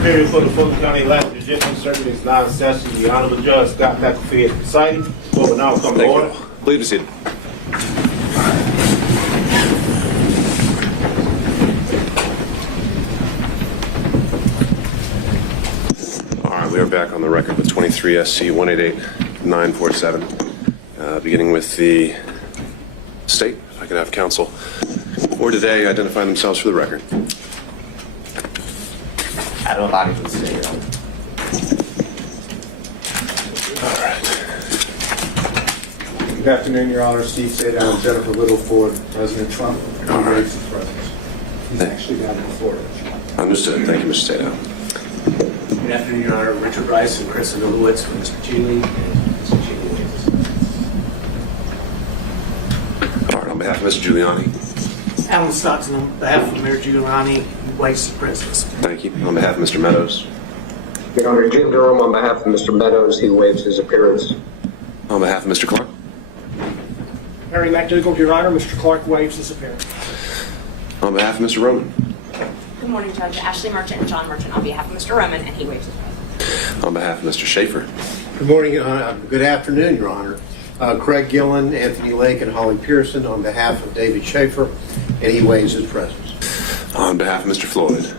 Superior for the Fulton County Election Judicial Circuit is now in session. The Honorable Judge Scott McAfee is presiding. Will now come to order. Please be seated. All right, we are back on the record with 23 SC 188947. Beginning with the state, if I can have counsel for today identify themselves for the record. I don't like to say it. All right. Good afternoon, Your Honor. Steve Sadow and Jennifer Littleford, President Trump. All right. His presence. He's actually down in Florida. Understood. Thank you, Mr. Sadow. Good afternoon, Your Honor. Richard Rice and Kristen Lewitz for Mr. Cheney and Mr. Cheney Williams. All right, on behalf of Mr. Giuliani. Alan Stockton, on behalf of Mayor Giuliani, who waives his presence. Thank you. On behalf of Mr. Meadows. Your Honor, Jim Durham on behalf of Mr. Meadows, he waives his appearance. On behalf of Mr. Clark. Mary McDougall, Your Honor, Mr. Clark waives his appearance. On behalf of Mr. Roman. Good morning, Judge. Ashley Merchant and John Merchant on behalf of Mr. Roman, and he waives his presence. On behalf of Mr. Schaefer. Good morning, good afternoon, Your Honor. Craig Gillen, Anthony Lake, and Holly Pearson on behalf of David Schaefer, and he waives his presence. On behalf of Mr. Floyd.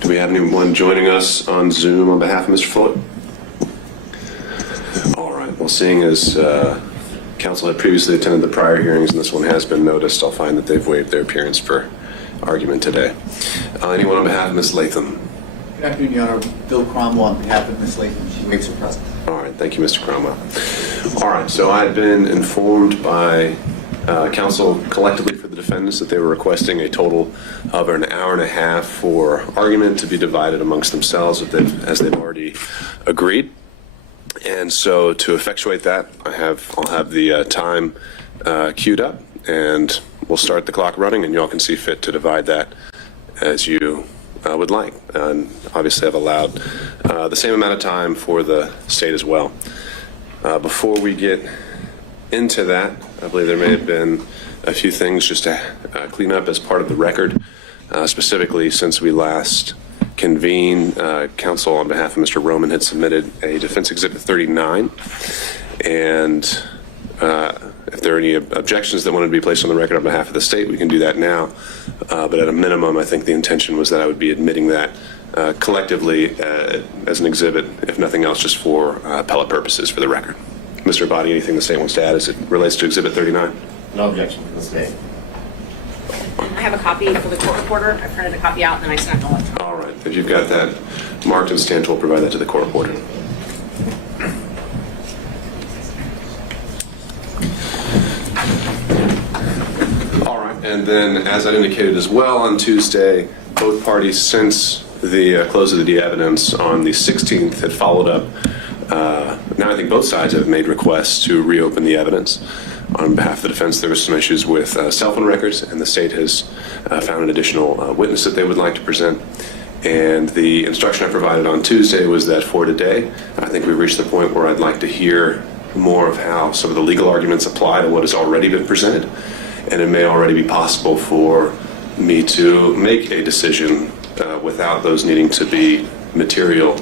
Do we have anyone joining us on Zoom on behalf of Mr. Floyd? All right. Well, seeing as counsel had previously attended the prior hearings and this one has been noticed, I'll find that they've waived their appearance for argument today. Anyone on behalf of Ms. Latham? Good afternoon, Your Honor. Bill Cromwell on behalf of Ms. Latham. She waives her presence. All right. Thank you, Mr. Cromwell. All right. So I've been informed by counsel collectively for the defendants that they were requesting a total of an hour and a half for argument to be divided amongst themselves as they've already agreed. And so to effectuate that, I'll have the time queued up, and we'll start the clock running, and you all can see fit to divide that as you would like. And obviously I've allowed the same amount of time for the state as well. Before we get into that, I believe there may have been a few things just to clean up as part of the record. Specifically, since we last convened, counsel on behalf of Mr. Roman had submitted a Defense Exhibit 39, and if there are any objections that wanted to be placed on the record on behalf of the state, we can do that now. But at a minimum, I think the intention was that I would be admitting that collectively as an exhibit, if nothing else, just for appellate purposes for the record. Mr. Abadi, anything the state wants to add as it relates to Exhibit 39? No objection to the state. I have a copy for the court reporter. I printed a copy out, and then I sent it to electronic. All right. If you've got that marked and stamped, we'll provide that to the court reporter. All right. And then, as I indicated as well, on Tuesday, both parties, since the close of the evidence on the 16th, had followed up. Now I think both sides have made requests to reopen the evidence. On behalf of the defense, there were some issues with cell phone records, and the state has found an additional witness that they would like to present. And the instruction I provided on Tuesday was that for today, I think we've reached the point where I'd like to hear more of how some of the legal arguments apply to what has already been presented. And it may already be possible for me to make a decision without those needing to be material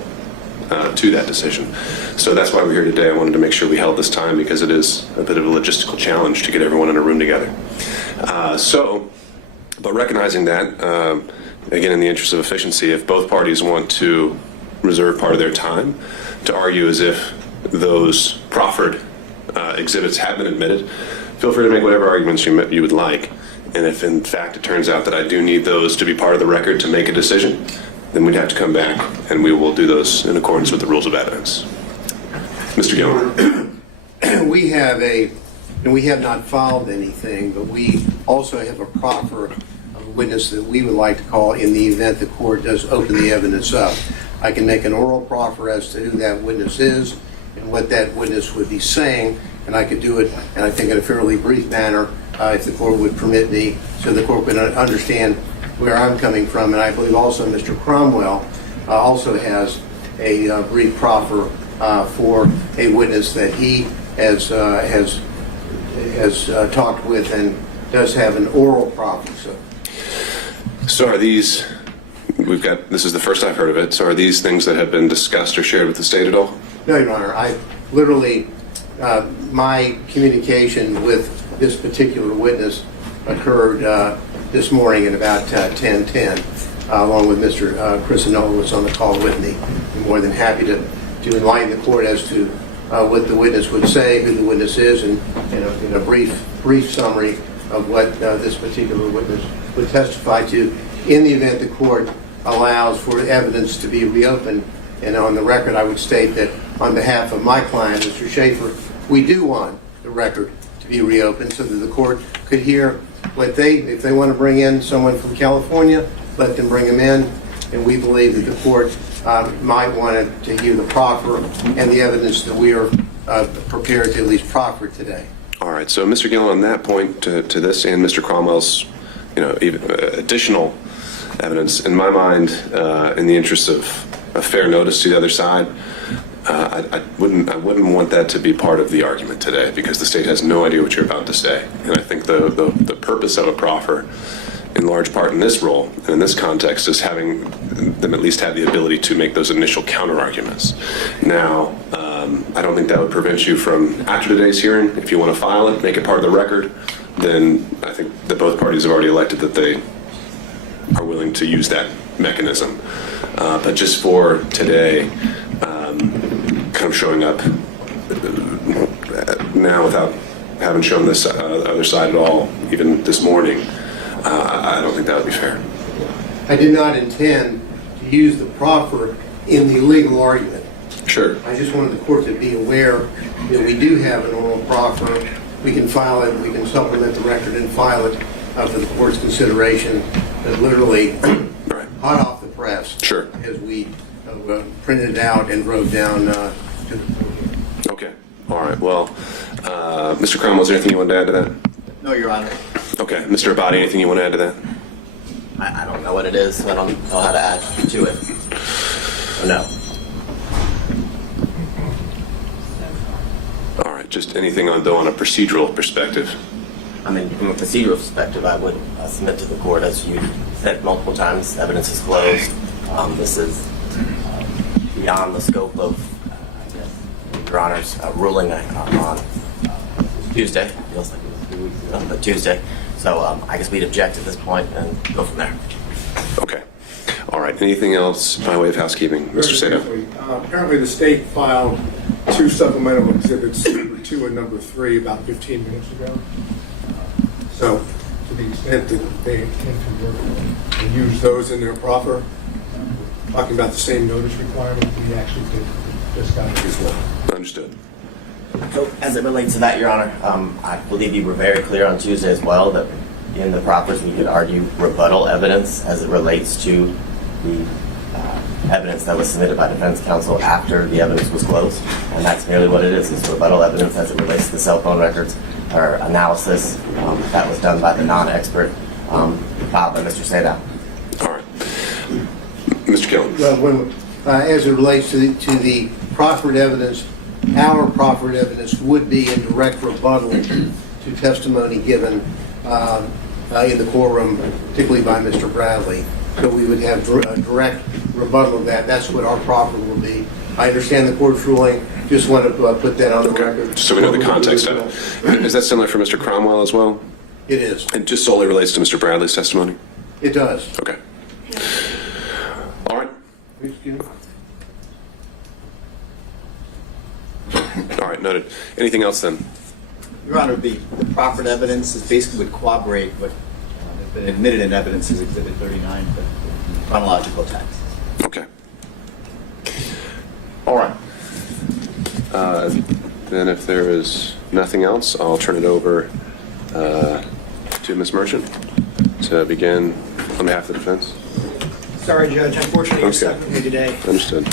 to that decision. So that's why we're here today. I wanted to make sure we held this time because it is a bit of a logistical challenge to get everyone in a room together. But recognizing that, again, in the interest of efficiency, if both parties want to reserve part of their time to argue as if those proffered exhibits have been admitted, feel free to make whatever arguments you would like. And if in fact it turns out that I do need those to be part of the record to make a decision, then we'd have to come back and we will do those in accordance with the rules of evidence. Mr. Gilman. We have not filed anything, but we also have a proffer of a witness that we would like to call in the event the court does open the evidence up. I can make an oral proffer as to who that witness is and what that witness would be saying, and I could do it, and I think in a fairly brief manner, if the court would permit me, so the court would understand where I'm coming from. And I believe also Mr. Cromwell also has a brief proffer for a witness that he has talked with and does have an oral proffer. So are these this is the first I've heard of it, so are these things that have been discussed or shared with the state at all? No, Your Honor. I literally, my communication with this particular witness occurred this morning at about 10:10, along with Mr. Chris Anolowitz on the call with me. I'm more than happy to enlighten the court as to what the witness would say, who the witness is, and in a brief summary of what this particular witness would testify to in the event the court allows for evidence to be reopened. And on the record, I would state that on behalf of my client, Mr. Schaefer, we do want the record to be reopened so that the court could hear what if they want to bring in someone from California, let them bring them in. And we believe that the court might want to hear the proffer and the evidence that we are prepared to at least proffer today. All right, so Mr. Gill, on that point to this and Mr. Cromwell's, even, additional evidence, in my mind, in the interest of a fair notice to the other side, I wouldn't want that to be part of the argument today because the state has no idea what you're about to say. And I think the purpose of a proffer, in large part in this role and in this context, is having them at least have the ability to make those initial counter arguments. Now, I don't think that would prevent you from, after today's hearing, if you want to file it, make it part of the record, then I think that both parties have already elected that they are willing to use that mechanism. But just for today, kind of showing up now without having shown this other side at all, even this morning, I don't think that would be fair. I did not intend to use the proffer in the legal argument. Sure. I just wanted the court to be aware that we do have an oral proffer. We can file it, we can supplement the record and file it for the court's consideration. Literally Right. hot off the press. Sure. As we printed it out and wrote down to the podium. Okay. All right. Well, Mr. Cromwell, is there anything you want to add to that? No, Your Honor. Okay. Mr. Abadi, anything you want to add to that? I don't know what it is, so I don't know how to add to it. So no. All right. Just anything on a procedural perspective. I mean, from a procedural perspective, I would submit to the court, as you said multiple times, evidence is closed. This is beyond the scope of, I guess, Your Honor's ruling on Tuesday. Feels like it was 2 weeks ago, but Tuesday. So I guess we'd object at this point and go from there. Okay. All right. Anything else by way of housekeeping, Mr. Sadow? Apparently the state filed 2 supplemental exhibits, number 2 and number 3, about 15 minutes ago. So to the extent that they intend to work and use those in their proffer, talking about the same notice requirement, we actually did just got it as well. Understood. So as it relates to that, Your Honor, I believe you were very clear on Tuesday as well that in the proffers we could argue rebuttal evidence as it relates to the evidence that was submitted by defense counsel after the evidence was closed. And that's merely what it is. It's rebuttal evidence as it relates to the cell phone records or analysis that was done by the non-expert filed by Mr. Sadow. All right. Mr. Killen. Well, as it relates to the proffered evidence, our proffered evidence would be in direct rebuttal to testimony given in the courtroom, particularly by Mr. Bradley. So we would have a direct rebuttal of that. That's what our proffer will be. I understand the court's ruling. Just want to put that on the record. So we know the context of it. Is that similar for Mr. Cromwell as well? It is. It just solely relates to Mr. Bradley's testimony? It does. Okay. All right. Excuse me? All right, noted. Anything else then? Your Honor, the proffered evidence is basically would corroborate what has been admitted in evidence as Exhibit 39, but chronological text. Okay. All right. Then if there is nothing else, I'll turn it over to Ms. Merchant to begin on behalf of the defense. Sorry, Judge. Unfortunately, you're stuck with me today. Understood.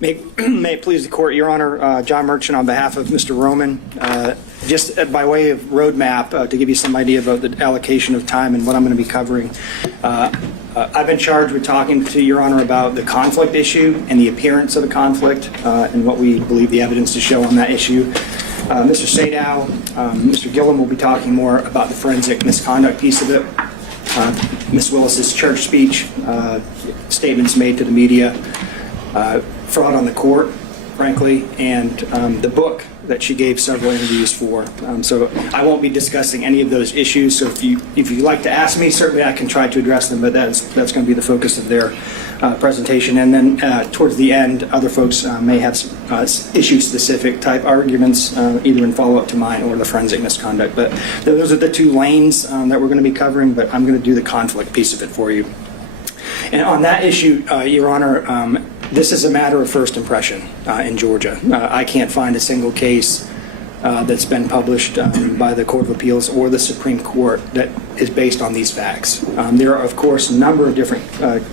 May it please the court, Your Honor, John Merchant on behalf of Mr. Roman. just by way of roadmap, to give you some idea about the allocation of time and what I'm going to be covering, I've been charged with talking to Your Honor about the conflict issue and the appearance of the conflict and what we believe the evidence to show on that issue. Mr. Sadow, Mr. Gillum will be talking more about the forensic misconduct piece of it. Ms. Willis's church speech, statements made to the media, fraud on the court, frankly, and the book that she gave several interviews for. So I won't be discussing any of those issues. So if you'd like to ask me, certainly I can try to address them, but that's going to be the focus of their presentation. And then towards the end, other folks may have some issue-specific type arguments, either in follow-up to mine or the forensic misconduct. But those are the two lanes that we're going to be covering, but I'm going to do the conflict piece of it for you. And on that issue, Your Honor, this is a matter of first impression in Georgia. I can't find a single case that's been published by the Court of Appeals or the Supreme Court that is based on these facts. There are, of course, a number of different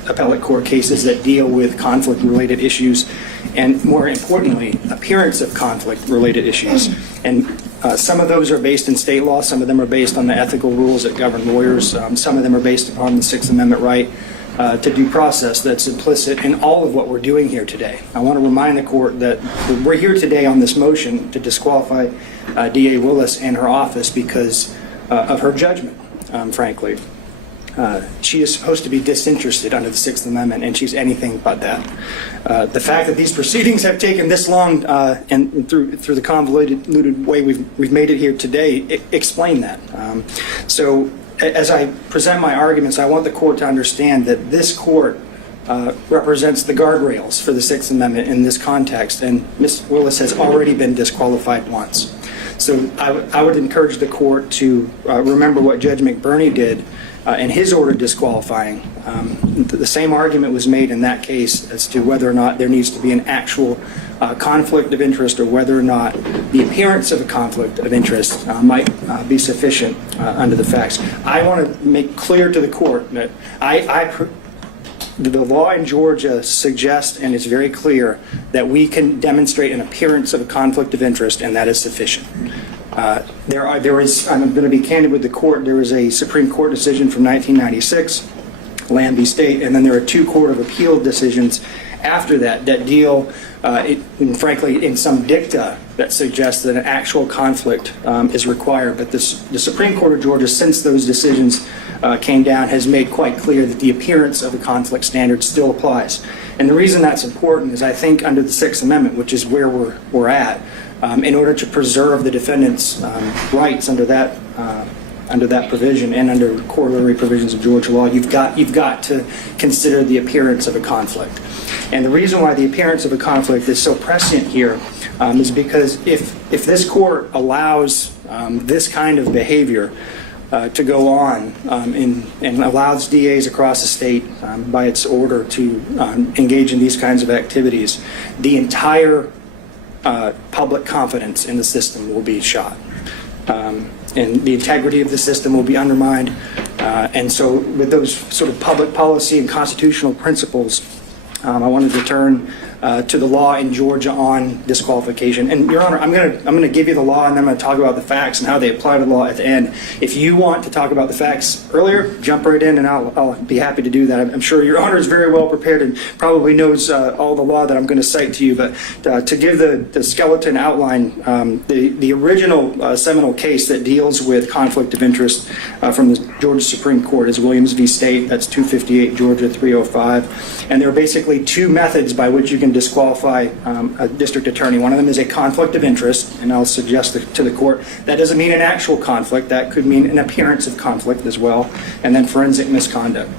appellate court cases that deal with conflict-related issues and, more importantly, appearance of conflict-related issues. And some of those are based in state law. Some of them are based on the ethical rules that govern lawyers. Some of them are based upon the Sixth Amendment right to due process that's implicit in all of what we're doing here today. I want to remind the court that we're here today on this motion to disqualify D.A. Willis and her office because of her judgment, frankly. She is supposed to be disinterested under the Sixth Amendment, and she's anything but that. The fact that these proceedings have taken this long and through the convoluted way we've made it here today explain that. So as I present my arguments, I want the court to understand that this court represents the guardrails for the Sixth Amendment in this context, and Ms. Willis has already been disqualified once. So I would encourage the court to remember what Judge McBurney did in his order disqualifying. The same argument was made in that case as to whether or not there needs to be an actual conflict of interest or whether or not the appearance of a conflict of interest might be sufficient under the facts. I want to make clear to the court that the law in Georgia suggests, and it's very clear, that we can demonstrate an appearance of a conflict of interest, and that is sufficient. There is, I'm going to be candid with the court, there is a Supreme Court decision from 1996, Lamb v. State, and then there are two Court of Appeal decisions after that deal, frankly, in some dicta that suggests that an actual conflict is required. But the Supreme Court of Georgia, since those decisions came down, has made quite clear that the appearance of a conflict standard still applies. And the reason that's important is I think under the Sixth Amendment, which is where we're at, in order to preserve the defendant's rights under that provision and under corollary provisions of Georgia law, you've got to consider the appearance of a conflict. And the reason why the appearance of a conflict is so prescient here is because if this court allows this kind of behavior to go on and allows DAs across the state by its order to engage in these kinds of activities, the entire public confidence in the system will be shot. And the integrity of the system will be undermined. And so with those sort of public policy and constitutional principles, I wanted to turn to the law in Georgia on disqualification. And Your Honor, I'm going to give you the law, and then I'm going to talk about the facts and how they apply to the law at the end. If you want to talk about the facts earlier, jump right in, and I'll be happy to do that. I'm sure Your Honor is very well prepared and probably knows all the law that I'm going to cite to you. But to give the skeleton outline, the original seminal case that deals with conflict of interest from the Georgia Supreme Court is Williams v. State. That's 258 Georgia 305. And there are basically two methods by which you can disqualify a district attorney. One of them is a conflict of interest, and I'll suggest to the court that doesn't mean an actual conflict. That could mean an appearance of conflict as well, and then forensic misconduct.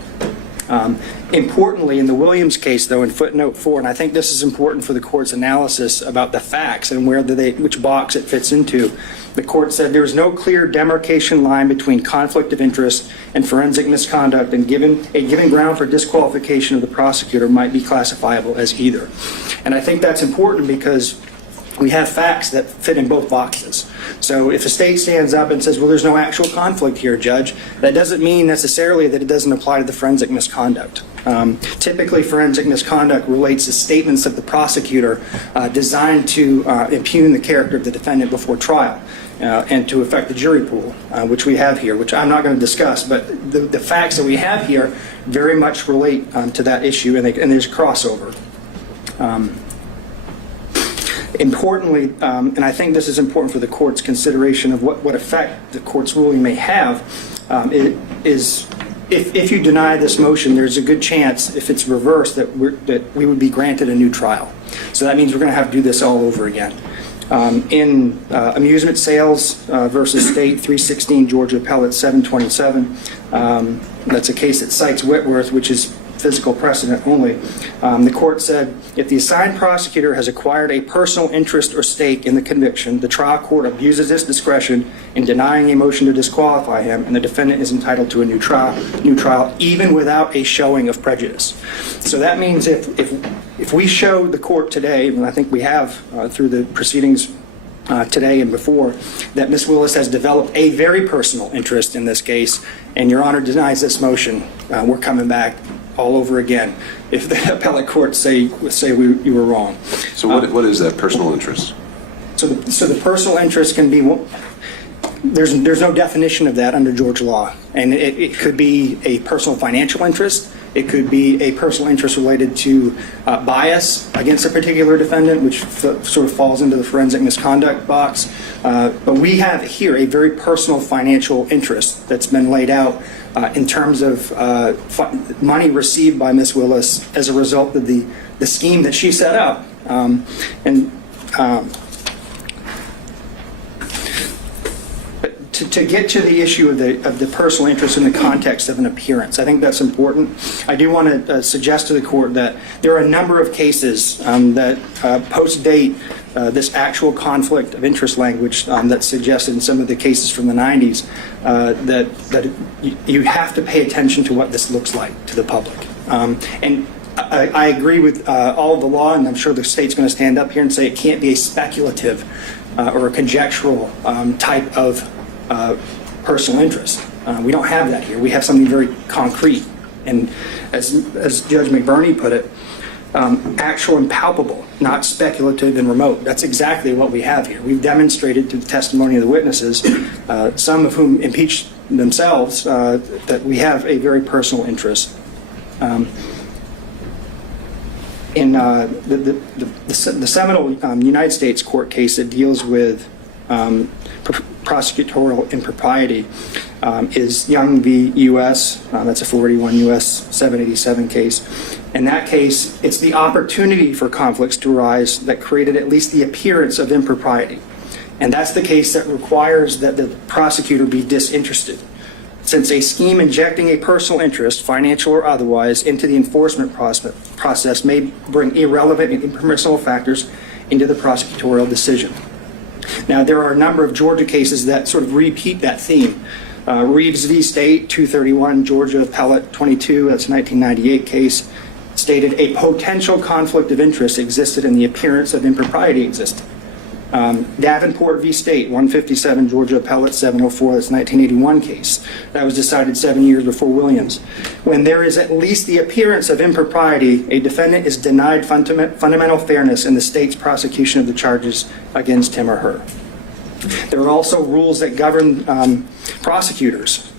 Importantly, in the Williams case, though, in footnote 4, and I think this is important for the court's analysis about the facts and which box it fits into, the court said there is no clear demarcation line between conflict of interest and forensic misconduct, and a given ground for disqualification of the prosecutor might be classifiable as either. And I think that's important because we have facts that fit in both boxes. So if a state stands up and says, well, there's no actual conflict here, Judge, that doesn't mean necessarily that it doesn't apply to the forensic misconduct. Typically, forensic misconduct relates to statements of the prosecutor designed to impugn the character of the defendant before trial. and to affect the jury pool, which we have here, which I'm not going to discuss, but the facts that we have here very much relate to that issue, and there's crossover. Importantly, and I think this is important for the court's consideration of what effect the court's ruling may have, is if you deny this motion, there's a good chance, if it's reversed, that we would be granted a new trial. So that means we're going to have to do this all over again. In amusement sales versus state 316 Georgia Appellate 727, that's a case that cites Whitworth, which is physical precedent only. The court said, if the assigned prosecutor has acquired a personal interest or stake in the conviction, the trial court abuses its discretion in denying a motion to disqualify him, and the defendant is entitled to a new trial, even without a showing of prejudice. So that means if we show the court today, and I think we have through the proceedings today and before, that Ms. Willis has developed a very personal interest in this case, and Your Honor denies this motion, we're coming back all over again if the appellate court say you were wrong. So what is that personal interest? So the personal interest can be, there's no definition of that under Georgia law, and it could be a personal financial interest. It could be a personal interest related to bias against a particular defendant, which sort of falls into the forensic misconduct box. But we have here a very personal financial interest that's been laid out in terms of money received by Ms. Willis as a result of the scheme that she set up. To get to the issue of the personal interest in the context of an appearance, I think that's important. I do want to suggest to the court that there are a number of cases that post-date this actual conflict of interest language that's suggested in some of the cases from the 90s, that you have to pay attention to what this looks like to the public. And I agree with all of the law, and I'm sure the state's going to stand up here and say it can't be a speculative or a conjectural type of personal interest. We don't have that here. We have something very concrete. And as Judge McBurney put it, actual and palpable, not speculative and remote. That's exactly what we have here. We've demonstrated through the testimony of the witnesses, some of whom impeached themselves, that we have a very personal interest. In the seminal United States court case that deals with prosecutorial impropriety is Young v. U.S. That's a 481 U.S. 787 case. In that case, it's the opportunity for conflicts to arise that created at least the appearance of impropriety. And that's the case that requires that the prosecutor be disinterested. Since a scheme injecting a personal interest, financial or otherwise, into the enforcement process may bring irrelevant and impermissible factors into the prosecutorial decision. Now, there are a number of Georgia cases that sort of repeat that theme. Reeves v. State, 231, Georgia Appellate 22, that's a 1998 case, stated a potential conflict of interest existed and the appearance of impropriety existed. Davenport v. State, 157, Georgia Appellate 704, that's a 1981 case. That was decided 7 years before Williams. When there is at least the appearance of impropriety, a defendant is denied fundamental fairness in the state's prosecution of the charges against him or her. There are also rules that govern prosecutors.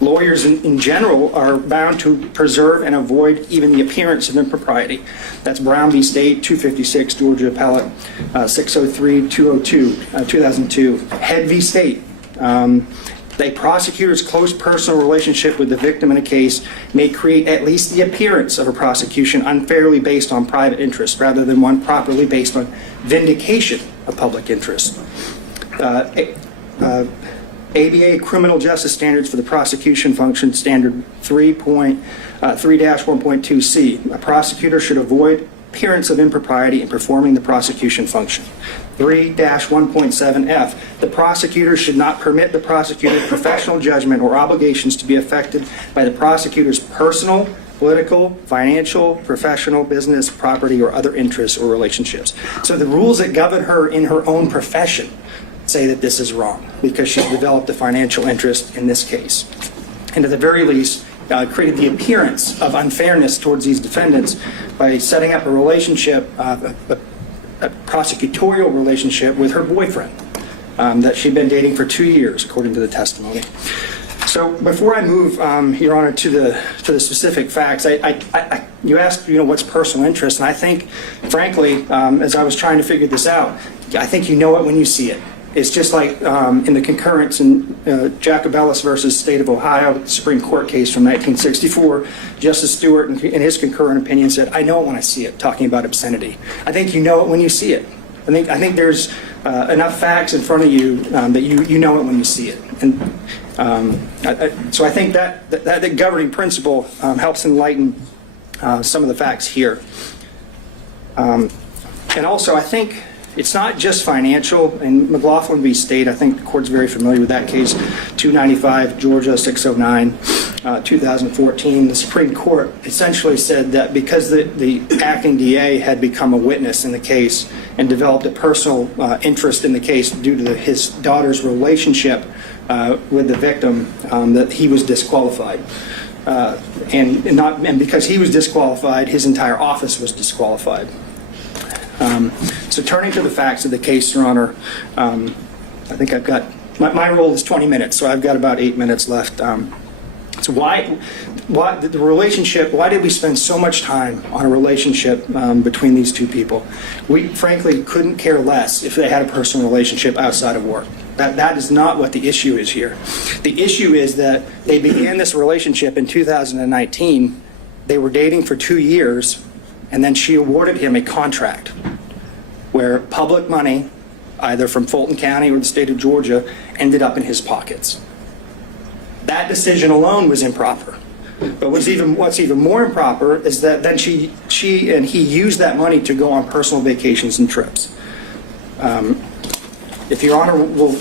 Lawyers in general are bound to preserve and avoid even the appearance of impropriety. That's Brown v. State, 256, Georgia Appellate 603, 2002. Head v. State. A prosecutor's close personal relationship with the victim in a case may create at least the appearance of a prosecution unfairly based on private interest rather than one properly based on vindication of public interest. ABA Criminal Justice Standards for the Prosecution Function, Standard 3.1.2c. A prosecutor should avoid appearance of impropriety in performing the prosecution function. 3-1.7f. The prosecutor should not permit the prosecutor's professional judgment or obligations to be affected by the prosecutor's personal, political, financial, professional, business, property, or other interests or relationships. So the rules that govern her in her own profession say that this is wrong because she's developed a financial interest in this case. And at the very least, created the appearance of unfairness towards these defendants by setting up a relationship, a prosecutorial relationship with her boyfriend. that she'd been dating for 2 years, according to the testimony. So before I move, Your Honor, to the specific facts, you asked, what's personal interest, and I think, frankly, as I was trying to figure this out, I think you know it when you see it. It's just like in the concurrence in Jacobellis versus State of Ohio, Supreme Court case from 1964, Justice Stewart, in his concurrent opinion, said, "I know it when I see it," talking about obscenity. I think you know it when you see it. I think there's enough facts in front of you that you know it when you see it. And so I think that the governing principle helps enlighten some of the facts here. And also, I think it's not just financial. In McLaughlin v. State, I think the court's very familiar with that case, 295 Georgia 609, 2014. The Supreme Court essentially said that because the acting DA had become a witness in the case and developed a personal interest in the case due to his daughter's relationship with the victim, that he was disqualified. And because he was disqualified, his entire office was disqualified. So turning to the facts of the case, Your Honor, I think I've got, my rule is 20 minutes, so I've got about 8 minutes left. So why the relationship, why did we spend so much time on a relationship between these two people? We frankly couldn't care less if they had a personal relationship outside of work. That is not what the issue is here. The issue is that they began this relationship in 2019. They were dating for 2 years, and then she awarded him a contract where public money, either from Fulton County or the state of Georgia, ended up in his pockets. That decision alone was improper. But what's even more improper is that then she and he used that money to go on personal vacations and trips. If Your Honor will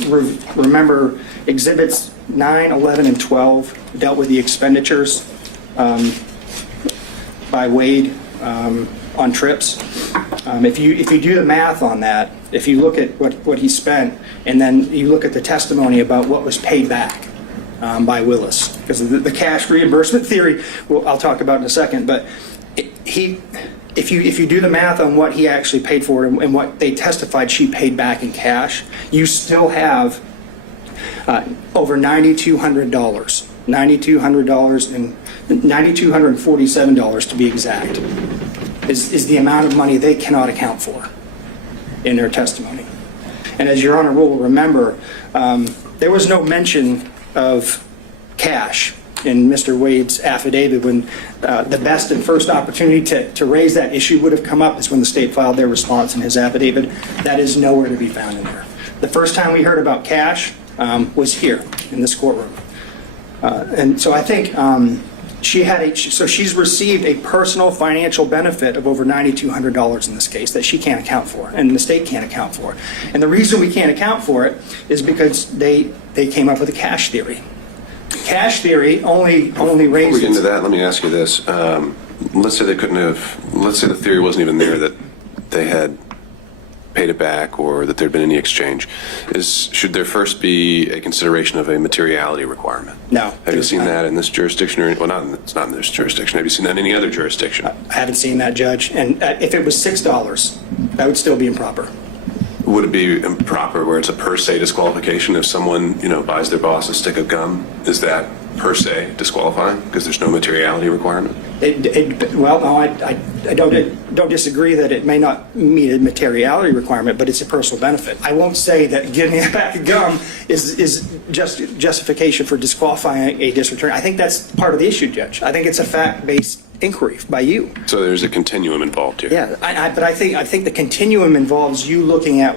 remember, Exhibits 9, 11, and 12 dealt with the expenditures by Wade on trips. If you do the math on that, if you look at what he spent, and then you look at the testimony about what was paid back by Willis, because the cash reimbursement theory, I'll talk about in a second, but if you do the math on what he actually paid for and what they testified she paid back in cash, you still have over $9,200, $9,200 and $9,247 to be exact, is the amount of money they cannot account for in their testimony. And as Your Honor will remember, there was no mention of cash in Mr. Wade's affidavit when the best and first opportunity to raise that issue would have come up is when the state filed their response in his affidavit. That is nowhere to be found in there. The first time we heard about cash was here in this courtroom. And so I think she's received a personal financial benefit of over $9,200 in this case that she can't account for, and the state can't account for. And the reason we can't account for it is because they came up with a cash theory. Cash theory only raises... Before we get into that, let me ask you this. Let's say the theory wasn't even there, that they had paid it back or that there had been any exchange. Should there first be a consideration of a materiality requirement? No. Have you seen that in this jurisdiction? It's not in this jurisdiction. Have you seen that in any other jurisdiction? I haven't seen that, Judge. And if it was $6, that would still be improper. Would it be improper where it's a per se disqualification if someone, buys their boss a stick of gum? Is that per se disqualifying because there's no materiality requirement? Well, no, I don't disagree that it may not meet a materiality requirement, but it's a personal benefit. I won't say that giving a pack of gum is just justification for disqualifying a district attorney. I think that's part of the issue, Judge. I think it's a fact-based inquiry by you. So there's a continuum involved here. Yeah, but I think the continuum involves you looking at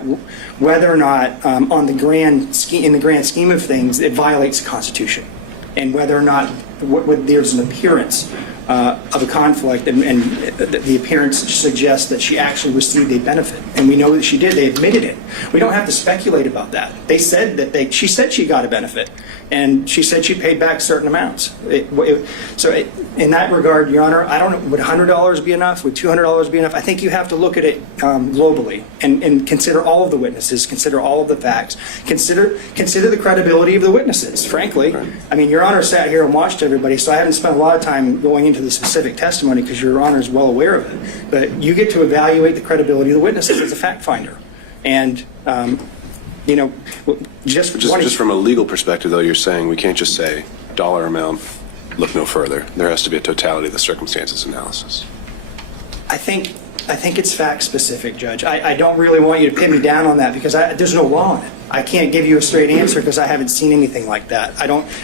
whether or not, in the grand scheme of things, it violates the Constitution, and whether or not there's an appearance of a conflict, and the appearance suggests that she actually received a benefit, and we know that she did. They admitted it. We don't have to speculate about that. They said that she said she got a benefit, and she said she paid back certain amounts. In that regard, Your Honor, I don't know, would $100 be enough? Would $200 be enough? I think you have to look at it globally and consider all of the witnesses, consider all of the facts, consider the credibility of the witnesses, frankly. Right. I mean, Your Honor sat here and watched everybody, so I haven't spent a lot of time going into the specific testimony because Your Honor is well aware of it. But you get to evaluate the credibility of the witnesses as a fact finder. And Just from a legal perspective, though, you're saying we can't just say dollar amount, look no further. There has to be a totality of the circumstances analysis. I think it's fact specific, Judge. I don't really want you to pin me down on that because there's no law on it. I can't give you a straight answer because I haven't seen anything like that.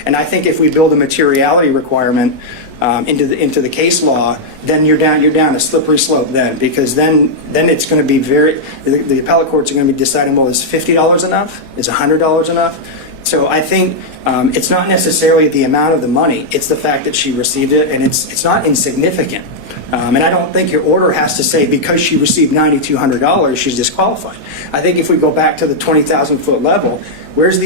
And I think if we build a materiality requirement into the case law, then you're down a slippery slope then, because then it's going to be the appellate courts are going to be deciding, well, is $50 enough? Is $100 enough? So I think it's not necessarily the amount of the money, it's the fact that she received it, and it's not insignificant. And I don't think your order has to say because she received $9,200, she's disqualified. I think if we go back to the 20,000-foot level, what's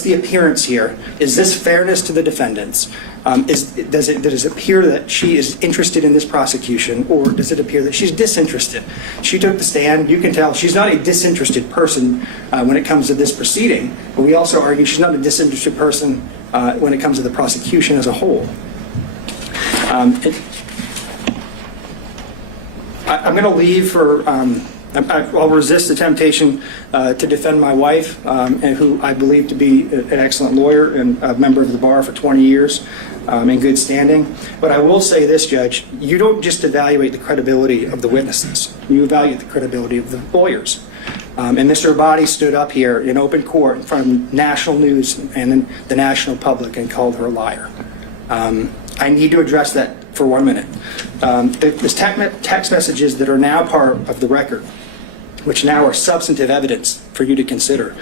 the appearance here? Is this fairness to the defendants? Does it appear that she is interested in this prosecution, or does it appear that she's disinterested? She took the stand. You can tell she's not a disinterested person when it comes to this proceeding, but we also argue she's not a disinterested person when it comes to the prosecution as a whole. I'm going to leave for, I'll resist the temptation to defend my wife, and who I believe to be an excellent lawyer and a member of the bar for 20 years in good standing. But I will say this, Judge, you don't just evaluate the credibility of the witnesses. You evaluate the credibility of the lawyers. And Mr. Abadi stood up here in open court in front of national news and the national public and called her a liar. I need to address that for 1 minute. The text messages that are now part of the record, which now are substantive evidence for you to consider,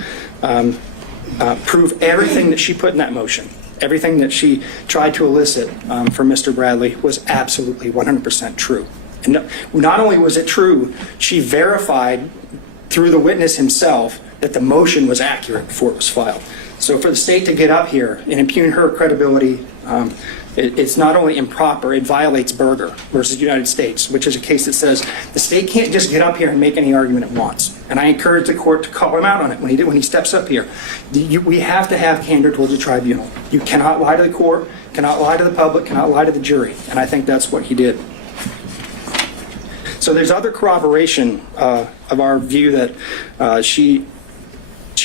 prove everything that she put in that motion, everything that she tried to elicit from Mr. Bradley was absolutely 100% true. And not only was it true, she verified through the witness himself that the motion was accurate before it was filed. So for the state to get up here and impugn her credibility, it's not only improper, it violates Berger versus United States, which is a case that says the state can't just get up here and make any argument it wants. And I encourage the court to call him out on it when he steps up here. We have to have candor towards the tribunal. You cannot lie to the court, cannot lie to the public, cannot lie to the jury. And I think that's what he did. So there's other corroboration of our view that she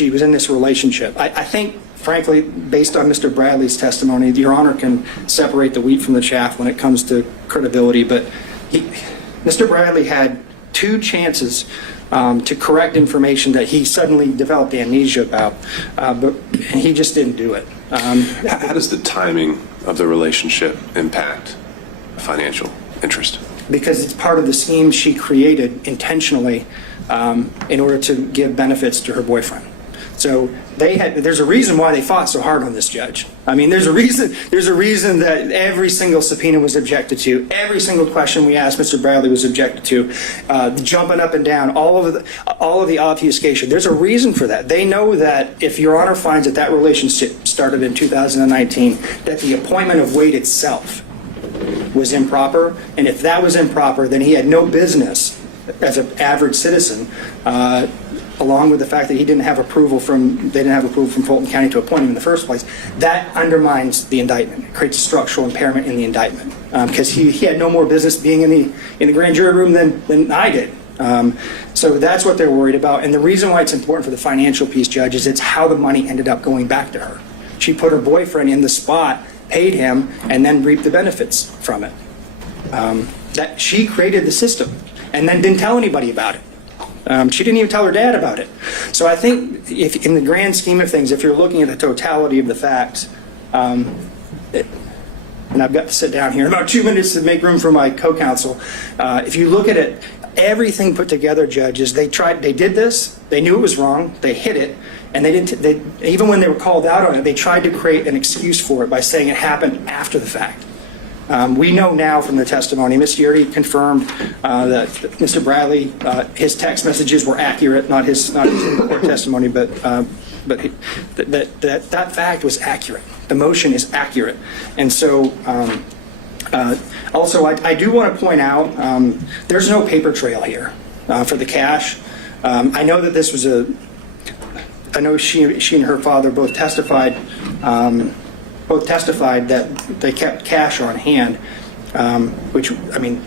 was in this relationship. I think, frankly, based on Mr. Bradley's testimony, Your Honor can separate the wheat from the chaff when it comes to credibility, but Mr. Bradley had 2 chances to correct information that he suddenly developed amnesia about, but he just didn't do it. How does the timing of the relationship impact financial interest? Because it's part of the scheme she created intentionally in order to give benefits to her boyfriend. So there's a reason why they fought so hard on this, Judge. I mean, there's a reason that every single subpoena was objected to, every single question we asked Mr. Bradley was objected to, the jumping up and down, all of the obfuscation. There's a reason for that. They know that if Your Honor finds that relationship started in 2019, that the appointment of Wade itself was improper, and if that was improper, then he had no business as an average citizen, along with the fact that they didn't have approval from Fulton County to appoint him in the first place. That undermines the indictment. It creates a structural impairment in the indictment because he had no more business being in the grand jury room than I did. So that's what they're worried about. And the reason why it's important for the financial piece, Judge, is it's how the money ended up going back to her. She put her boyfriend in the spot, paid him, and then reaped the benefits from it. That she created the system and then didn't tell anybody about it. She didn't even tell her dad about it. So I think if in the grand scheme of things, if you're looking at the totality of the facts, and I've got to sit down here in about 2 minutes to make room for my co-counsel, if you look at it, everything put together, judges, they did this, they knew it was wrong, they hid it, and even when they were called out on it, they tried to create an excuse for it by saying it happened after the fact. We know now from the testimony, Ms. Yuri confirmed that Mr. Bradley, his text messages were accurate, not his court testimony, but that fact was accurate. The motion is accurate. And so also I do want to point out there's no paper trail here for the cash. I know that this was I know she and her father both testified that they kept cash on hand, which, I mean,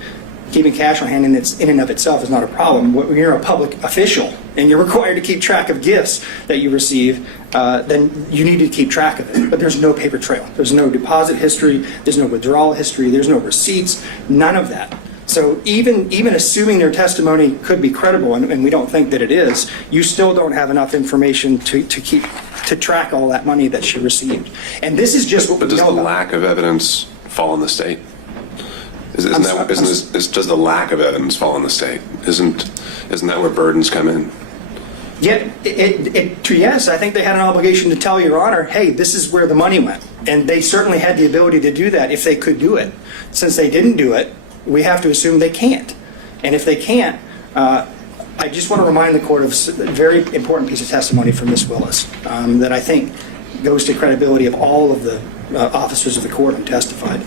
keeping cash on hand in and of itself is not a problem. When you're a public official and you're required to keep track of gifts that you receive, then you need to keep track of it. But there's no paper trail. There's no deposit history. There's no withdrawal history. There's no receipts. None of that. So even assuming their testimony could be credible, and we don't think that it is, you still don't have enough information to track all that money that she received. And this is just what we know about. But does the lack of evidence fall on the state? Does the lack of evidence fall on the state? Isn't that where burdens come in? Yet, yes, I think they had an obligation to tell Your Honor, hey, this is where the money went. And they certainly had the ability to do that if they could do it. Since they didn't do it, we have to assume they can't. And if they can't, I just want to remind the court of a very important piece of testimony from Ms. Willis that I think goes to credibility of all of the officers of the court who testified.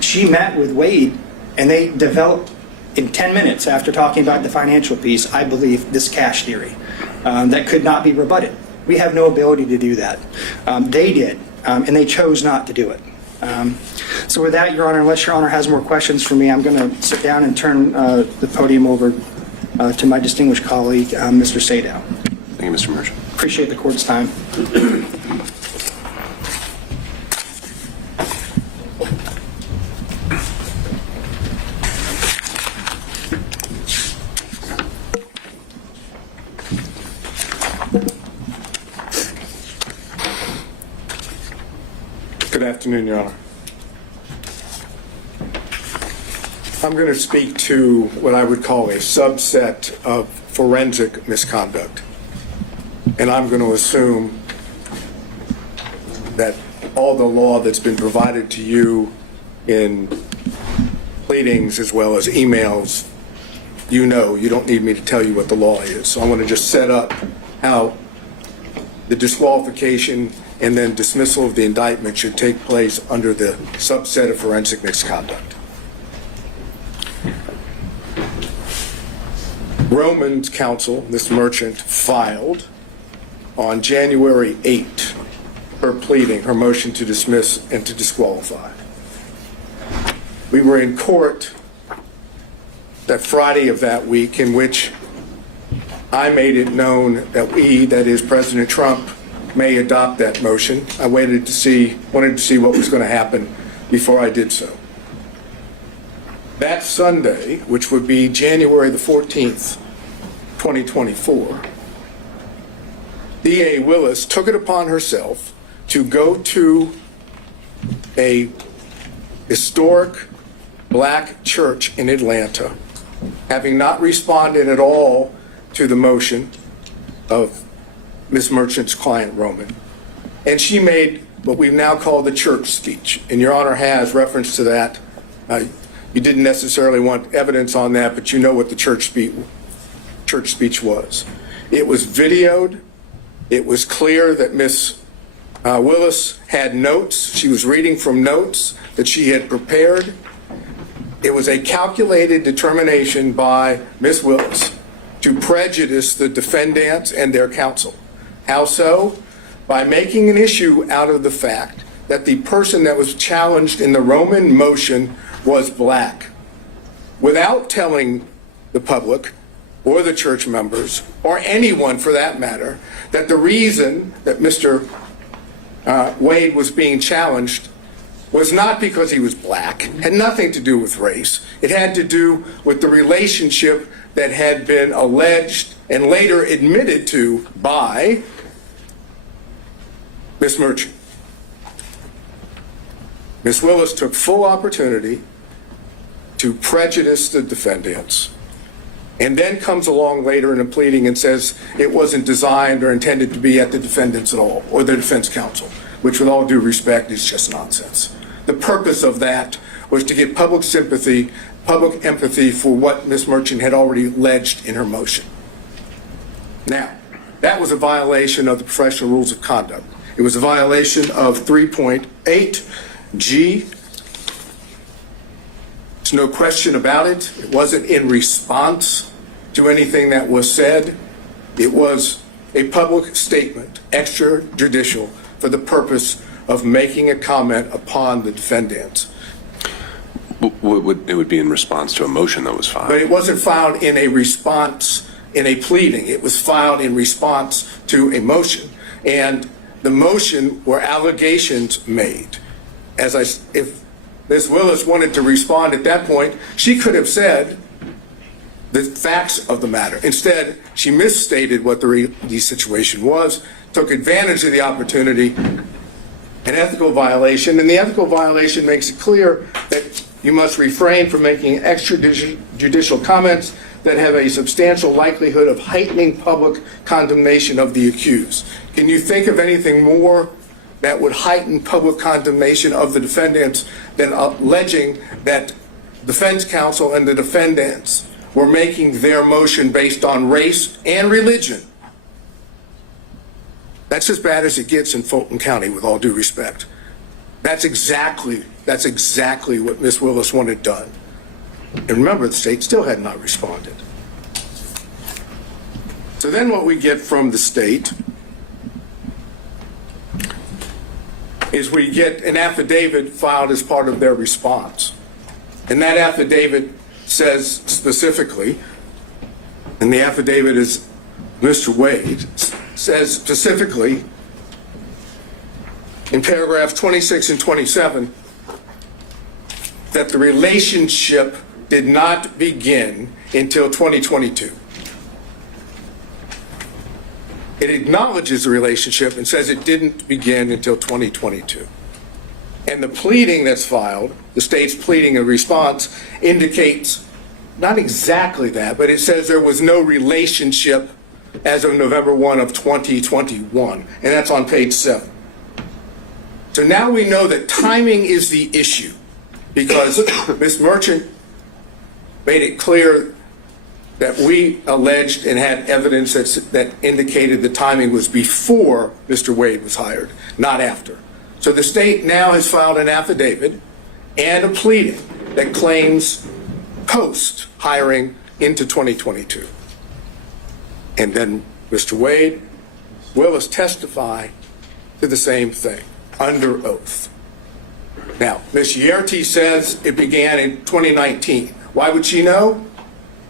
She met with Wade, and they developed, in 10 minutes after talking about the financial piece, I believe, this cash theory that could not be rebutted. We have no ability to do that. They did, and they chose not to do it. So with that, Your Honor, unless Your Honor has more questions for me, I'm going to sit down and turn the podium over to my distinguished colleague, Mr. Sadow. Thank you, Mr. Merchant. Appreciate the court's time. Good afternoon, Your Honor. I'm going to speak to what I would call a subset of forensic misconduct. And I'm going to assume that all the law that's been provided to you in pleadings as well as emails, you know, you don't need me to tell you what the law is. So I want to just set up how the disqualification and then dismissal of the indictment should take place under the subset of forensic misconduct. Roman's counsel, Ms. Merchant, filed on January 8 her pleading, her motion to dismiss and to disqualify. We were in court that Friday of that week in which I made it known that we, that is President Trump, may adopt that motion. I wanted to see what was going to happen before I did so. That Sunday, which would be January the 14th, 2024, D.A. Willis took it upon herself to go to a historic black church in Atlanta, having not responded at all to the motion of Ms. Merchant's client, Roman. And she made what we now call the church speech. And Your Honor has reference to that. You didn't necessarily want evidence on that, but you know what the church speech was. It was videoed. It was clear that Ms. Willis had notes. She was reading from notes that she had prepared. It was a calculated determination by Ms. Willis to prejudice the defendants and their counsel. How so? By making an issue out of the fact that the person that was challenged in the Roman motion was black, without telling the public or the church members, or anyone for that matter, that the reason that Mr. Wade was being challenged was not because he was black, had nothing to do with race. It had to do with the relationship that had been alleged and later admitted to by Ms. Merchant. Ms. Willis took full opportunity to prejudice the defendants, and then comes along later in a pleading and says it wasn't designed or intended to be at the defendants at all, or the defense counsel, which with all due respect is just nonsense. The purpose of that was to get public sympathy, public empathy for what Ms. Merchant had already alleged in her motion. Now, that was a violation of the professional rules of conduct. It was a violation of 3.8G. There's no question about it. It wasn't in response to anything that was said. It was a public statement, extrajudicial, for the purpose of making a comment upon the defendants. It would be in response to a motion that was filed. But it wasn't filed in a response, in a pleading. It was filed in response to a motion. And the motion were allegations made. If Ms. Willis wanted to respond at that point, she could have said the facts of the matter. Instead, she misstated what the situation was, took advantage of the opportunity, an ethical violation, and the ethical violation makes it clear that you must refrain from making extrajudicial comments that have a substantial likelihood of heightening public condemnation of the accused. Can you think of anything more that would heighten public condemnation of the defendants than alleging that defense counsel and the defendants were making their motion based on race and religion? That's as bad as it gets in Fulton County, with all due respect. That's exactly what Ms. Willis wanted done. And remember, the state still had not responded. So then what we get from the state is we get an affidavit filed as part of their response. And that affidavit says specifically, and the affidavit is Mr. Wade, says specifically in paragraphs 26 and 27 that the relationship did not begin until 2022. It acknowledges the relationship and says it didn't begin until 2022. And the pleading that's filed, the state's pleading in response, indicates not exactly that, but it says there was no relationship as of November 1 of 2021, and that's on page 7. So now we know that timing is the issue, because Ms. Merchant made it clear that we alleged and had evidence that indicated the timing was before Mr. Wade was hired, not after. So the state now has filed an affidavit and a pleading that claims post-hiring into 2022. And then Mr. Wade Willis testify to the same thing under oath. Now, Ms. Yerty says it began in 2019. Why would she know?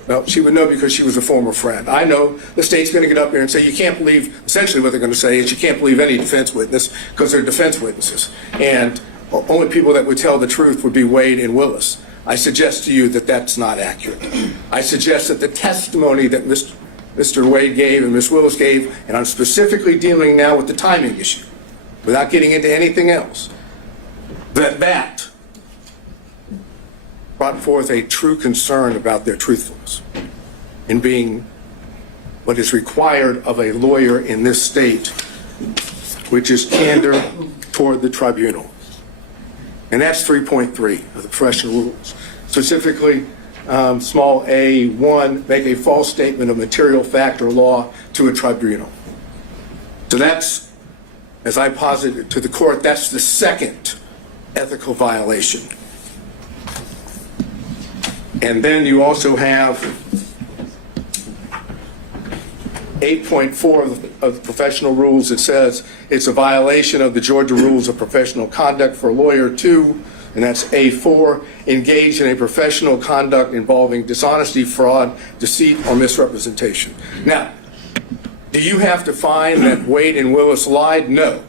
Well, she would know because she was a former friend. I know the state's going to get up here and say you can't believe, essentially what they're going to say is you can't believe any defense witness because they're defense witnesses. And only people that would tell the truth would be Wade and Willis. I suggest to you that that's not accurate. I suggest that the testimony that Mr. Wade gave and Ms. Willis gave, and I'm specifically dealing now with the timing issue, without getting into anything else, that brought forth a true concern about their truthfulness in being what is required of a lawyer in this state, which is candor toward the tribunal. And that's 3.3 of the professional rules. Specifically, small a1, make a false statement of material fact or law to a tribunal. So that's, as I posited to the court, that's the second ethical violation. And then you also have 8.4 of the professional rules. It says it's a violation of the Georgia Rules of Professional Conduct for a lawyer to, and that's A4, engage in a professional conduct involving dishonesty, fraud, deceit, or misrepresentation. Now, do you have to find that Wade and Willis lied? No.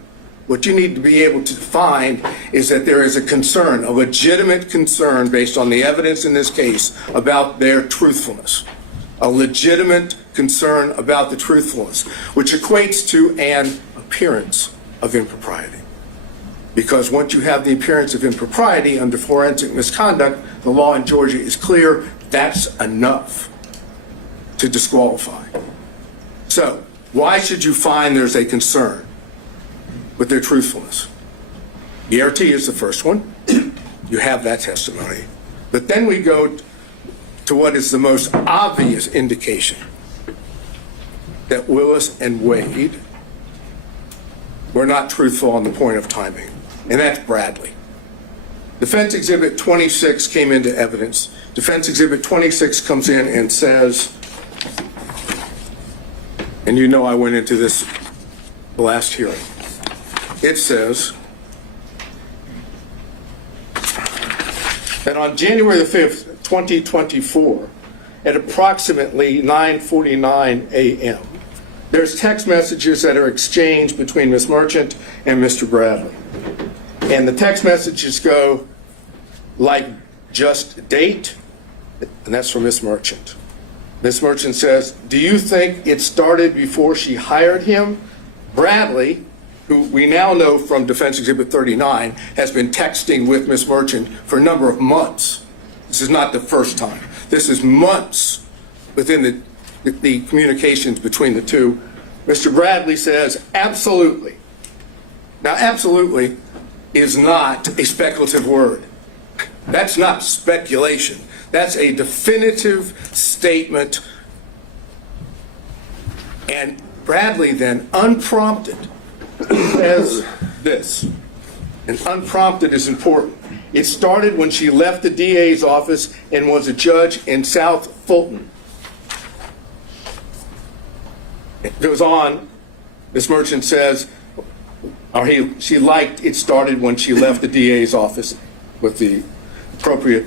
What you need to be able to find is that there is a concern, a legitimate concern based on the evidence in this case about their truthfulness. A legitimate concern about the truthfulness, which equates to an appearance of impropriety. Because once you have the appearance of impropriety under forensic misconduct, the law in Georgia is clear, that's enough to disqualify. So, why should you find there's a concern with their truthfulness? ERT is the first one. You have that testimony. But then we go to what is the most obvious indication that Willis and Wade were not truthful on the point of timing, and that's Bradley. Defense Exhibit 26 came into evidence. Defense Exhibit 26 comes in and says, and you know I went into this the last hearing. It says that on January the 5th, 2024, at approximately 9:49 a.m., there's text messages that are exchanged between Ms. Merchant and Mr. Bradley. And the text messages go like, just date, and that's from Ms. Merchant. Ms. Merchant says, do you think it started before she hired him? Bradley, who we now know from Defense Exhibit 39, has been texting with Ms. Merchant for a number of months. This is not the first time. This is months within the communications between the two. Mr. Bradley says, absolutely. Now, absolutely is not a speculative word. That's not speculation. That's a definitive statement. And Bradley then, unprompted, says this. And unprompted is important. It started when she left the DA's office and was a judge in South Fulton. It goes on, Ms. Merchant says, she liked it started when she left the DA's office with the appropriate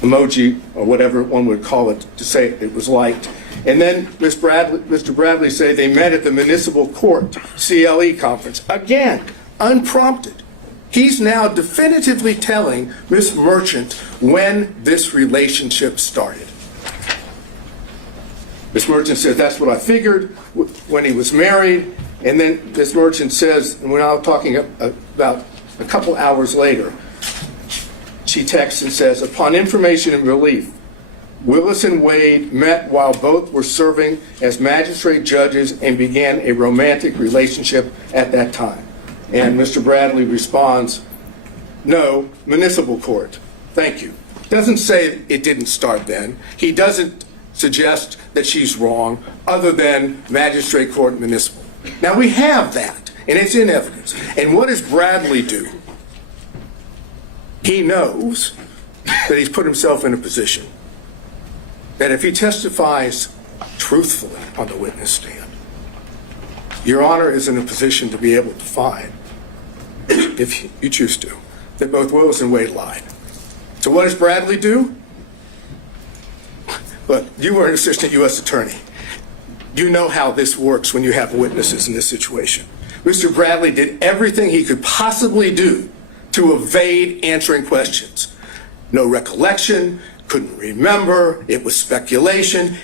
emoji or whatever one would call it to say it was liked. And then Mr. Bradley say they met at the municipal court CLE conference. Again, unprompted. He's now definitively telling Ms. Merchant when this relationship started. Ms. Merchant says, that's what I figured when he was married. And then Ms. Merchant says, and we're now talking about a couple hours later, she texts and says, upon information and relief, Willis and Wade met while both were serving as magistrate judges and began a romantic relationship at that time. And Mr. Bradley responds, no, municipal court. Thank you. Doesn't say it didn't start then. He doesn't suggest that she's wrong, other than magistrate court municipal. Now we have that, and it's in evidence. And what does Bradley do? He knows that he's put himself in a position that if he testifies truthfully on the witness stand, Your Honor is in a position to be able to find, if you choose to, that both Willis and Wade lied. So what does Bradley do? Look, you were an assistant U.S. attorney. You know how this works when you have witnesses in this situation. Mr. Bradley did everything he could possibly do to evade answering questions. No recollection, couldn't remember, it was speculation.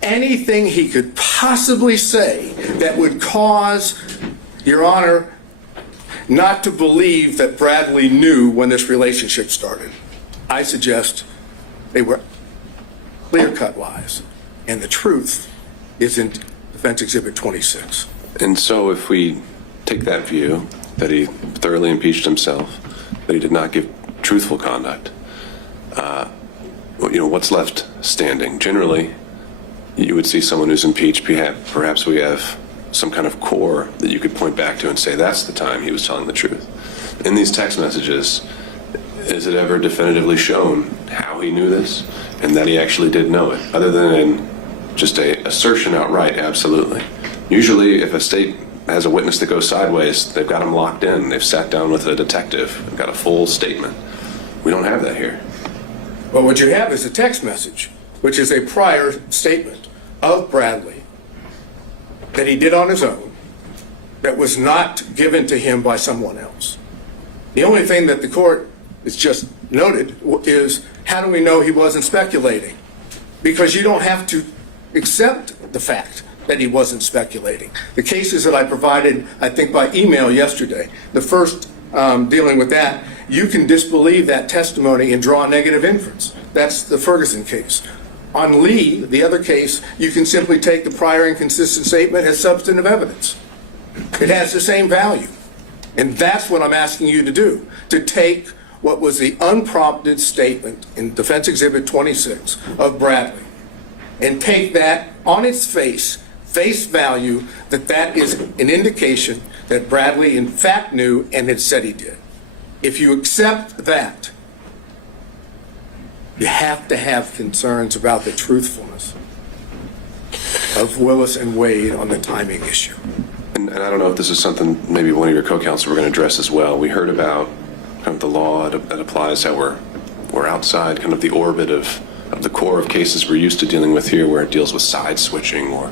Anything he could possibly say that would cause Your Honor not to believe that Bradley knew when this relationship started. I suggest they were clear-cut lies, and the truth is in Defense Exhibit 26. And so if we take that view, that he thoroughly impeached himself, that he did not give truthful conduct, what's left standing? Generally, you would see someone who's impeached, perhaps we have some kind of core that you could point back to and say that's the time he was telling the truth. In these text messages, is it ever definitively shown how he knew this and that he actually did know it, other than in just a assertion outright? Absolutely. Usually, if a state has a witness that goes sideways, they've got him locked in. They've sat down with a detective and got a full statement. We don't have that here. Well, what you have is a text message, which is a prior statement of Bradley that he did on his own, that was not given to him by someone else. The only thing that the court has just noted is, how do we know he wasn't speculating? Because you don't have to accept the fact that he wasn't speculating. The cases that I provided, I think by email yesterday, the first dealing with that, you can disbelieve that testimony and draw a negative inference. That's the Ferguson case. On Lee, the other case, you can simply take the prior inconsistent statement as substantive evidence. It has the same value. And that's what I'm asking you to do, to take what was the unprompted statement in Defense Exhibit 26 of Bradley, and take that on its face value, that is an indication that Bradley in fact knew and had said he did. If you accept that, you have to have concerns about the truthfulness of Willis and Wade on the timing issue. And I don't know if this is something maybe one of your co-counsel were going to address as well. We heard about kind of the law that applies, how we're outside kind of the orbit of the core of cases we're used to dealing with here, where it deals with side switching or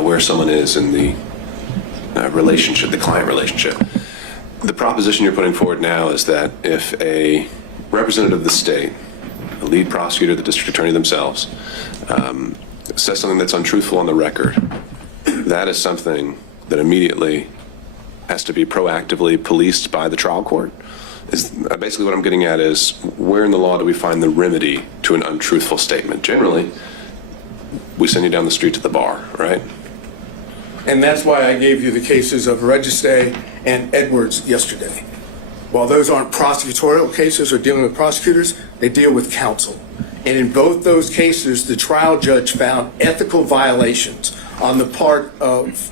where someone is in the relationship, the client relationship. The proposition you're putting forward now is that if a representative of the state, a lead prosecutor, the district attorney themselves, says something that's untruthful on the record, that is something that immediately has to be proactively policed by the trial court. Is basically what I'm getting at is, where in the law do we find the remedy to an untruthful statement? Generally, we send you down the street to the bar, right? And that's why I gave you the cases of Registe and Edwards yesterday. While those aren't prosecutorial cases or dealing with prosecutors, they deal with counsel. And in both those cases, the trial judge found ethical violations on the part of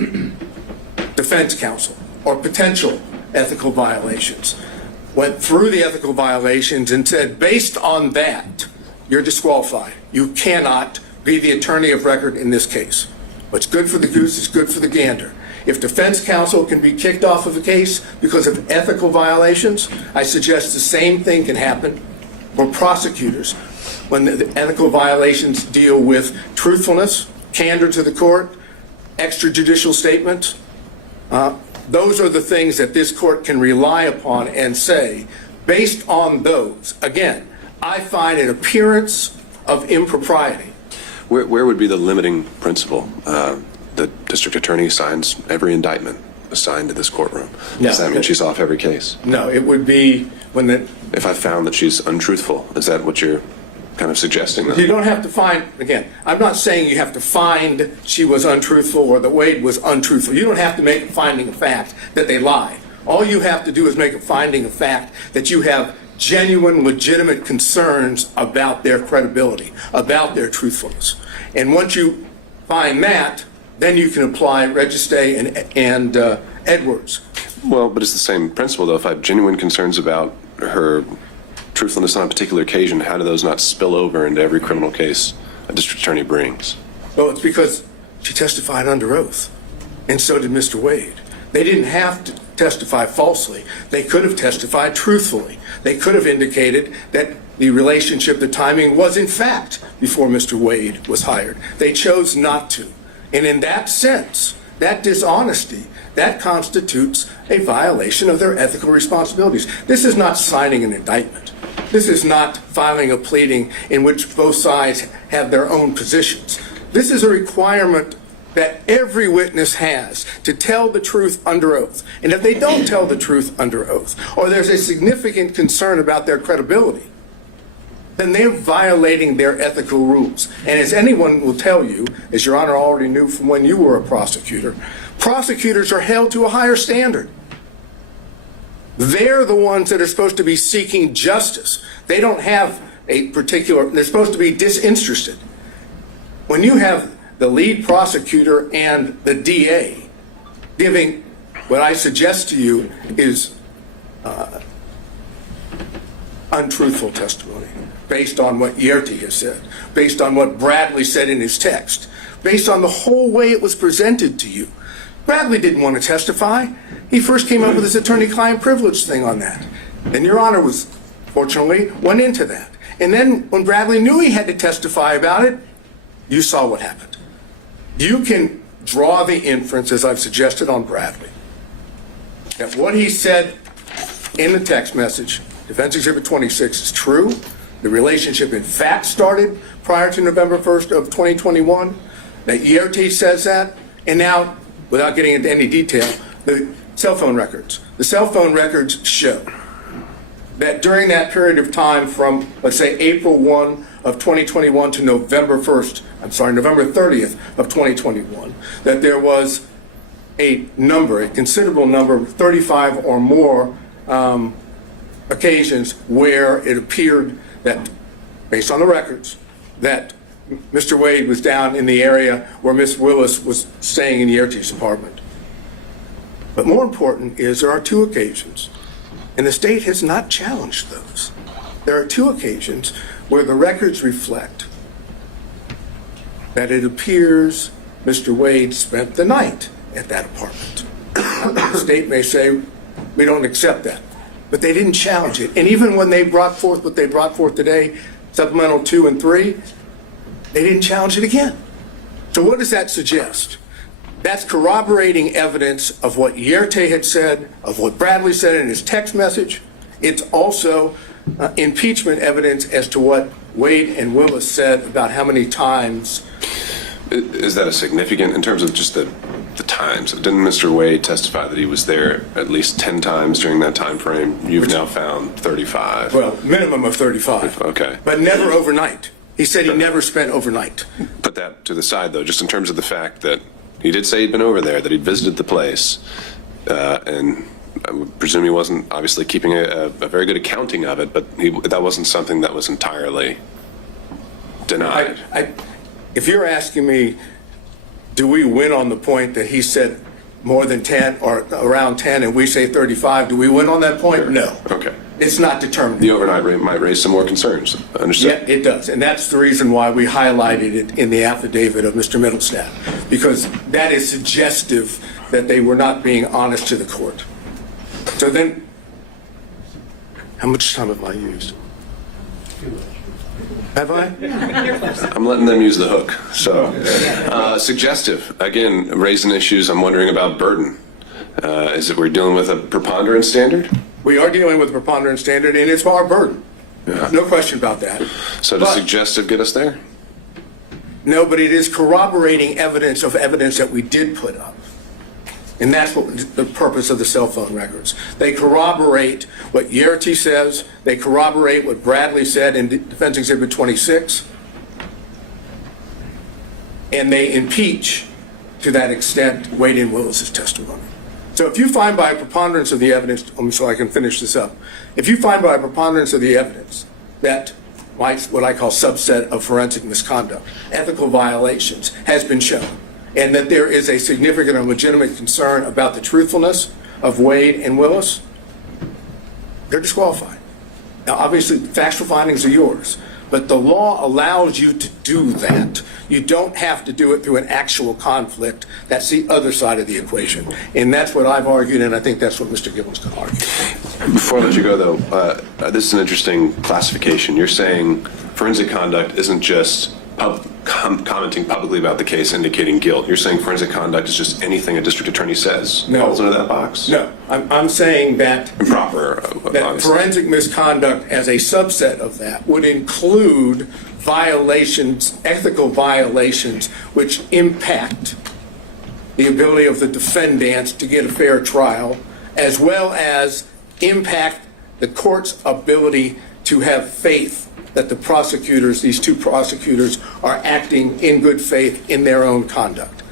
defense counsel, or potential ethical violations. Went through the ethical violations and said, based on that, you're disqualified. You cannot be the attorney of record in this case. What's good for the goose is good for the gander. If defense counsel can be kicked off of a case because of ethical violations, I suggest the same thing can happen for prosecutors when the ethical violations deal with truthfulness, candor to the court, extrajudicial statements. Those are the things that this court can rely upon and say, based on those, again, I find an appearance of impropriety. Where would be the limiting principle? The district attorney signs every indictment assigned to this courtroom. No. Does that mean she's off every case? No, it would be when the... If I found that she's untruthful, is that what you're kind of suggesting? You don't have to find, again, I'm not saying you have to find she was untruthful or that Wade was untruthful. You don't have to make a finding of fact that they lied. All you have to do is make a finding of fact that you have genuine, legitimate concerns about their credibility, about their truthfulness. And once you find that, then you can apply Registe and Edwards. Well, but it's the same principle, though. If I have genuine concerns about her truthfulness on a particular occasion, how do those not spill over into every criminal case a district attorney brings? Well, it's because she testified under oath, and so did Mr. Wade. They didn't have to testify falsely. They could have testified truthfully. They could have indicated that the relationship, the timing was in fact before Mr. Wade was hired. They chose not to. And in that sense, that dishonesty, that constitutes a violation of their ethical responsibilities. This is not signing an indictment. This is not filing a pleading in which both sides have their own positions. This is a requirement that every witness has to tell the truth under oath. And if they don't tell the truth under oath, or there's a significant concern about their credibility, then they're violating their ethical rules. And as anyone will tell you, as Your Honor already knew from when you were a prosecutor, prosecutors are held to a higher standard. They're the ones that are supposed to be seeking justice. They don't have a particular, they're supposed to be disinterested. When you have the lead prosecutor and the DA giving what I suggest to you is untruthful testimony, based on what Yerty has said, based on what Bradley said in his text, based on the whole way it was presented to you. Bradley didn't want to testify. He first came up with his attorney-client privilege thing on that. And Your Honor was, fortunately, went into that. And then when Bradley knew he had to testify about it, you saw what happened. You can draw the inference, as I've suggested on Bradley, that what he said in the text message, Defense Exhibit 26, is true. The relationship, in fact, started prior to November 1st of 2021, that Yerty says that, and now, without getting into any detail, the cell phone records. The cell phone records show that during that period of time from, let's say, April 1 of 2021 to November 30th of 2021, that there was a considerable number, 35 or more occasions where it appeared that, based on the records, that Mr. Wade was down in the area where Ms. Willis was staying in Yerty's apartment. But more important is there are two occasions, and the state has not challenged those. There are two occasions where the records reflect that it appears Mr. Wade spent the night at that apartment. Now, the state may say, we don't accept that. but they didn't challenge it. And even when they brought forth what they brought forth today, supplemental 2 and 3, they didn't challenge it again. So what does that suggest? That's corroborating evidence of what Yerte had said, of what Bradley said in his text message. It's also impeachment evidence as to what Wade and Willis said about how many times. Is that a significant, in terms of just the times? Didn't Mr. Wade testify that he was there at least 10 times during that time frame? You've now found 35. Well, minimum of 35. Okay. But never overnight. He said he never spent overnight. Put that to the side, though, just in terms of the fact that he did say he'd been over there, that he'd visited the place, and I would presume he wasn't obviously keeping a very good accounting of it, but that wasn't something that was entirely denied. If you're asking me, do we win on the point that he said more than 10 or around 10 and we say 35, do we win on that point? No. Okay. It's not determined. The overnight rate might raise some more concerns. Understood? Yeah, it does. And that's the reason why we highlighted it in the affidavit of Mr. Middlestadt, because that is suggestive that they were not being honest to the court. So then, how much time have I used? Have I? I'm letting them use the hook. So, suggestive. Again, raising issues. I'm wondering about burden. Is it we're dealing with a preponderance standard? We are dealing with a preponderance standard, and it's our burden. Yeah. No question about that. So does suggestive get us there? No, but it is corroborating evidence of evidence that we did put up. And that's what the purpose of the cell phone records. They corroborate what Yerte says. They corroborate what Bradley said in Defense Exhibit 26. And they impeach, to that extent, Wade and Willis's testimony. So if you find by a preponderance of the evidence, so I can finish this up, if you find by a preponderance of the evidence that what I call subset of forensic misconduct, ethical violations, has been shown, and that there is a significant and legitimate concern about the truthfulness of Wade and Willis, they're disqualified. Now, obviously, factual findings are yours, but the law allows you to do that. You don't have to do it through an actual conflict. That's the other side of the equation. And that's what I've argued, and I think that's what Mr. Gibbons can argue. Before I let you go, though, this is an interesting classification. You're saying forensic conduct isn't just commenting publicly about the case indicating guilt. You're saying forensic conduct is just anything a district attorney says falls into that box? No. I'm saying that improper. That forensic misconduct as a subset of that would include violations, ethical violations, which impact the ability of the defendants to get a fair trial, as well as impact the court's ability to have faith that the prosecutors, these two prosecutors, are acting in good faith in their own conduct.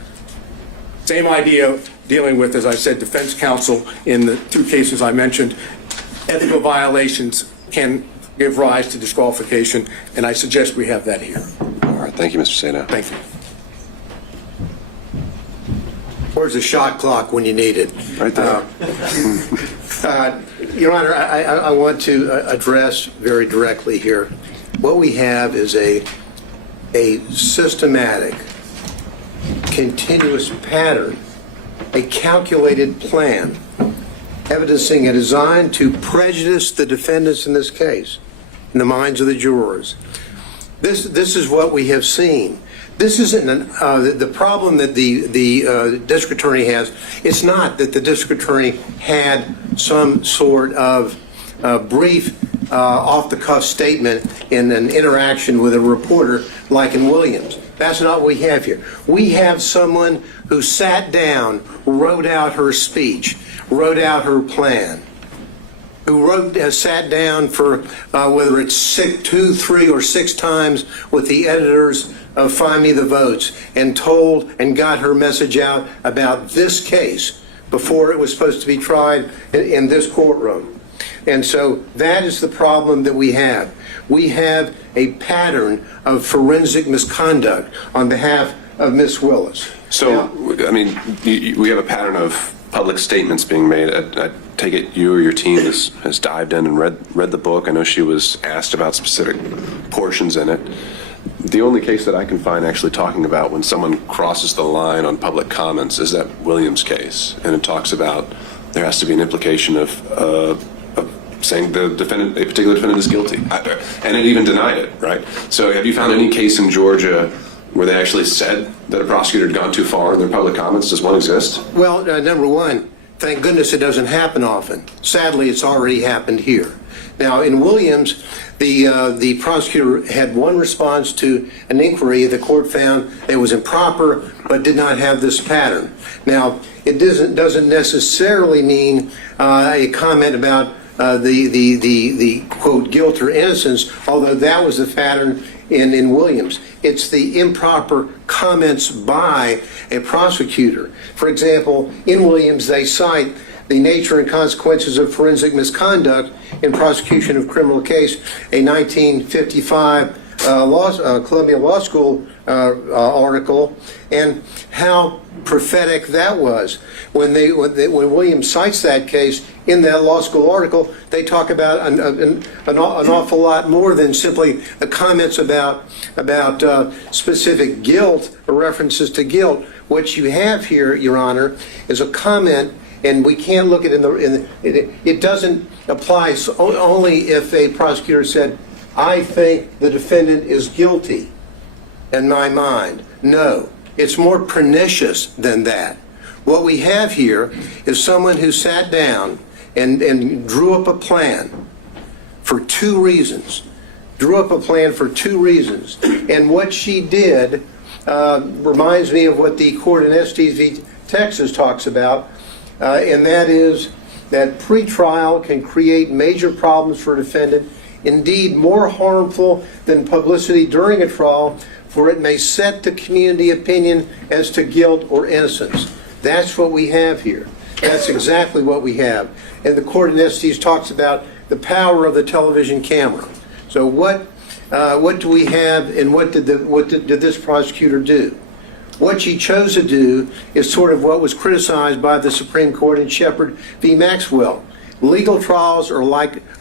Same idea dealing with, as I said, defense counsel in the two cases I mentioned. Ethical violations can give rise to disqualification, and I suggest we have that here. All right, thank you, Mr. Sadow. Thank you. Where's the shot clock when you need it? Right there. Your Honor, I want to address very directly here. What we have is a systematic, continuous pattern, a calculated plan, evidencing a design to prejudice the defendants in this case, in the minds of the jurors. This is what we have seen. This isn't the problem that the district attorney has. It's not that the district attorney had some sort of brief off-the-cuff statement in an interaction with a reporter like in Williams. That's not what we have here. We have someone who sat down, wrote out her speech, wrote out her plan, who sat down for whether it's 2, 3, or 6 times with the editors of Find Me the Votes and told and got her message out about this case before it was supposed to be tried in this courtroom. And so that is the problem that we have. We have a pattern of forensic misconduct on behalf of Ms. Willis. So, I mean, we have a pattern of public statements being made. I take it you or your team has dived in and read the book. I know she was asked about specific portions in it. The only case that I can find actually talking about when someone crosses the line on public comments is that Williams case. And it talks about there has to be an implication of saying a particular defendant is guilty. And it even denied it, right? So have you found any case in Georgia where they actually said that a prosecutor had gone too far in their public comments? Does one exist? Well, number one, thank goodness it doesn't happen often. Sadly, it's already happened here. Now, in Williams, the prosecutor had one response to an inquiry the court found it was improper, but did not have this pattern. Now, it doesn't necessarily mean a comment about the quote guilt or innocence, although that was the pattern in Williams. It's the improper comments by a prosecutor. For example, in Williams, they cite the nature and consequences of forensic misconduct in prosecution of criminal case, a 1955 Columbia Law School article, and how prophetic that was. When Williams cites that case in that law school article, they talk about an awful lot more than simply comments about specific guilt or references to guilt. What you have here, Your Honor, is a comment, and we can't look at it it doesn't apply only if a prosecutor said, I think the defendant is guilty in my mind. No, it's more pernicious than that. What we have here is someone who sat down and drew up a plan for two reasons. And what she did reminds me of what the court in Estes v. Texas talks about, and that is that pretrial can create major problems for a defendant, indeed more harmful than publicity during a trial, for it may set the community opinion as to guilt or innocence. That's what we have here. That's exactly what we have. And the court in Estes talks about the power of the television camera. So what do we have, and what did this prosecutor do? What she chose to do is sort of what was criticized by the Supreme Court in Shepard v. Maxwell. Legal trials are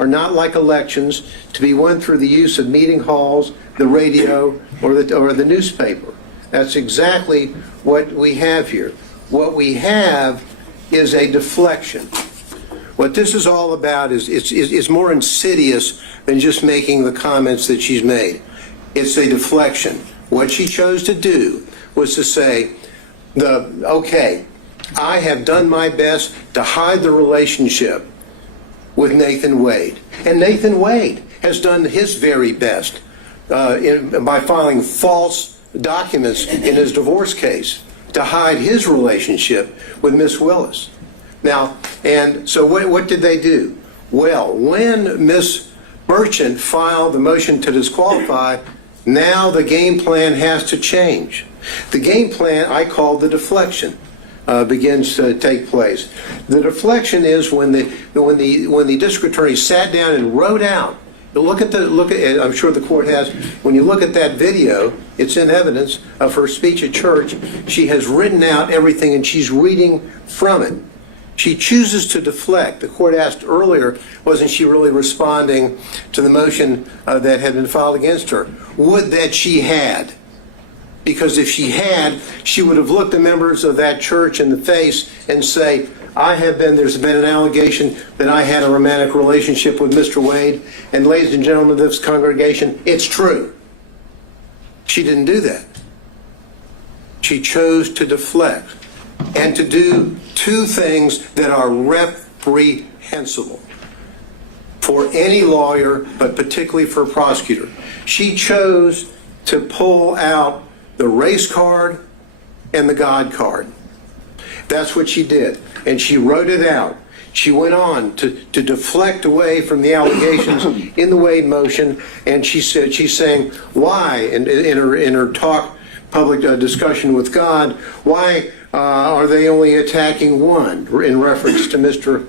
not like elections to be won through the use of meeting halls, the radio, or the newspaper. That's exactly what we have here. What we have is a deflection. What this is all about is more insidious than just making the comments that she's made. It's a deflection. What she chose to do was to say, okay, I have done my best to hide the relationship with Nathan Wade. And Nathan Wade has done his very best by filing false documents in his divorce case to hide his relationship with Miss Willis. Now, and so what did they do? Well, when Miss Merchant filed the motion to disqualify, now the game plan has to change. The game plan I call the deflection begins to take place. The deflection is when the district attorney sat down and wrote out. Look at I'm sure the court has. When you look at that video, it's in evidence of her speech at church. She has written out everything and she's reading from it. She chooses to deflect. The court asked earlier, wasn't she really responding to the motion that had been filed against her? Would that she had. Because if she had, she would have looked the members of that church in the face and say, there's been an allegation that I had a romantic relationship with Mr. Wade, and ladies and gentlemen of this congregation, it's true. She didn't do that. She chose to deflect and to do two things that are reprehensible for any lawyer, but particularly for a prosecutor. She chose to pull out the race card and the God card. That's what she did. And she wrote it out. She went on to deflect away from the allegations in the Wade motion, and she's saying, why, in her talk, public discussion with God, why are they only attacking one in reference to Mr.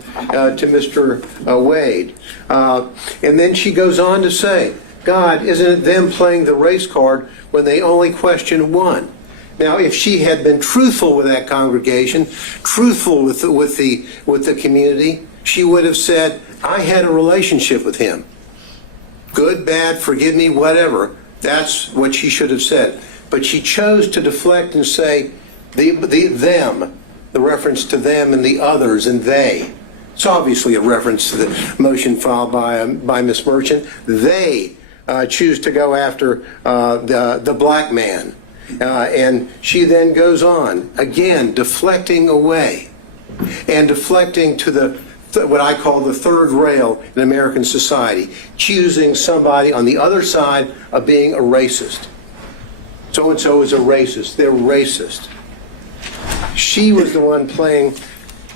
Wade? And then she goes on to say, God, isn't it them playing the race card when they only question one? Now, if she had been truthful with that congregation, truthful with the community, she would have said, I had a relationship with him. Good, bad, forgive me, whatever. That's what she should have said. But she chose to deflect and say, them, the reference to them and the others and they. It's obviously a reference to the motion filed by Ms. Merchant. They choose to go after the black man. And she then goes on, again, deflecting away and deflecting to what I call the third rail in American society, choosing somebody on the other side of being a racist. So-and-so is a racist. They're racist. She was the one playing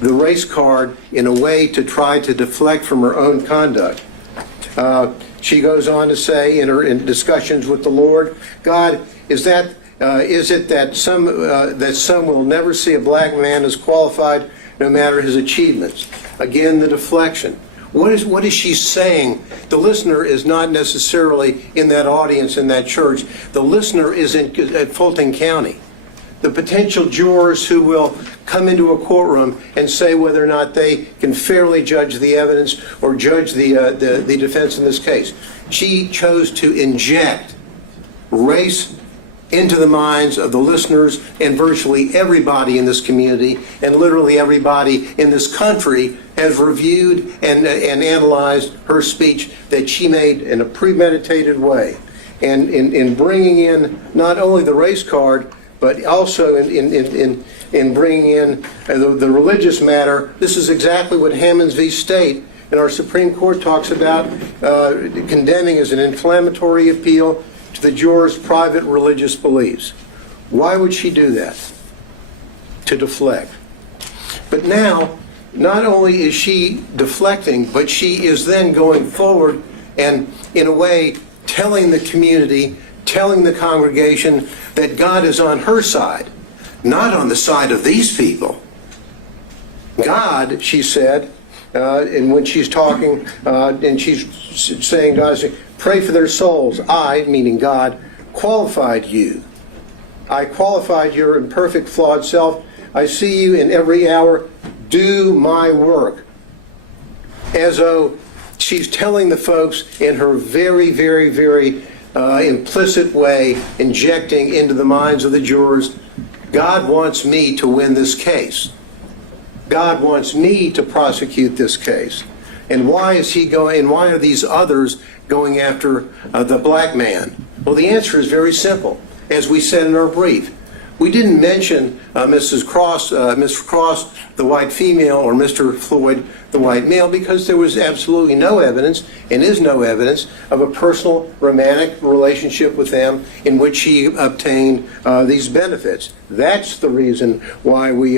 the race card in a way to try to deflect from her own conduct. She goes on to say in discussions with the Lord, God, is it that some will never see a black man as qualified no matter his achievements? Again, the deflection. What is she saying? The listener is not necessarily in that audience in that church. The listener is at Fulton County. The potential jurors who will come into a courtroom and say whether or not they can fairly judge the evidence or judge the defense in this case. She chose to inject race into the minds of the listeners and virtually everybody in this community, and literally everybody in this country has reviewed and analyzed her speech that she made in a premeditated way. And in bringing in not only the race card, but also in bringing in the religious matter, this is exactly what Hammonds v. State in our Supreme Court talks about, condemning as an inflammatory appeal to the jurors' private religious beliefs. Why would she do that? To deflect. But now, not only is she deflecting, but she is then going forward and, in a way, telling the community, telling the congregation that God is on her side, not on the side of these people. God, she said, and when she's talking, and she's saying, God, pray for their souls. I, meaning God, qualified you. I qualified your imperfect, flawed self. I see you in every hour. Do my work. As though she's telling the folks in her very, very, very implicit way, injecting into the minds of the jurors, God wants me to win this case. God wants me to prosecute this case. And why is he going, and why are these others going after the black man? Well, the answer is very simple. As we said in our brief, we didn't mention Mr. Cross, the white female, or Mr. Floyd, the white male, because there was absolutely no evidence, and is no evidence, of a personal romantic relationship with them in which he obtained these benefits. That's the reason why we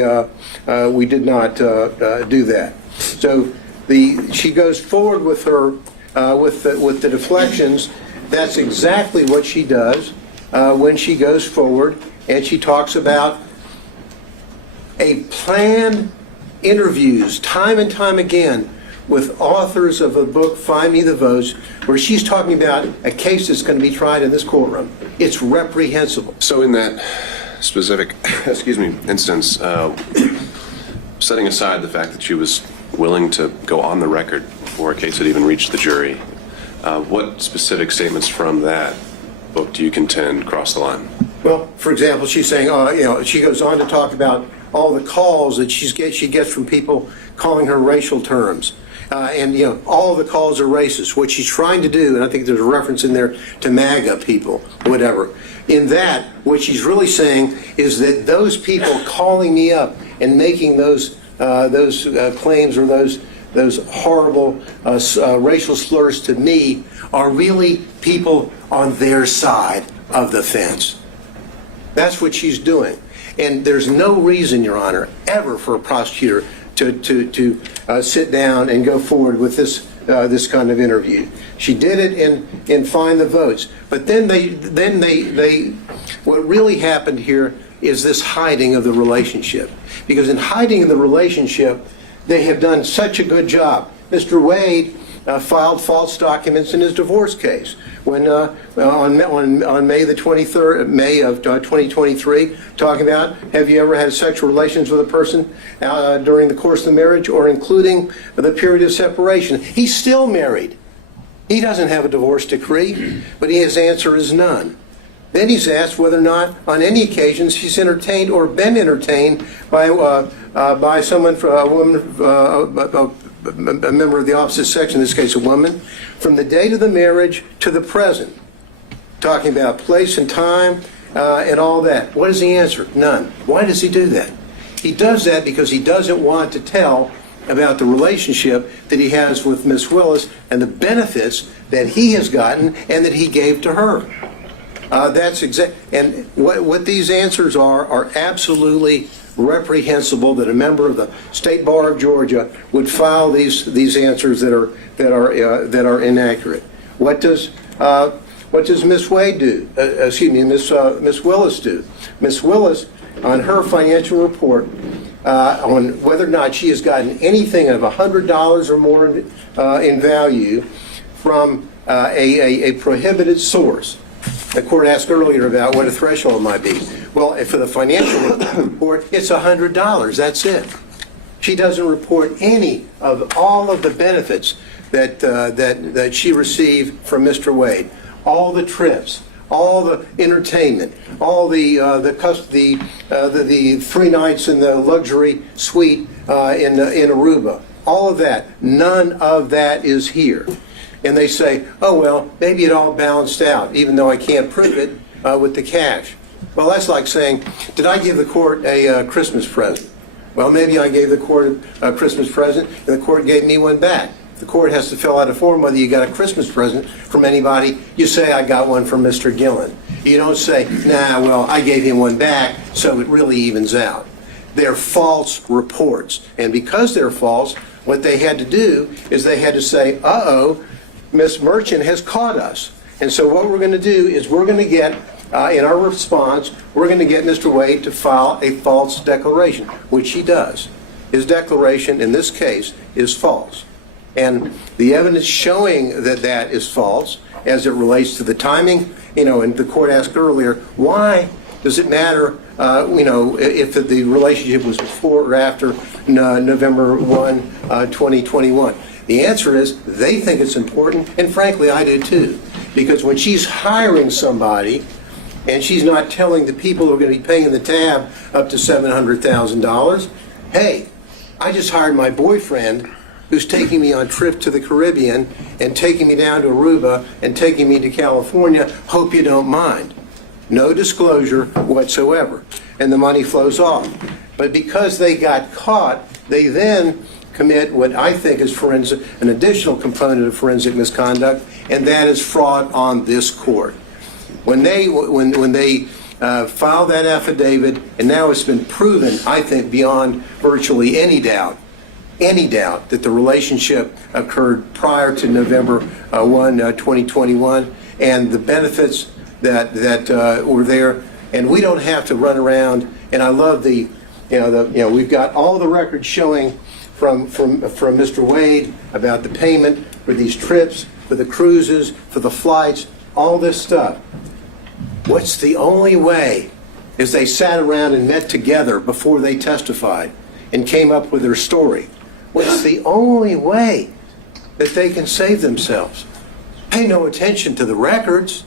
did not do that. So she goes forward with her with the deflections. That's exactly what she does when she goes forward, and she talks about a planned interviews time and time again with authors of a book, Find Me the Votes, where she's talking about a case that's going to be tried in this courtroom. It's reprehensible. So in that specific, instance, setting aside the fact that she was willing to go on the record before a case had even reached the jury, what specific statements from that book do you contend cross the line? Well, for example, she's saying, she goes on to talk about all the calls that she gets from people calling her racial terms. And all the calls are racist. What she's trying to do, and I think there's a reference in there to MAGA people, whatever. In that, what she's really saying is that those people calling me up and making those claims or those horrible racial slurs to me are really people on their side of the fence. That's what she's doing. And there's no reason, Your Honor, ever for a prosecutor to sit down and go forward with this kind of interview. She did it in Find the Votes. But then what really happened here is this hiding of the relationship. Because in hiding the relationship, they have done such a good job. Mr. Wade filed false documents in his divorce case when on May the 23rd, May of 2023, talking about, have you ever had sexual relations with a person during the course of the marriage or including the period of separation? He's still married. He doesn't have a divorce decree, but his answer is none. Then he's asked whether or not, on any occasions, he's entertained or been entertained by someone, a woman, a member of the opposite sex, in this case a woman, from the date of the marriage to the present, talking about place and time and all that. What is the answer? None. Why does he do that? He does that because he doesn't want to tell about the relationship that he has with Miss Willis and the benefits that he has gotten and that he gave to her. And what these answers are absolutely reprehensible. That a member of the State Bar of Georgia would file these answers that are inaccurate. What does Miss Wade do? Miss Willis do? Miss Willis, on her financial report, on whether or not she has gotten anything of $100 or more in value from a prohibited source. The court asked earlier about what a threshold might be. Well, for the financial report, it's $100. That's it. She doesn't report any of all of the benefits that she received from Mr. Wade. All the trips, all the entertainment, all the 3 nights in the luxury suite in Aruba. All of that. None of that is here. And they say, oh, well, maybe it all balanced out, even though I can't prove it with the cash. Well, that's like saying, did I give the court a Christmas present? Well, maybe I gave the court a Christmas present, and the court gave me one back. The court has to fill out a form whether you got a Christmas present from anybody. You say, I got one from Mr. Gillen. You don't say, nah, well, I gave him one back, so it really evens out. They're false reports. And because they're false, what they had to do is they had to say, uh-oh, Miss Merchant has caught us. And so what we're going to do is we're going to get, in our response, we're going to get Mr. Wade to file a false declaration, which he does. His declaration in this case is false. And the evidence showing that that is false as it relates to the timing, and the court asked earlier, why does it matter, if the relationship was before or after November 1, 2021? The answer is they think it's important, and frankly, I do too. Because when she's hiring somebody, and she's not telling the people who are going to be paying the tab up to $700,000, hey, I just hired my boyfriend who's taking me on trip to the Caribbean and taking me down to Aruba and taking me to California, hope you don't mind. No disclosure whatsoever. And the money flows off. But because they got caught, they then commit what I think is an additional component of forensic misconduct, and that is fraud on this court. When they filed that affidavit, and now it's been proven, I think, beyond virtually any doubt that the relationship occurred prior to November 1, 2021, and the benefits that were there, and we don't have to run around. And I love we've got all the records showing from Mr. Wade about the payment for these trips, for the cruises, for the flights, all this stuff. What's the only way is they sat around and met together before they testified and came up with their story. What's the only way that they can save themselves? Pay no attention to the records.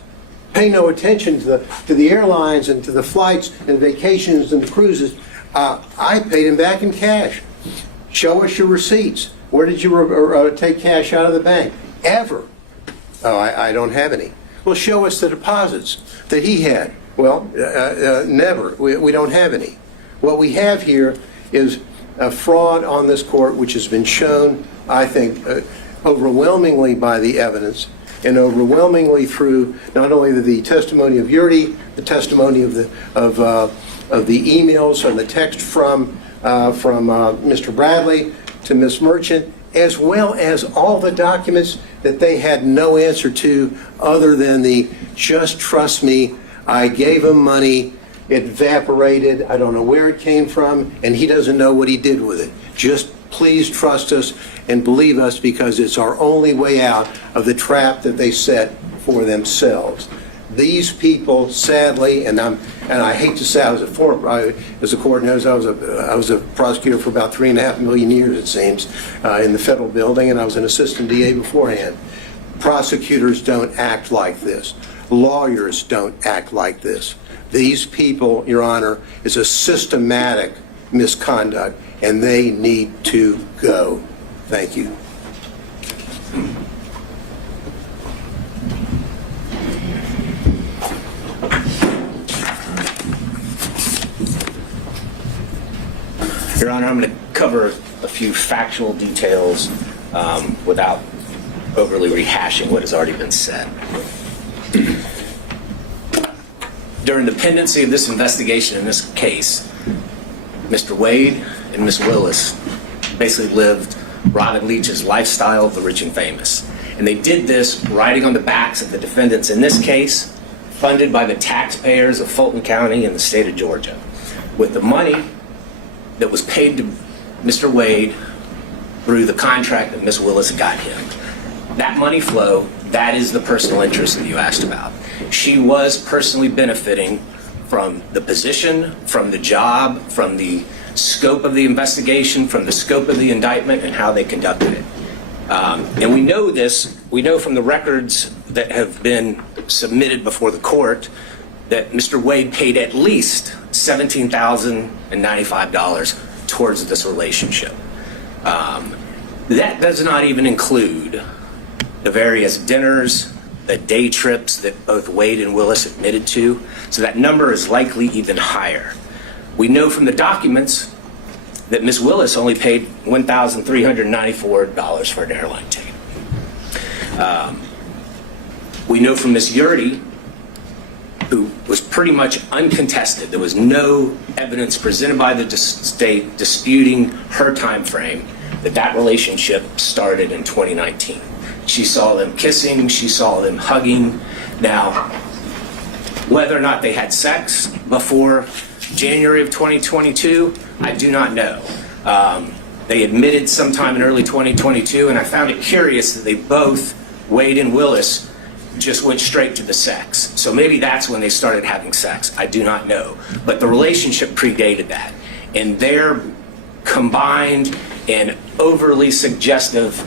Pay no attention to the airlines and to the flights and vacations and the cruises. I paid him back in cash. Show us your receipts. Where did you take cash out of the bank? Ever. Oh, I don't have any. Well, show us the deposits that he had. Well, never. We don't have any. What we have here is a fraud on this court, which has been shown, I think, overwhelmingly by the evidence, and overwhelmingly through not only the testimony of Yurdi, the testimony of the emails and the text from Mr. Bradley to Ms. Merchant, as well as all the documents that they had no answer to other than the just trust me, I gave him money, it evaporated, I don't know where it came from, and he doesn't know what he did with it. Just please trust us and believe us because it's our only way out of the trap that they set for themselves. These people, sadly, and I hate to say as the court knows, I was a prosecutor for about 3.5 million years, it seems, in the federal building, and I was an assistant DA beforehand. Prosecutors don't act like this. Lawyers don't act like this. These people, Your Honor, is a systematic misconduct, and they need to go. Thank you. Your Honor, I'm going to cover a few factual details without overly rehashing what has already been said. During the pendency of this investigation in this case, Mr. Wade and Ms. Willis basically lived Robin Leach's lifestyle of the rich and famous. And they did this riding on the backs of the defendants in this case, funded by the taxpayers of Fulton County and the state of Georgia, with the money that was paid to Mr. Wade through the contract that Ms. Willis got him. That money flow, that is the personal interest that you asked about. She was personally benefiting from the position, from the job, from the scope of the investigation, from the scope of the indictment, and how they conducted it. And we know this, we know from the records that have been submitted before the court that Mr. Wade paid at least $17,095 towards this relationship. That does not even include the various dinners, the day trips that both Wade and Willis admitted to, so that number is likely even higher. We know from the documents that Ms. Willis only paid $1,394 for an airline ticket. We know from Ms. Yurdy, who was pretty much uncontested, there was no evidence presented by the state disputing her time frame, that relationship started in 2019. She saw them kissing, she saw them hugging. Now, whether or not they had sex before January of 2022, I do not know. They admitted sometime in early 2022, and I found it curious that they both, Wade and Willis, just went straight to the sex. So maybe that's when they started having sex. I do not know. But the relationship predated that. And their combined and overly suggestive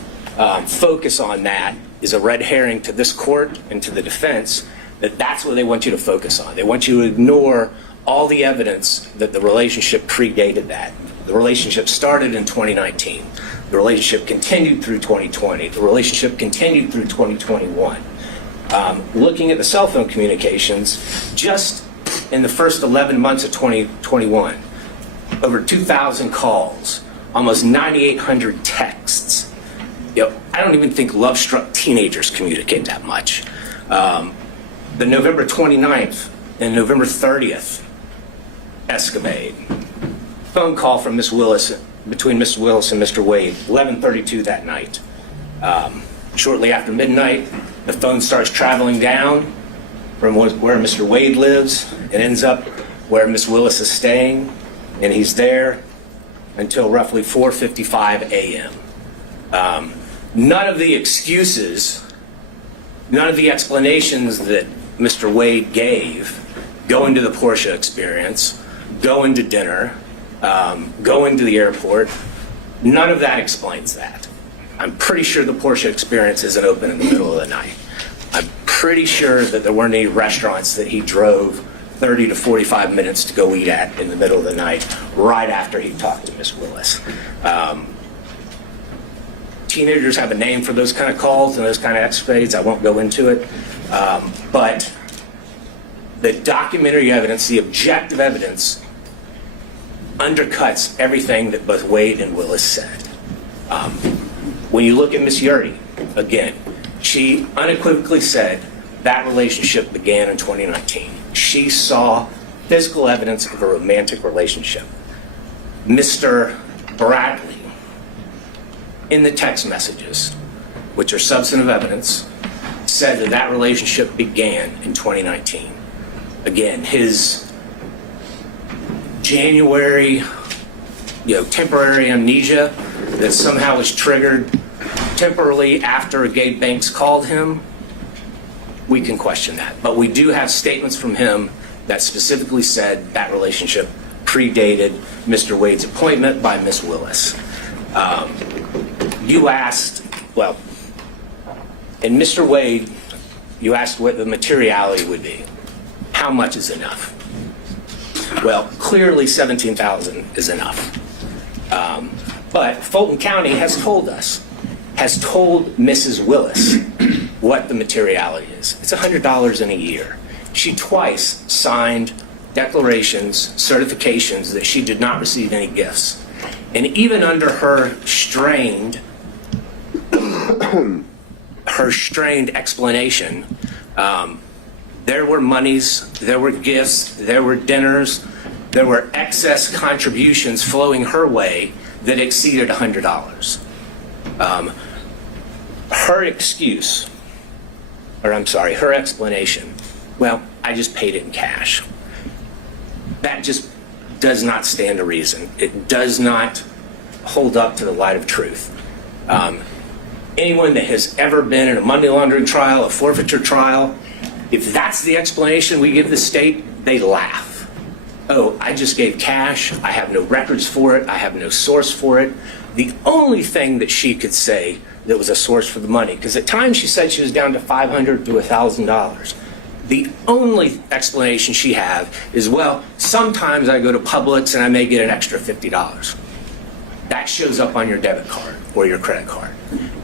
focus on that is a red herring to this court and to the defense, that that's what they want you to focus on. They want you to ignore all the evidence that the relationship predated that. The relationship started in 2019. The relationship continued through 2020. The relationship continued through 2021. Looking at the cell phone communications, just in the first 11 months of 2021, over 2,000 calls, almost 9,800 texts. You know, I don't even think love-struck teenagers communicate that much. The November 29th and November 30th escapade, phone call from Ms. Willis, between Ms. Willis and Mr. Wade, 11:32 that night. Shortly after midnight, the phone starts traveling down from where Mr. Wade lives and ends up where Ms. Willis is staying, and he's there until roughly 4:55 a.m. None of the excuses, none of the explanations that Mr. Wade gave, going to the Porsche experience, going to dinner, going to the airport, none of that explains that. I'm pretty sure the Porsche experience isn't open in the middle of the night. I'm pretty sure that there weren't any restaurants that he drove 30 to 45 minutes to go eat at in the middle of the night, right after he talked to Ms. Willis. Teenagers have a name for those kind of calls and those kind of escapades. I won't go into it. But the documentary evidence, the objective evidence, undercuts everything that both Wade and Willis said. When you look at Ms. Yurdy, again, she unequivocally said that relationship began in 2019. She saw physical evidence of a romantic relationship. Mr. Bradley, in the text messages, which are substantive evidence, said that that relationship began in 2019. Again, his January, temporary amnesia that somehow was triggered temporarily after Gabe Banks called him, we can question that. But we do have statements from him that specifically said that relationship predated Mr. Wade's appointment by Ms. Willis. You asked, in Mr. Wade, you asked what the materiality would be. How much is enough? Well, clearly $17,000 is enough. But Fulton County has told Mrs. Willis what the materiality is. It's $100 in a year. She twice signed declarations, certifications that she did not receive any gifts. And even under her strained explanation, there were monies, there were gifts, there were dinners, there were excess contributions flowing her way that exceeded $100. Her explanation, well, I just paid it in cash. That just does not stand to reason. It does not hold up to the light of truth. Anyone that has ever been in a money laundering trial, a forfeiture trial, if that's the explanation we give the state, they laugh. Oh, I just gave cash. I have no records for it. I have no source for it. The only thing that she could say that was a source for the money, because at times she said she was down to $500 to $1,000. The only explanation she had is, well, sometimes I go to Publix and I may get an extra $50. That shows up on your debit card or your credit card.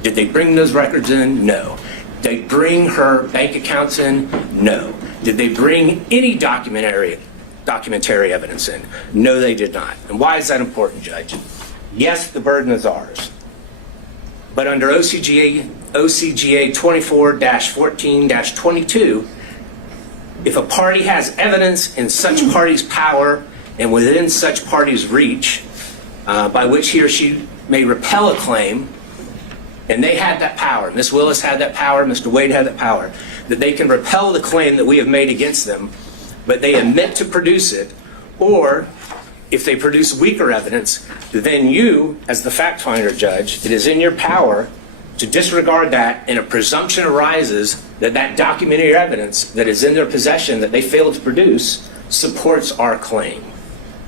Did they bring those records in? No. Did they bring her bank accounts in? No. Did they bring any documentary evidence in? No, they did not. And why is that important, Judge? Yes, the burden is ours. But under OCGA 24-14-22, if a party has evidence in such party's power and within such party's reach, by which he or she may repel a claim, and they had that power, Ms. Willis had that power, Mr. Wade had that power, that they can repel the claim that we have made against them, but they admit to produce it, or if they produce weaker evidence, then you, as the fact finder, Judge, it is in your power to disregard that, and a presumption arises that that documentary evidence that is in their possession that they failed to produce supports our claim.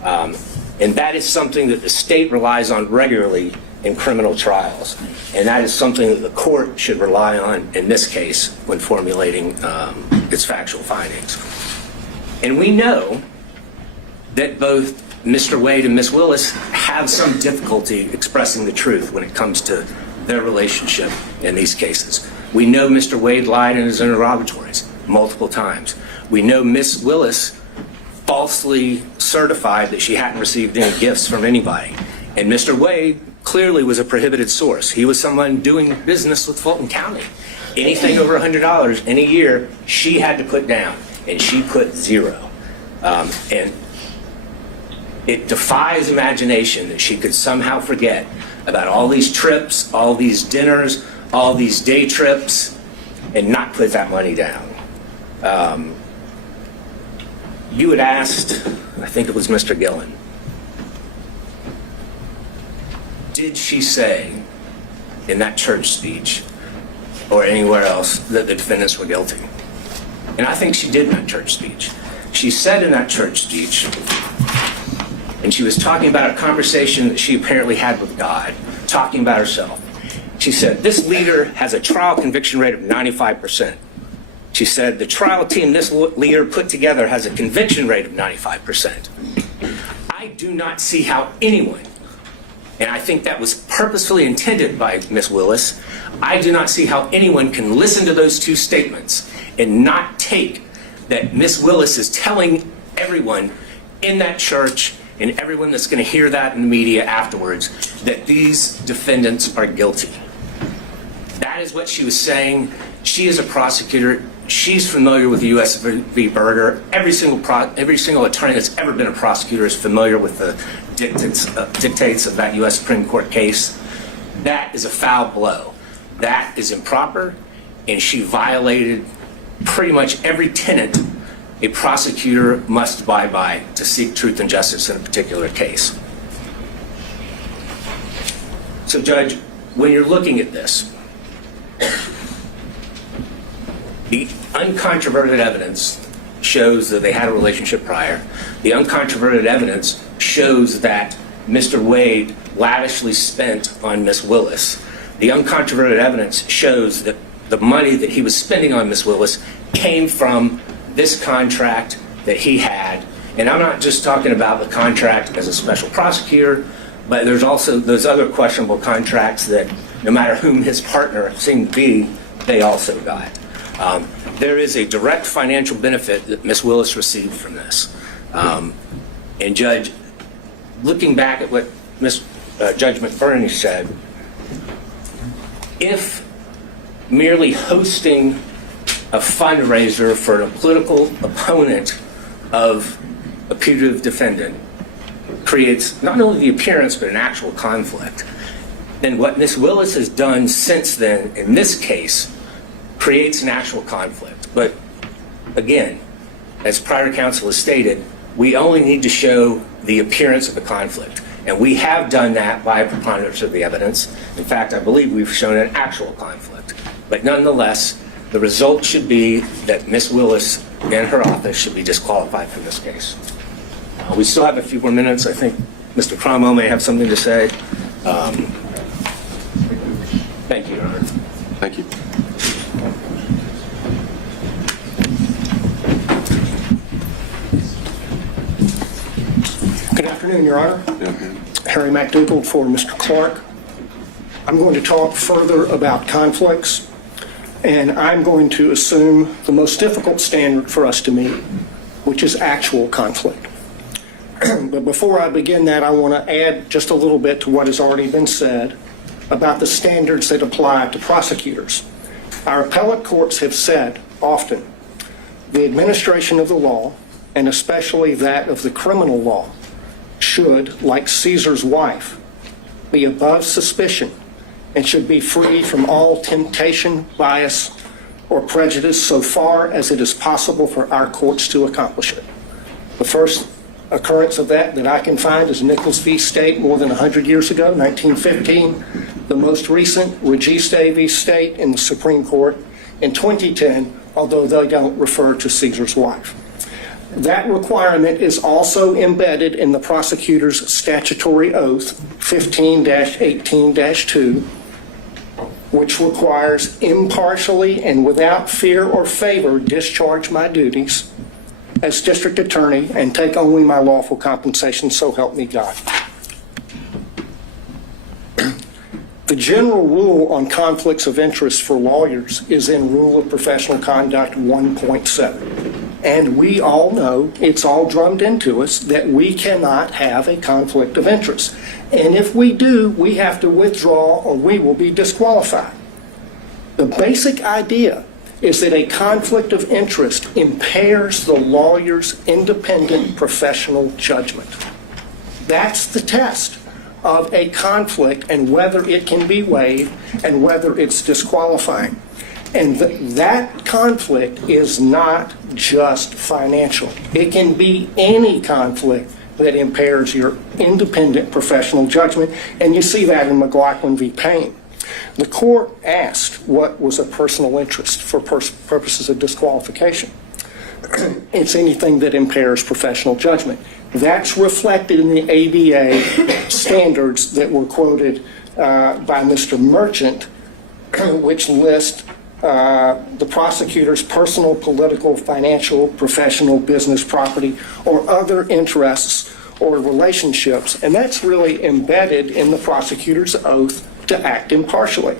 And that is something that the state relies on regularly in criminal trials. And that is something that the court should rely on in this case when formulating its factual findings. And we know that both Mr. Wade and Ms. Willis have some difficulty expressing the truth when it comes to their relationship in these cases. We know Mr. Wade lied in his interrogatories multiple times. We know Ms. Willis falsely certified that she hadn't received any gifts from anybody. And Mr. Wade clearly was a prohibited source. He was someone doing business with Fulton County. Anything over $100 in a year, she had to put down, and she put zero. And it defies imagination that she could somehow forget about all these trips, all these dinners, all these day trips, and not put that money down. You had asked, I think it was Mr. Gillen, did she say in that church speech or anywhere else that the defendants were guilty? And I think she did in that church speech. She said in that church speech, and she was talking about a conversation that she apparently had with God, talking about herself. She said, this leader has a trial conviction rate of 95%. She said, the trial team this leader put together has a conviction rate of 95%. I do not see how anyone, and I think that was purposefully intended by Ms. Willis, I do not see how anyone can listen to those two statements and not take that Ms. Willis is telling everyone in that church and everyone that's going to hear that in the media afterwards that these defendants are guilty. That is what she was saying. She is a prosecutor. She's familiar with the U.S. v. Berger. Every single attorney that's ever been a prosecutor is familiar with the dictates of that U.S. Supreme Court case. That is a foul blow. That is improper, and she violated pretty much every tenet a prosecutor must abide by to seek truth and justice in a particular case. So, Judge, when you're looking at this, the uncontroverted evidence shows that they had a relationship prior. The uncontroverted evidence shows that Mr. Wade lavishly spent on Ms. Willis. The uncontroverted evidence shows that the money that he was spending on Ms. Willis came from this contract that he had. And I'm not just talking about the contract as a special prosecutor, But there's also those other questionable contracts that no matter whom his partner seemed to be, they also got. There is a direct financial benefit that Ms. Willis received from this. And Judge, looking back at what Judge McBurney said, if merely hosting a fundraiser for a political opponent of a putative defendant creates not only the appearance but an actual conflict, then what Ms. Willis has done since then in this case creates an actual conflict. But again, as prior counsel has stated, we only need to show the appearance of a conflict. And we have done that by a preponderance of the evidence. In fact, I believe we've shown an actual conflict. But nonetheless, the result should be that Ms. Willis and her office should be disqualified from this case. We still have a few more minutes. I think Mr. Cromwell may have something to say. Thank you, Your Honor. Thank you. Good afternoon, Your Honor. Harry McDougall for Mr. Clark. I'm going to talk further about conflicts, and I'm going to assume the most difficult standard for us to meet, which is actual conflict. But before I begin that, I want to add just a little bit to what has already been said about the standards that apply to prosecutors. Our appellate courts have said often the administration of the law, and especially that of the criminal law, should, like Caesar's wife, be above suspicion and should be free from all temptation, bias, or prejudice so far as it is possible for our courts to accomplish it. The first occurrence of that I can find is Nichols v. State more than 100 years ago, 1915. The most recent, Registe v. State in the Supreme Court in 2010, although they don't refer to Caesar's wife. That requirement is also embedded in the prosecutor's statutory oath, 15-18-2, which requires impartially and without fear or favor discharge my duties as district attorney and take only my lawful compensation, so help me God. The general rule on conflicts of interest for lawyers is in Rule of Professional Conduct 1.7. And we all know, it's all drummed into us, that we cannot have a conflict of interest. And if we do, we have to withdraw or we will be disqualified. The basic idea is that a conflict of interest impairs the lawyer's independent professional judgment. That's the test of a conflict and whether it can be waived and whether it's disqualifying. And that conflict is not just financial. It can be any conflict that impairs your independent professional judgment, and you see that in McLaughlin v. Payne. The court asked what was a personal interest for purposes of disqualification. It's anything that impairs professional judgment. That's reflected in the ABA standards that were quoted by Mr. Merchant, which list the prosecutor's personal, political, financial, professional, business, property, or other interests or relationships. And that's really embedded in the prosecutor's oath to act impartially.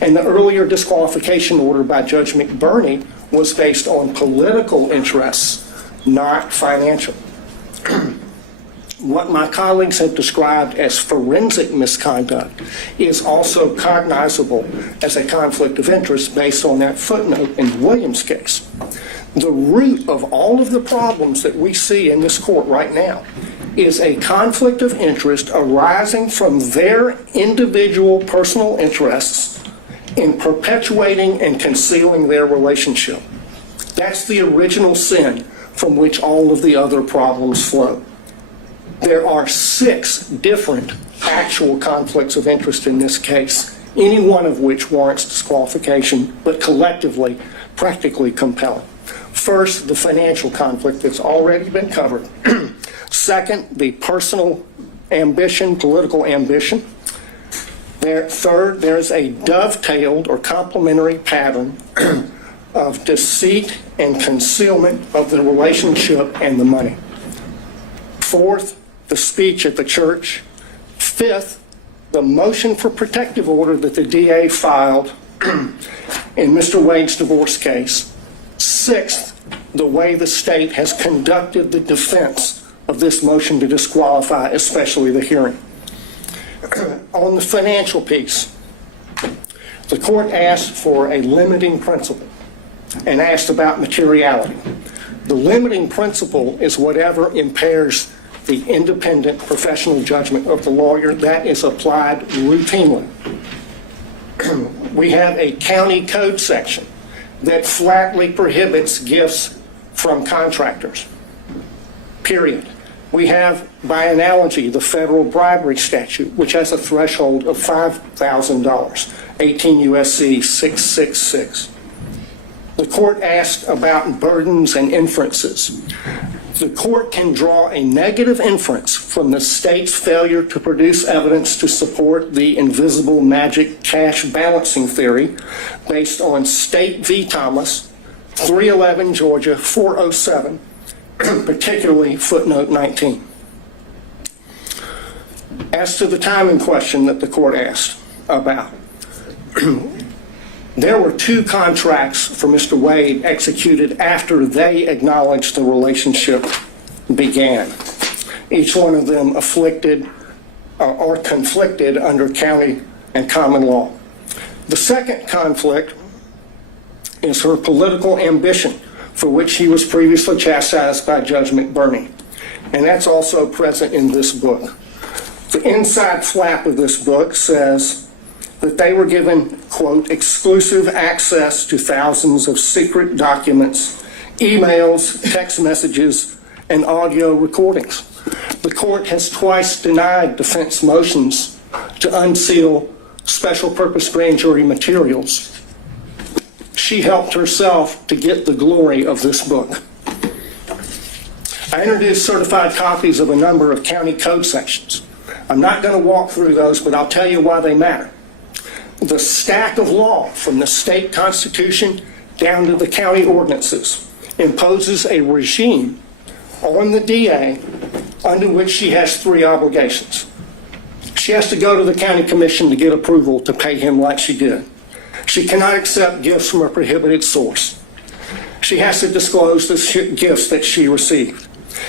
And the earlier disqualification order by Judge McBurney was based on political interests, not financial. What my colleagues have described as forensic misconduct is also cognizable as a conflict of interest based on that footnote in the Williams case. The root of all of the problems that we see in this court right now is a conflict of interest arising from their individual personal interests in perpetuating and concealing their relationship. That's the original sin from which all of the other problems flow. There are 6 different actual conflicts of interest in this case, any one of which warrants disqualification, but collectively, practically compelling. First, the financial conflict that's already been covered. Second, the personal ambition, political ambition. Third, there's a dovetailed or complementary pattern of deceit and concealment of the relationship and the money. Fourth, the speech at the church. Fifth, the motion for protective order that the DA filed in Mr. Wade's divorce case. Sixth, the way the state has conducted the defense of this motion to disqualify, especially the hearing. On the financial piece, the court asked for a limiting principle and asked about materiality. The limiting principle is whatever impairs the independent professional judgment of the lawyer. That is applied routinely. We have a county code section that flatly prohibits gifts from contractors, period. We have, by analogy, the federal bribery statute, which has a threshold of $5,000, 18 U.S.C. 666. The court asked about burdens and inferences. The court can draw a negative inference from the state's failure to produce evidence to support the invisible magic cash balancing theory based on State v. Thomas, 311 Georgia 407, particularly footnote 19. As to the timing question that the court asked about, there were 2 contracts for Mr. Wade executed after they acknowledged the relationship began. Each one of them afflicted or conflicted under county and common law. The second conflict is her political ambition, for which he was previously chastised by Judge McBurney. And that's also present in this book. The inside flap of this book says that they were given, quote, exclusive access to thousands of secret documents, emails, text messages, and audio recordings. The court has twice denied defense motions to unseal special purpose grand jury materials. She helped herself to get the glory of this book. I introduced certified copies of a number of county code sections. I'm not going to walk through those, but I'll tell you why they matter. The stack of law from the state constitution down to the county ordinances imposes a regime on the DA under which she has 3 obligations. She has to go to the county commission to get approval to pay him like she did. She cannot accept gifts from a prohibited source. She has to disclose the gifts that she received.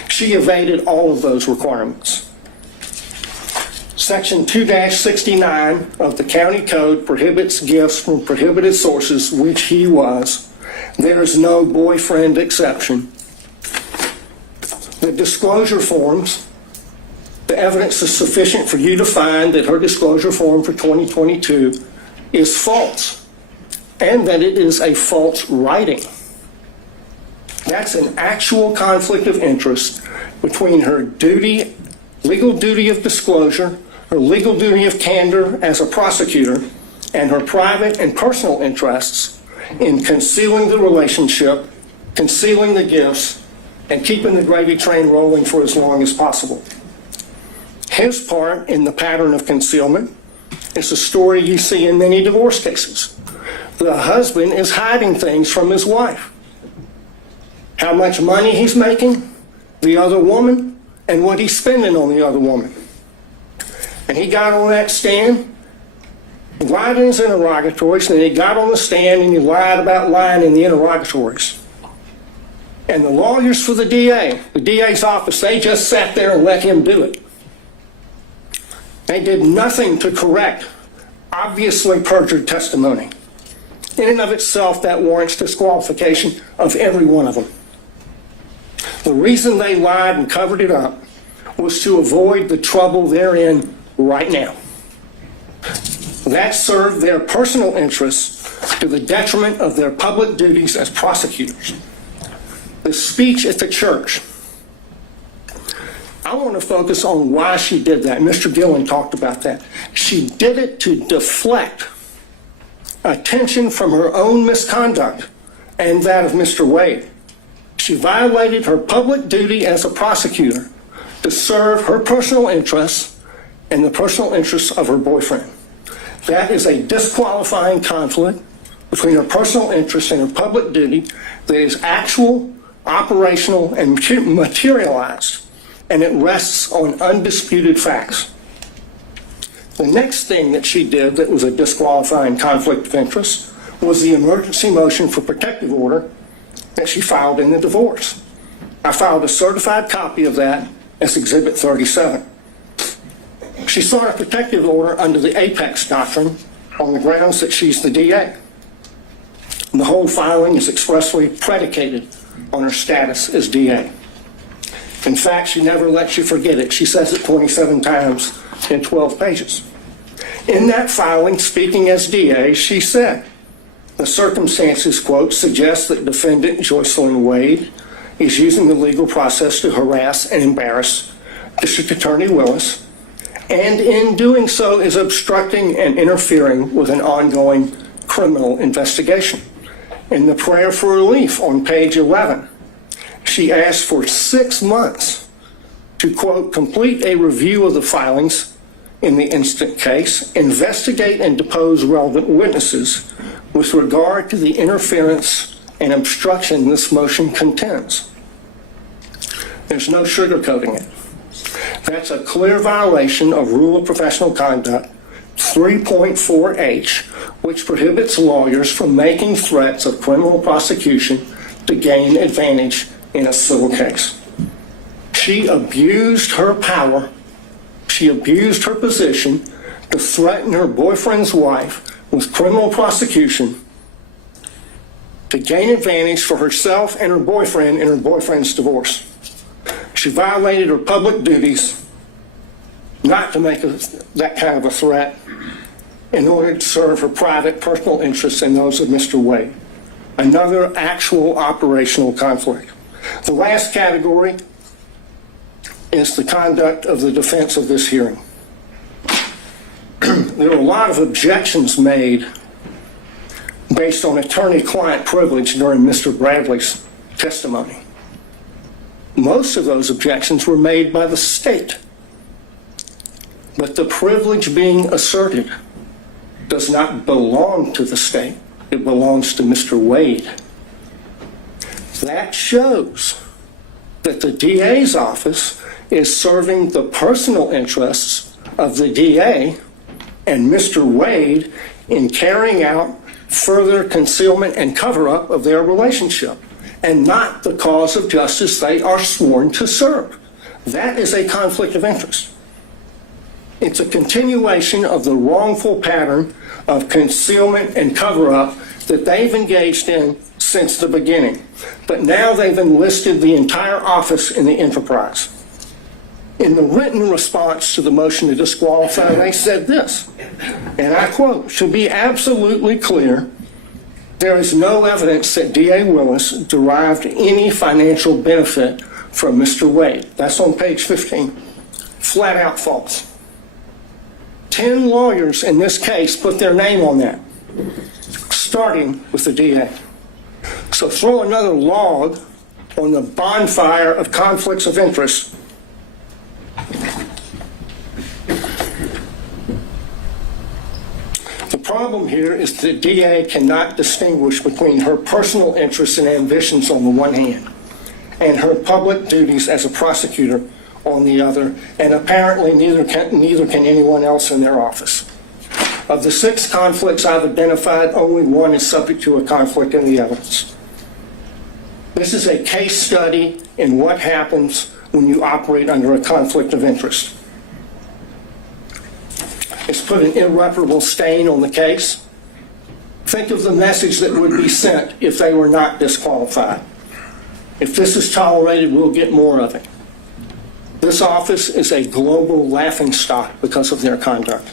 She evaded all of those requirements. Section 2-69 of the county code prohibits gifts from prohibited sources, which he was. There is no boyfriend exception. The disclosure forms, the evidence is sufficient for you to find that her disclosure form for 2022 is false, and that it is a false writing. That's an actual conflict of interest between her duty, legal duty of disclosure, her legal duty of candor as a prosecutor, and her private and personal interests in concealing the relationship, concealing the gifts, and keeping the gravy train rolling for as long as possible. His part in the pattern of concealment is a story you see in many divorce cases. The husband is hiding things from his wife. How much money he's making, the other woman, and what he's spending on the other woman. And he got on that stand, lied in his interrogatories, and then he got on the stand and he lied about lying in the interrogatories. And the lawyers for the DA's office, they just sat there and let him do it. They did nothing to correct obviously perjured testimony. In and of itself, that warrants disqualification of every one of them. The reason they lied and covered it up was to avoid the trouble they're in right now. That served their personal interests to the detriment of their public duties as prosecutors. The speech at the church, I want to focus on why she did that. Mr. Gillen talked about that. She did it to deflect attention from her own misconduct and that of Mr. Wade. She violated her public duty as a prosecutor to serve her personal interests and the personal interests of her boyfriend. That is a disqualifying conflict between her personal interests and her public duty that is actual, operational, and materialized, and it rests on undisputed facts. The next thing that she did that was a disqualifying conflict of interest was the emergency motion for protective order that she filed in the divorce. I filed a certified copy of that as Exhibit 37. She sought a protective order under the Apex Doctrine on the grounds that she's the DA. The whole filing is expressly predicated on her status as DA. In fact, she never lets you forget it. She says it 27 times in 12 pages. In that filing, speaking as DA, she said, the circumstances, quote, suggest that defendant Joycelyn Wade is using the legal process to harass and embarrass District Attorney Willis, and in doing so is obstructing and interfering with an ongoing criminal investigation. In the prayer for relief on page 11, she asked for 6 months to, quote, complete a review of the filings in the instant case, investigate and depose relevant witnesses with regard to the interference and obstruction this motion contends. There's no sugarcoating it. That's a clear violation of Rule of Professional Conduct 3.4H, which prohibits lawyers from making threats of criminal prosecution to gain advantage in a civil case. She abused her power. She abused her position to threaten her boyfriend's wife with criminal prosecution to gain advantage for herself and her boyfriend in her boyfriend's divorce. She violated her public duties not to make that kind of a threat in order to serve her private personal interests and those of Mr. Wade. Another actual operational conflict. The last category is the conduct of the defense of this hearing. There were a lot of objections made based on attorney-client privilege during Mr. Bradley's testimony. Most of those objections were made by the state. But the privilege being asserted does not belong to the state. It belongs to Mr. Wade. That shows that the DA's office is serving the personal interests of the DA and Mr. Wade in carrying out further concealment and cover-up of their relationship, and not the cause of justice they are sworn to serve. That is a conflict of interest. It's a continuation of the wrongful pattern of concealment and cover-up that they've engaged in since the beginning. But now they've enlisted the entire office in the enterprise. In the written response to the motion to disqualify, they said this, and I quote, "To be absolutely clear, there is no evidence that DA Willis derived any financial benefit from Mr. Wade." That's on page 15. Flat out false. 10 lawyers in this case put their name on that, starting with the DA. So throw another log on the bonfire of conflicts of interest. The problem here is the DA cannot distinguish between her personal interests and ambitions on the one hand, and her public duties as a prosecutor on the other, and apparently neither can anyone else in their office. Of the 6 conflicts I've identified, only one is subject to a conflict in the evidence. This is a case study in what happens when you operate under a conflict of interest. It's put an irreparable stain on the case. Think of the message that would be sent if they were not disqualified. If this is tolerated, we'll get more of it. This office is a global laughingstock because of their conduct.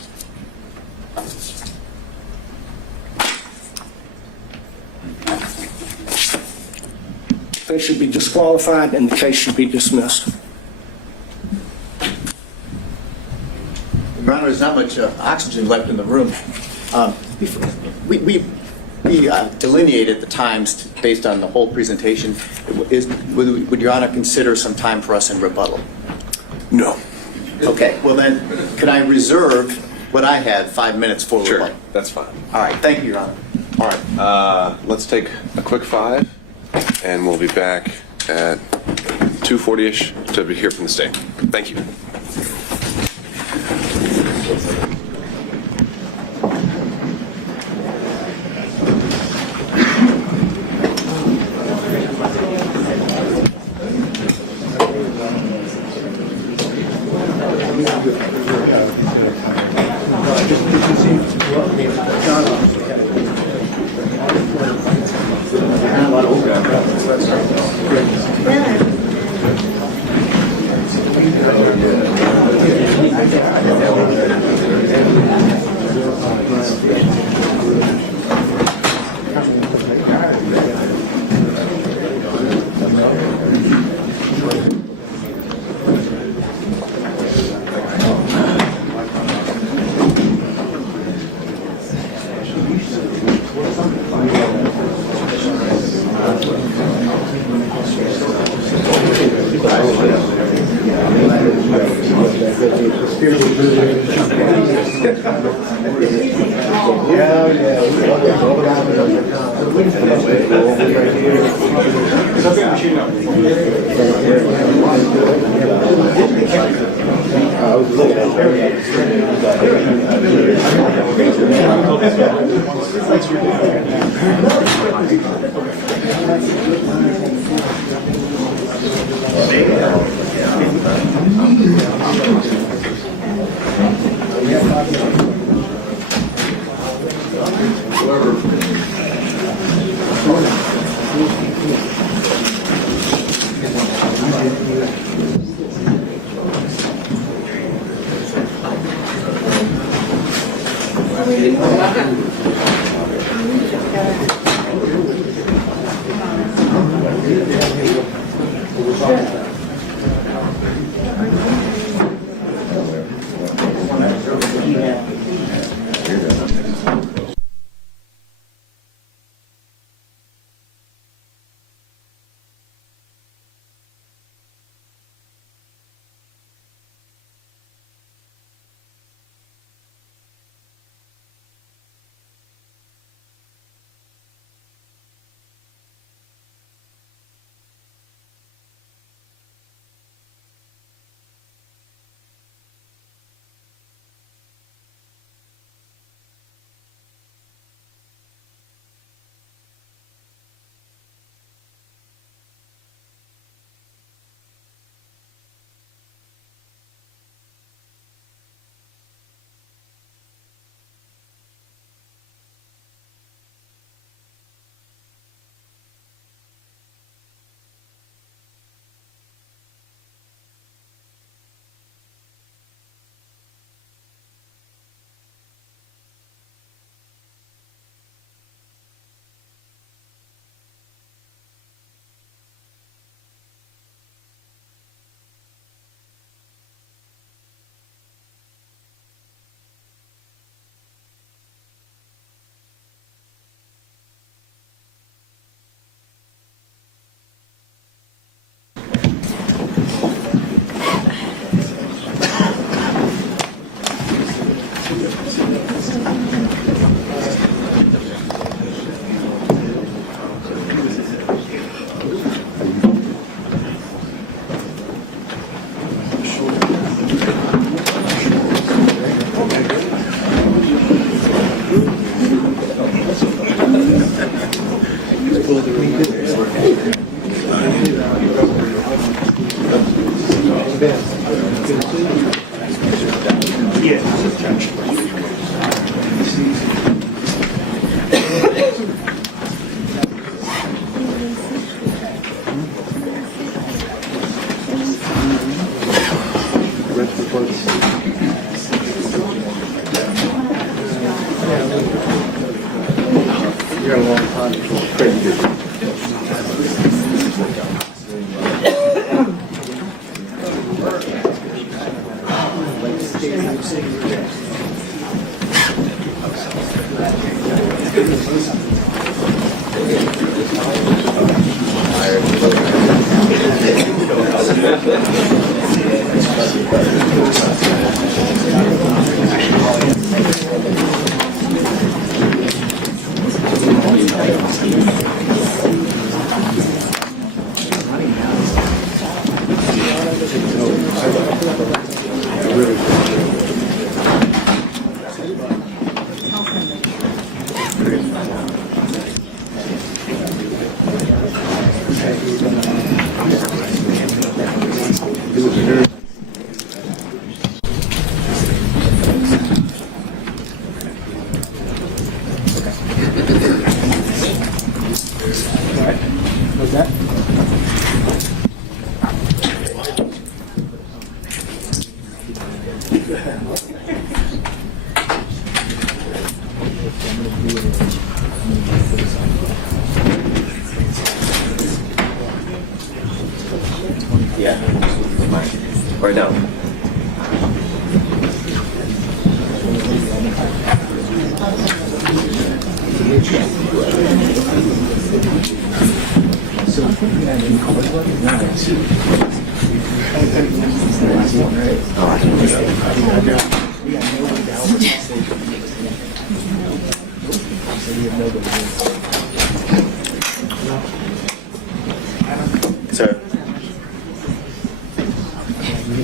They should be disqualified and the case should be dismissed. Your Honor, there's not much oxygen left in the room. We delineated the times based on the whole presentation. Would Your Honor consider some time for us in rebuttal? No. Okay, well then, could I reserve what I had, 5 minutes for rebuttal? Sure, that's fine. All right, thank you, Your Honor. All right, let's take a quick 5, and we'll be back at 2:40-ish to hear from the state. Thank you. Right now. Sir. Just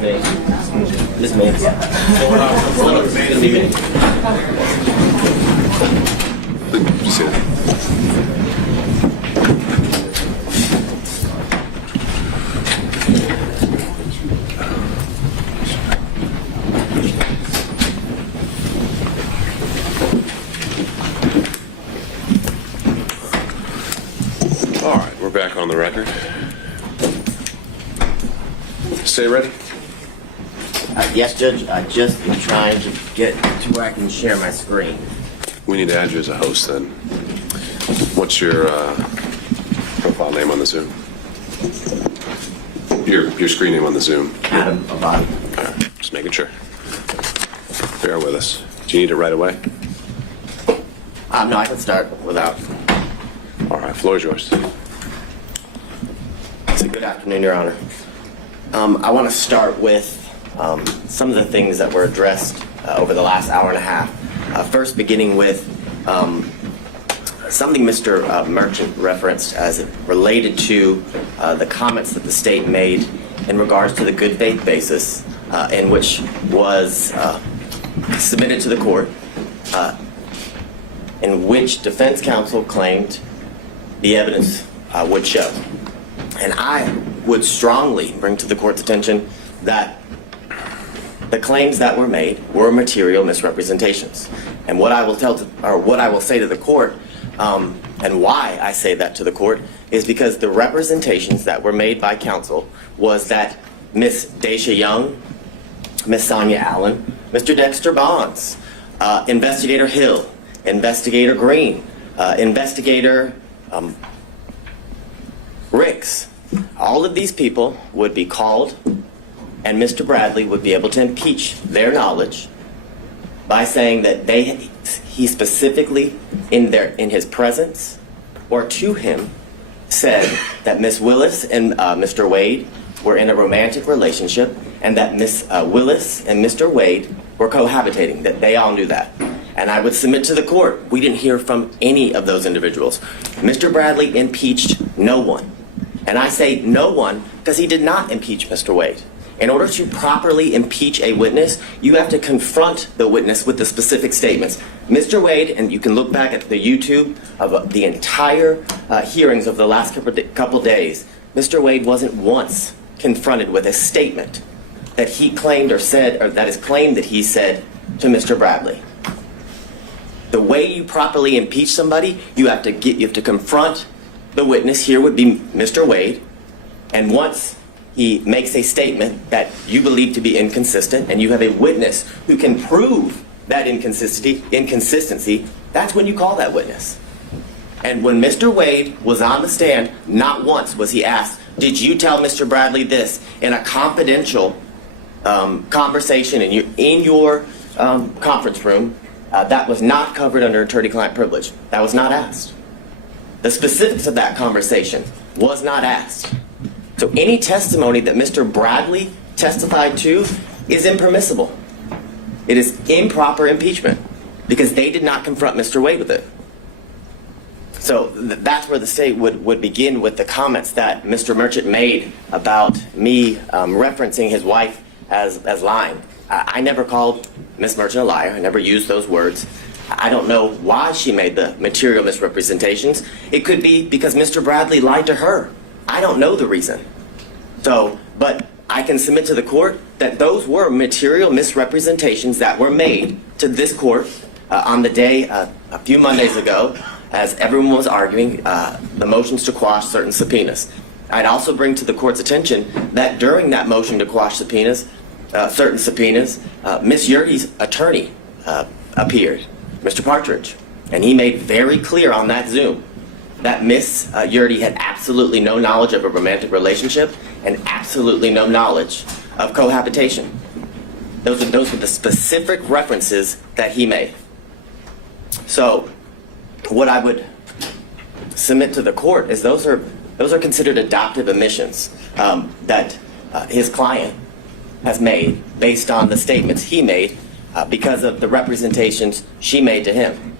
me. Just me. It's gonna be me. See it. All right, we're back on the record. Stay ready. Yes, Judge. I just am trying to get to where I can share my screen. We need to add you as a host then. What's your profile name on the Zoom? Your screen name on the Zoom. Adam Abadi. All right, just making sure. Bear with us. Do you need it right away? No, I can start without. All right, floor is yours. Good afternoon, Your Honor. I want to start with some of the things that were addressed over the last hour and a half. First, beginning with something Mr. Merchant referenced as it related to the comments that the state made in regards to the good faith basis in which was submitted to the court, in which defense counsel claimed the evidence would show. And I would strongly bring to the court's attention that the claims that were made were material misrepresentations. And what I will say to the court, and why I say that to the court, is because the representations that were made by counsel was that Miss Daisha Young, Miss Sonia Allen, Mr. Dexter Bonds, Investigator Hill, Investigator Green, Investigator Ricks, all of these people would be called, and Mr. Bradley would be able to impeach their knowledge by saying that he specifically, in his presence or to him, said that Miss Willis and Mr. Wade were in a romantic relationship, and that Miss Willis and Mr. Wade were cohabitating, that they all knew that. And I would submit to the court, we didn't hear from any of those individuals. Mr. Bradley impeached no one. And I say no one because he did not impeach Mr. Wade. In order to properly impeach a witness, you have to confront the witness with the specific statements. Mr. Wade, and you can look back at the YouTube of the entire hearings of the last couple days, Mr. Wade wasn't once confronted with a statement that he claimed or said, or that is claimed that he said to Mr. Bradley. The way you properly impeach somebody, you have to confront the witness. Here would be Mr. Wade, and once he makes a statement that you believe to be inconsistent, and you have a witness who can prove that inconsistency, that's when you call that witness. And when Mr. Wade was on the stand, not once was he asked, did you tell Mr. Bradley this in a confidential conversation in your conference room that was not covered under attorney-client privilege? That was not asked. The specifics of that conversation was not asked. So any testimony that Mr. Bradley testified to is impermissible. It is improper impeachment because they did not confront Mr. Wade with it. So that's where the state would begin with the comments that Mr. Merchant made about me referencing his wife as lying. I never called Ms. Merchant a liar. I never used those words. I don't know why she made the material misrepresentations. It could be because Mr. Bradley lied to her. I don't know the reason. But I can submit to the court that those were material misrepresentations that were made to this court on the day a few Mondays ago as everyone was arguing the motions to quash certain subpoenas. I'd also bring to the court's attention that during that motion to quash subpoenas, certain subpoenas, Ms. Yurdy's attorney appeared, Mr. Partridge, and he made very clear on that Zoom that Ms. Yurdy had absolutely no knowledge of a romantic relationship and absolutely no knowledge of cohabitation. Those were the specific references that he made. So what I would submit to the court is those are considered adoptive admissions that his client has made based on the statements he made because of the representations she made to him.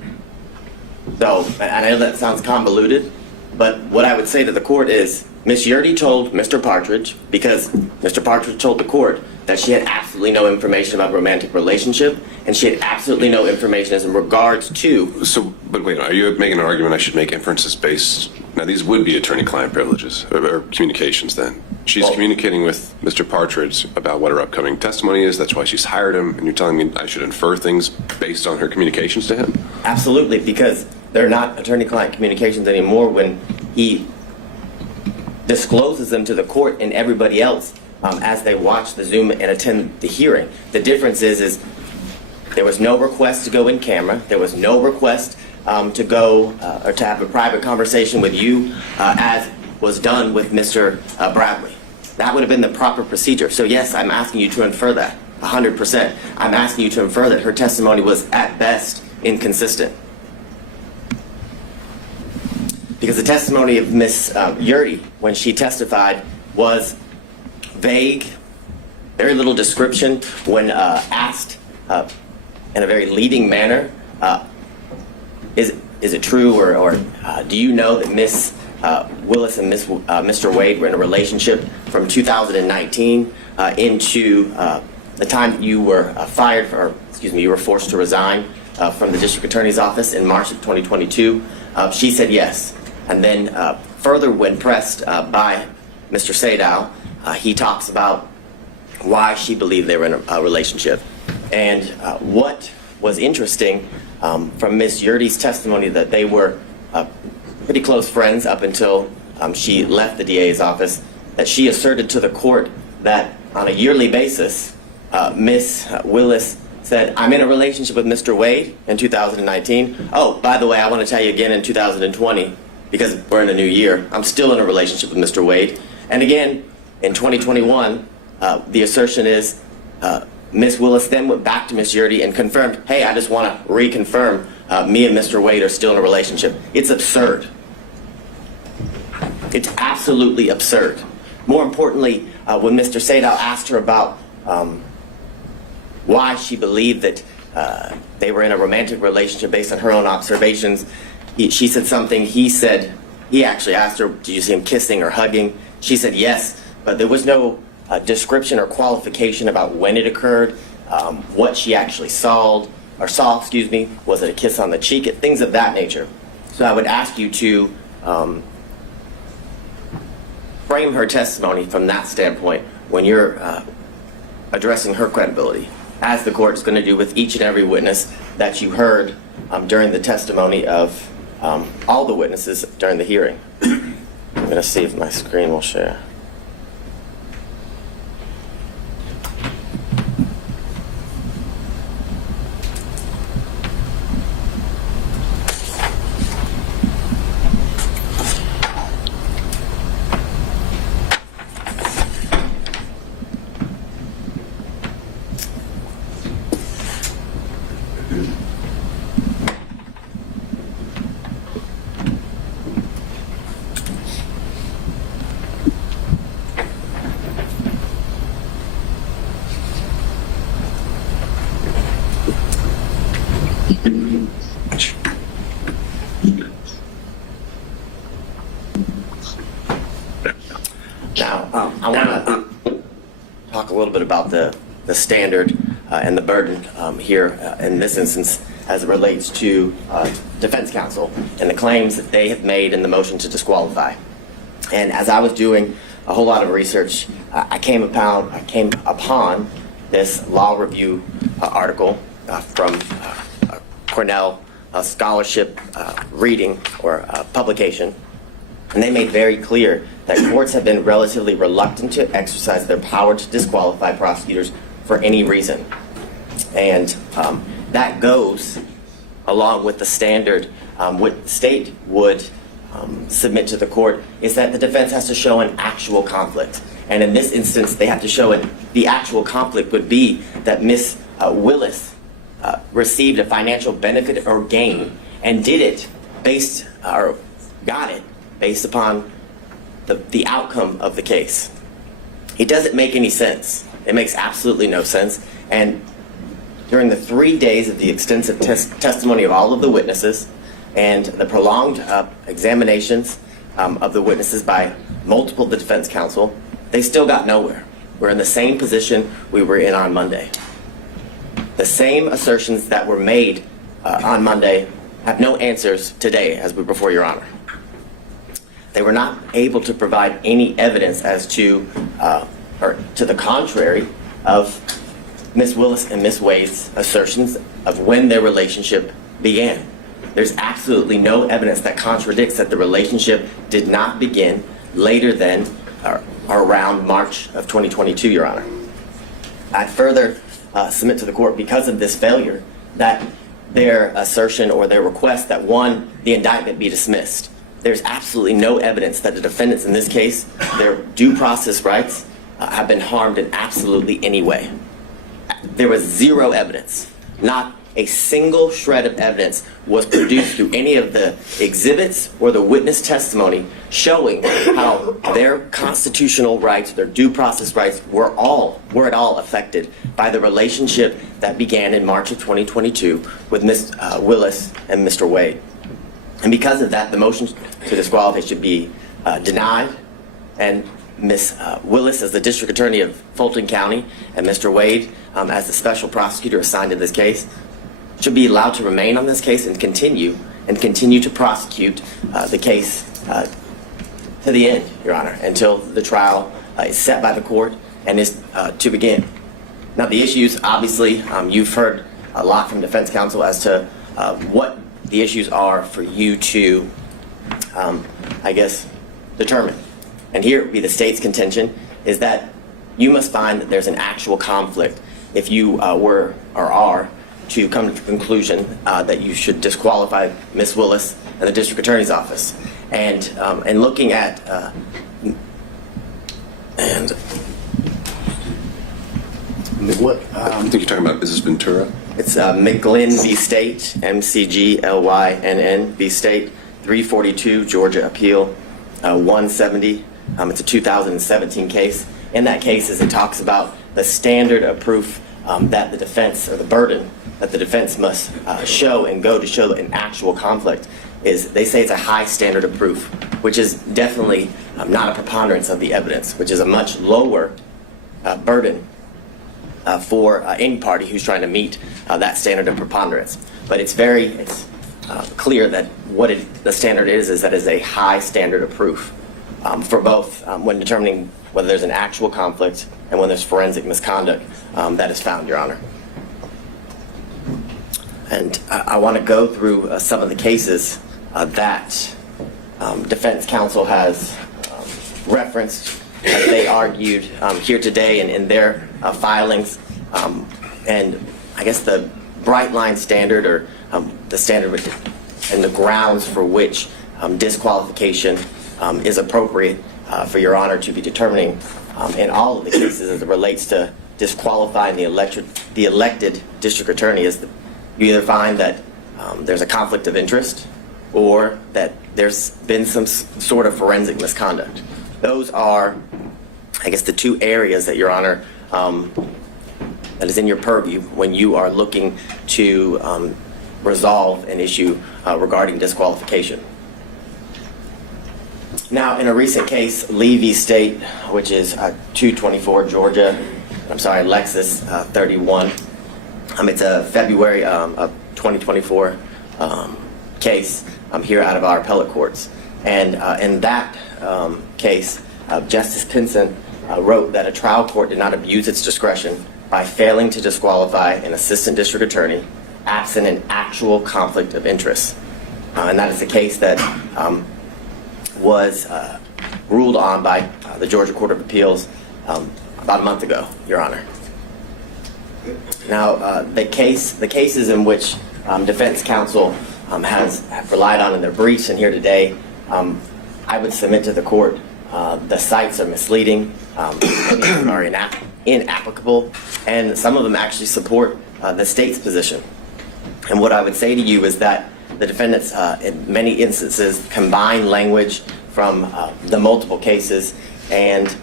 So, I know that sounds convoluted, but what I would say to the court is Ms. Yurdy told Mr. Partridge, because Mr. Partridge told the court that she had absolutely no information about romantic relationship, and she had absolutely no information as in regards to... So, but wait, are you making an argument I should make inferences based... Now, these would be attorney-client privileges, or communications then. She's communicating with Mr. Partridge about what her upcoming testimony is, that's why she's hired him, and you're telling me I should infer things based on her communications to him? Absolutely, because they're not attorney-client communications anymore when he discloses them to the court and everybody else as they watch the Zoom and attend the hearing. The difference is there was no request to go in camera. There was no request to go or to have a private conversation with you as was done with Mr. Bradley. That would have been the proper procedure. So yes, I'm asking you to infer that, 100%. I'm asking you to infer that her testimony was at best inconsistent. Because the testimony of Ms. Yurdy, when she testified, was vague, very little description. When asked in a very leading manner, is it true or do you know that Ms. Willis and Mr. Wade were in a relationship from 2019 into the time you were you were forced to resign from the district attorney's office in March of 2022? She said yes. And then further, when pressed by Mr. Sadow, he talks about why she believed they were in a relationship. And what was interesting from Ms. Yurdy's testimony, that they were pretty close friends up until she left the DA's office, that she asserted to the court that on a yearly basis, Ms. Willis said, I'm in a relationship with Mr. Wade in 2019. Oh, by the way, I want to tell you again in 2020, because we're in a new year, I'm still in a relationship with Mr. Wade. And again, in 2021, the assertion is Ms. Willis then went back to Ms. Yurdy and confirmed, hey, I just want to reconfirm me and Mr. Wade are still in a relationship. It's absurd. It's absolutely absurd. More importantly, when Mr. Sadow asked her about why she believed that they were in a romantic relationship based on her own observations, she said something. He actually asked her, did you see him kissing or hugging? She said yes, but there was no description or qualification about when it occurred, what she actually saw, was it a kiss on the cheek, things of that nature. So I would ask you to frame her testimony from that standpoint when you're addressing her credibility, as the court is going to do with each and every witness that you heard during the testimony of all the witnesses during the hearing. I'm going to see if my screen will share. Now, I want to talk a little bit about the standard and the burden here in this instance as it relates to defense counsel and the claims that they have made in the motion to disqualify. And as I was doing a whole lot of research, I came upon this law review article from Cornell scholarship reading or publication. And they made very clear that courts have been relatively reluctant to exercise their power to disqualify prosecutors for any reason. And that goes along with the standard what the state would submit to the court, is that the defense has to show an actual conflict. And in this instance, they have to show the actual conflict would be that Ms. Willis received a financial benefit or gain and did it got it based upon the outcome of the case. It doesn't make any sense. It makes absolutely no sense. And during the 3 days of the extensive testimony of all of the witnesses and the prolonged examinations of the witnesses by multiple defense counsel, they still got nowhere. We're in the same position we were in on Monday. The same assertions that were made on Monday have no answers today as we're before Your Honor. They were not able to provide any evidence as to, or to the contrary of Ms. Willis and Ms. Wade's assertions of when their relationship began. There's absolutely no evidence that contradicts that the relationship did not begin later than or around March of 2022, Your Honor. I'd further submit to the court, because of this failure, that their assertion or their request that, one, the indictment be dismissed. There's absolutely no evidence that the defendants in this case, their due process rights, have been harmed in absolutely any way. There was zero evidence. Not a single shred of evidence was produced through any of the exhibits or the witness testimony showing how their constitutional rights, their due process rights, were at all affected by the relationship that began in March of 2022 with Ms. Willis and Mr. Wade. And because of that, the motion to disqualify should be denied, and Ms. Willis as the District Attorney of Fulton County and Mr. Wade as the Special Prosecutor assigned to this case should be allowed to remain on this case and continue to prosecute the case to the end, Your Honor, until the trial is set by the court and is to begin. Now, the issues, obviously, you've heard a lot from defense counsel as to what the issues are for you to, I guess, determine. And here would be the state's contention, is that you must find that there's an actual conflict if you were or are to come to the conclusion that you should disqualify Ms. Willis and the District Attorney's Office. And looking at what I think you're talking about, is this Ventura? It's McGlynn v. State, McGlynn v. State, 342 Georgia Appeal 170. It's a 2017 case. In that case, as it talks about the standard of proof that the defense, or the burden that the defense must show and go to show an actual conflict, is they say it's a high standard of proof, which is definitely not a preponderance of the evidence, which is a much lower burden for any party who's trying to meet that standard of preponderance. But it's clear that what the standard is that it's a high standard of proof for both when determining whether there's an actual conflict and when there's forensic misconduct that is found, Your Honor. And I want to go through some of the cases that defense counsel has referenced as they argued here today and in their filings. And I guess the bright line standard, or the standard and the grounds for which disqualification is appropriate for Your Honor to be determining in all of the cases as it relates to disqualifying the elected district attorney, is that you either find that there's a conflict of interest or that there's been some sort of forensic misconduct. Those are, I guess, the two areas that Your Honor that is in your purview when you are looking to resolve an issue regarding disqualification. Now, in a recent case, Lee v. State, which is 224 Georgia, Lexus 31. It's a February of 2024 case here out of our appellate courts. And in that case, Justice Pinson wrote that a trial court did not abuse its discretion by failing to disqualify an assistant district attorney absent an actual conflict of interest. And that is the case that was ruled on by the Georgia Court of Appeals about a month ago, Your Honor. Now, the cases in which defense counsel has relied on in their briefs and here today, I would submit to the court the cites are misleading, many of them are inapplicable, and some of them actually support the state's position. And what I would say to you is that the defendants, in many instances, combine language from the multiple cases and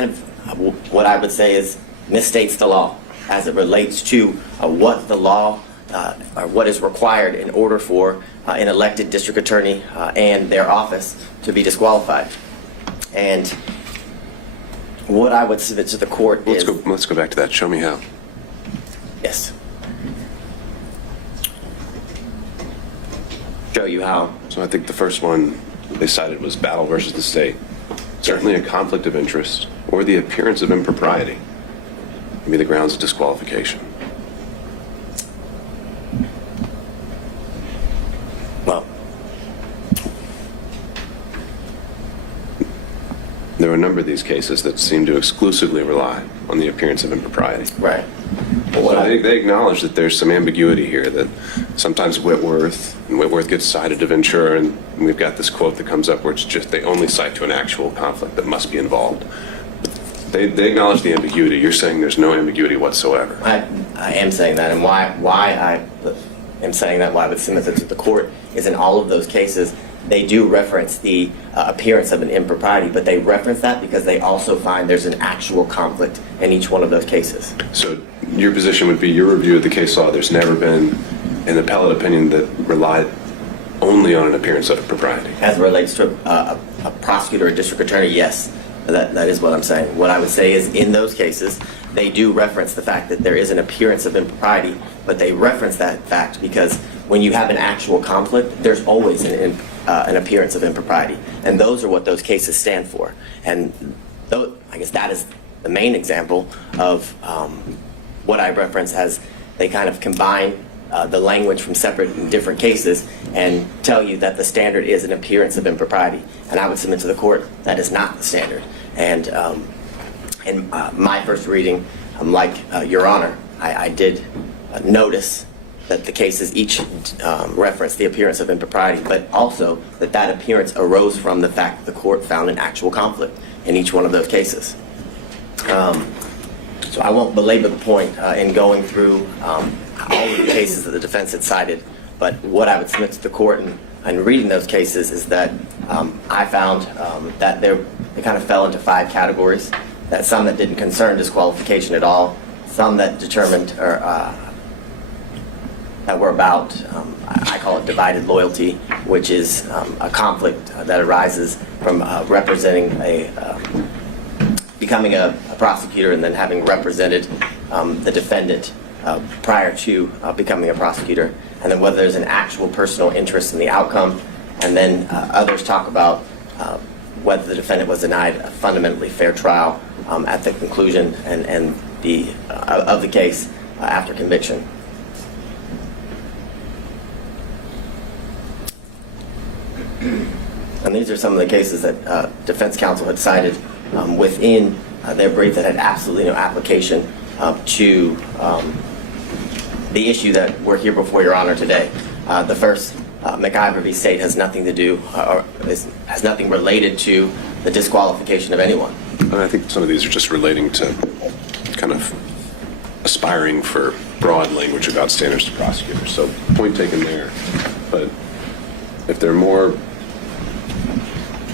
kind of what I would say is misstates the law as it relates to what the law or what is required in order for an elected district attorney and their office to be disqualified. And what I would submit to the court is... Let's go back to that. Show me how. Yes. Show you how. So I think the first one they cited was battle versus the state. Certainly a conflict of interest or the appearance of impropriety can be the grounds of disqualification. Well, there are a number of these cases that seem to exclusively rely on the appearance of impropriety. right. So they acknowledge that there's some ambiguity here, that sometimes Whitworth gets cited to Ventura, and we've got this quote that comes up where it's just they only cite to an actual conflict that must be involved. They acknowledge the ambiguity. You're saying there's no ambiguity whatsoever. I am saying that, and why I am saying that, why I would submit that to the court, is in all of those cases, they do reference the appearance of an impropriety, but they reference that because they also find there's an actual conflict in each one of those cases. So your position would be, your review of the case law, there's never been an appellate opinion that relied only on an appearance of propriety. As it relates to a prosecutor or district attorney, yes, that is what I'm saying. What I would say is in those cases, they do reference the fact that there is an appearance of impropriety, but they reference that fact because when you have an actual conflict, there's always an appearance of impropriety. And those are what those cases stand for. And I guess that is the main example of what I reference as they kind of combine the language from separate and different cases and tell you that the standard is an appearance of impropriety. And I would submit to the court that is not the standard. And in my first reading, like Your Honor, I did notice that the cases each reference the appearance of impropriety, but also that appearance arose from the fact that the court found an actual conflict in each one of those cases. So I won't belabor the point in going through all of the cases that the defense had cited, but what I would submit to the court in reading those cases is that I found that they kind of fell into 5 categories. That some that didn't concern disqualification at all, some that determined or that were about, I call it divided loyalty, which is a conflict that arises from representing becoming a prosecutor and then having represented the defendant prior to becoming a prosecutor, and then whether there's an actual personal interest in the outcome, and then others talk about whether the defendant was denied a fundamentally fair trial at the conclusion and of the case after conviction. And these are some of the cases that defense counsel had cited within their brief that had absolutely no application to the issue that we're here before Your Honor today. The first, McIver v. State, has nothing to do, or has nothing related to the disqualification of anyone. And I think some of these are just relating to kind of aspiring for broad language about standards to prosecutors. So point taken there. But if there are more,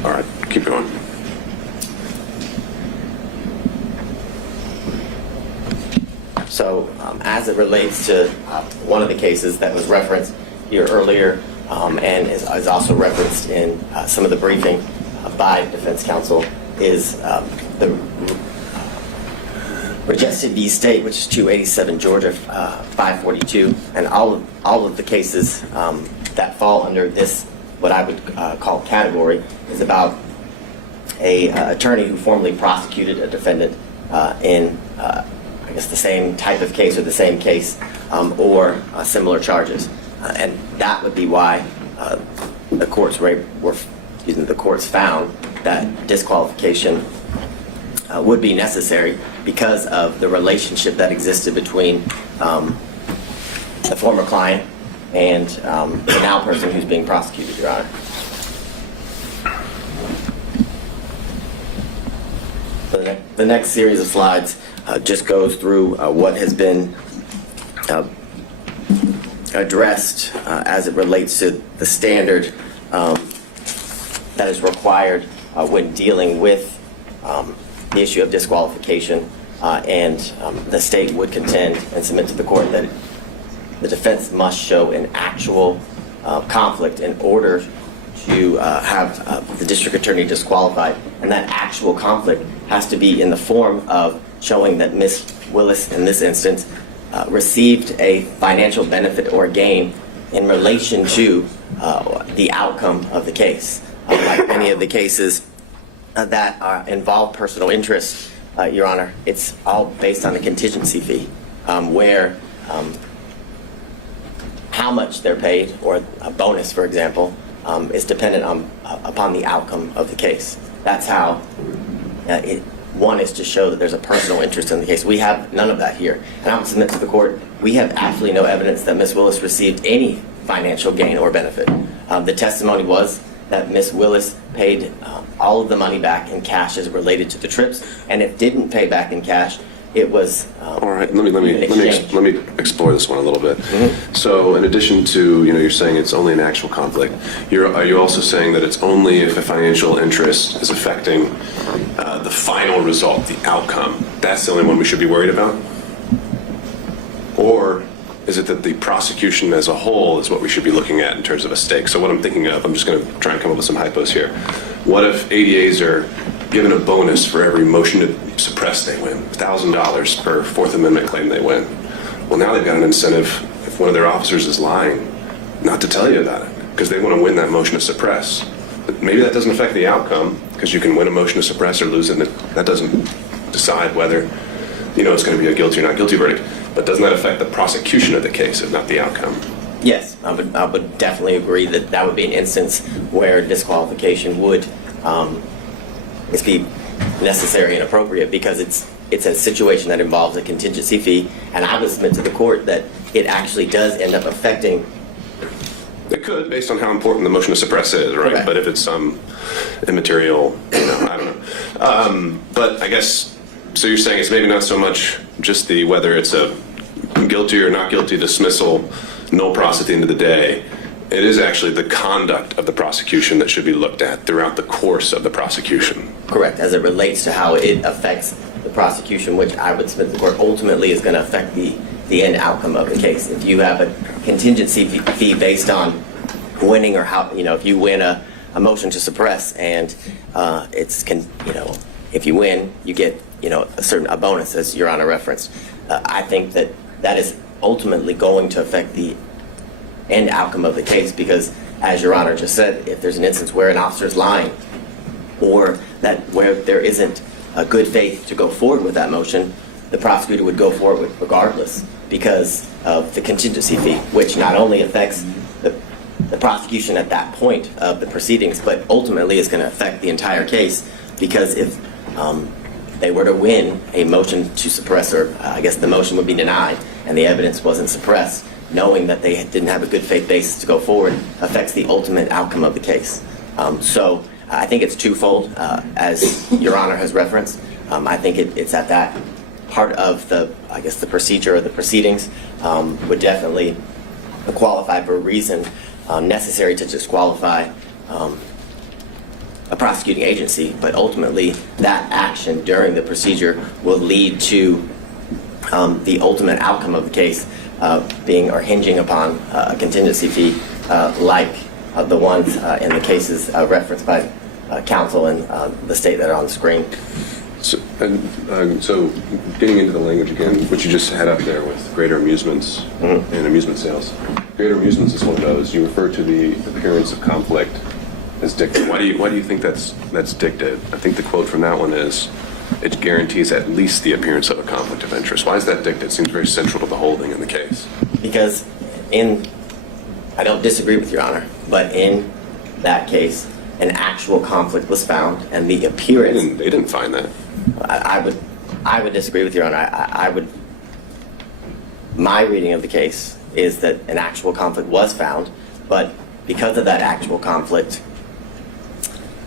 all right, keep going. So as it relates to one of the cases that was referenced here earlier and is also referenced in some of the briefing by defense counsel is the Regency v. State, which is 287 Georgia 542, and all of the cases that fall under this, what I would call category, is about a attorney who formerly prosecuted a defendant in I guess the same type of case or the same case or similar charges, and that would be why the courts found that disqualification would be necessary because of the relationship that existed between the former client and the now person who's being prosecuted, Your Honor. The next series of slides just goes through what has been addressed as it relates to the standard that is required when dealing with the issue of disqualification, and the state would contend and submit to the court that the defense must show an actual conflict in order to have the district attorney disqualified, and that actual conflict has to be in the form of showing that Ms. Willis, in this instance, received a financial benefit or gain in relation to the outcome of the case. Like many of the cases that involve personal interest, Your Honor, it's all based on a contingency fee, where how much they're paid, or a bonus, for example, is dependent upon the outcome of the case. That's how one is to show that there's a personal interest in the case. We have none of that here. And I would submit to the court, we have absolutely no evidence that Ms. Willis received any financial gain or benefit. The testimony was that Ms. Willis paid all of the money back in cash as related to the trips, and if didn't pay back in cash, it was all right. Let me explore this one a little bit. Mm-hmm. So, in addition to you're saying it's only an actual conflict, are you also saying that it's only if a financial interest is affecting the final result, the outcome? That's the only one we should be worried about, or is it that the prosecution as a whole is what we should be looking at in terms of a stake? So what I'm thinking of, I'm just going to try and come up with some hypos here. What if ADAs are given a bonus for every motion to suppress they win, $1,000 per Fourth Amendment claim they win? Well, now they've got an incentive, if one of their officers is lying, not to tell you about it, because they want to win that motion to suppress. But maybe that doesn't affect the outcome, because you can win a motion to suppress or lose it, and that doesn't decide whether it's going to be a guilty or not guilty verdict. But doesn't that affect the prosecution of the case, if not the outcome? Yes, I would definitely agree that that would be an instance where disqualification would be necessary and appropriate, because it's a situation that involves a contingency fee, and I would submit to the court that it actually does end up affecting. It could, based on how important the motion to suppress is, right? Correct. But if it's some immaterial, I don't know. But I guess, so you're saying it's maybe not so much just whether it's a guilty or not guilty dismissal, no pros at the end of the day. It is actually the conduct of the prosecution that should be looked at throughout the course of the prosecution. Correct, as it relates to how it affects the prosecution, which I would submit to the court ultimately is going to affect the end outcome of the case. If you have a contingency fee based on winning, or how, if you win a motion to suppress, and if you win, you get a bonus, as Your Honor referenced. I think that is ultimately going to affect the end outcome of the case, because, as Your Honor just said, if there's an instance where an officer is lying, or where there isn't a good faith to go forward with that motion, the prosecutor would go forward with regardless, because of the contingency fee, which not only affects the prosecution at that point of the proceedings, but ultimately is going to affect the entire case, because if they were to win a motion to suppress, or I guess the motion would be denied, and the evidence wasn't suppressed, knowing that they didn't have a good faith basis to go forward affects the ultimate outcome of the case. So I think it's twofold, as Your Honor has referenced. I think it's at that part of the procedure or the proceedings would definitely qualify for a reason necessary to disqualify a prosecuting agency, but ultimately that action during the procedure will lead to the ultimate outcome of the case being or hinging upon a contingency fee like the ones in the cases referenced by counsel and the state that are on the screen. So getting into the language again, what you just had up there with greater amusements and amusement sales. Greater amusements is one of those. You refer to the appearance of conflict as dicta. Why do you think that's dicta? I think the quote from that one is, it guarantees at least the appearance of a conflict of interest. Why is that dicta? It seems very central to the holding in the case. Because I don't disagree with Your Honor, but in that case, an actual conflict was found, and the appearance... They didn't find that. I would disagree with Your Honor. My reading of the case is that an actual conflict was found, but because of that actual conflict,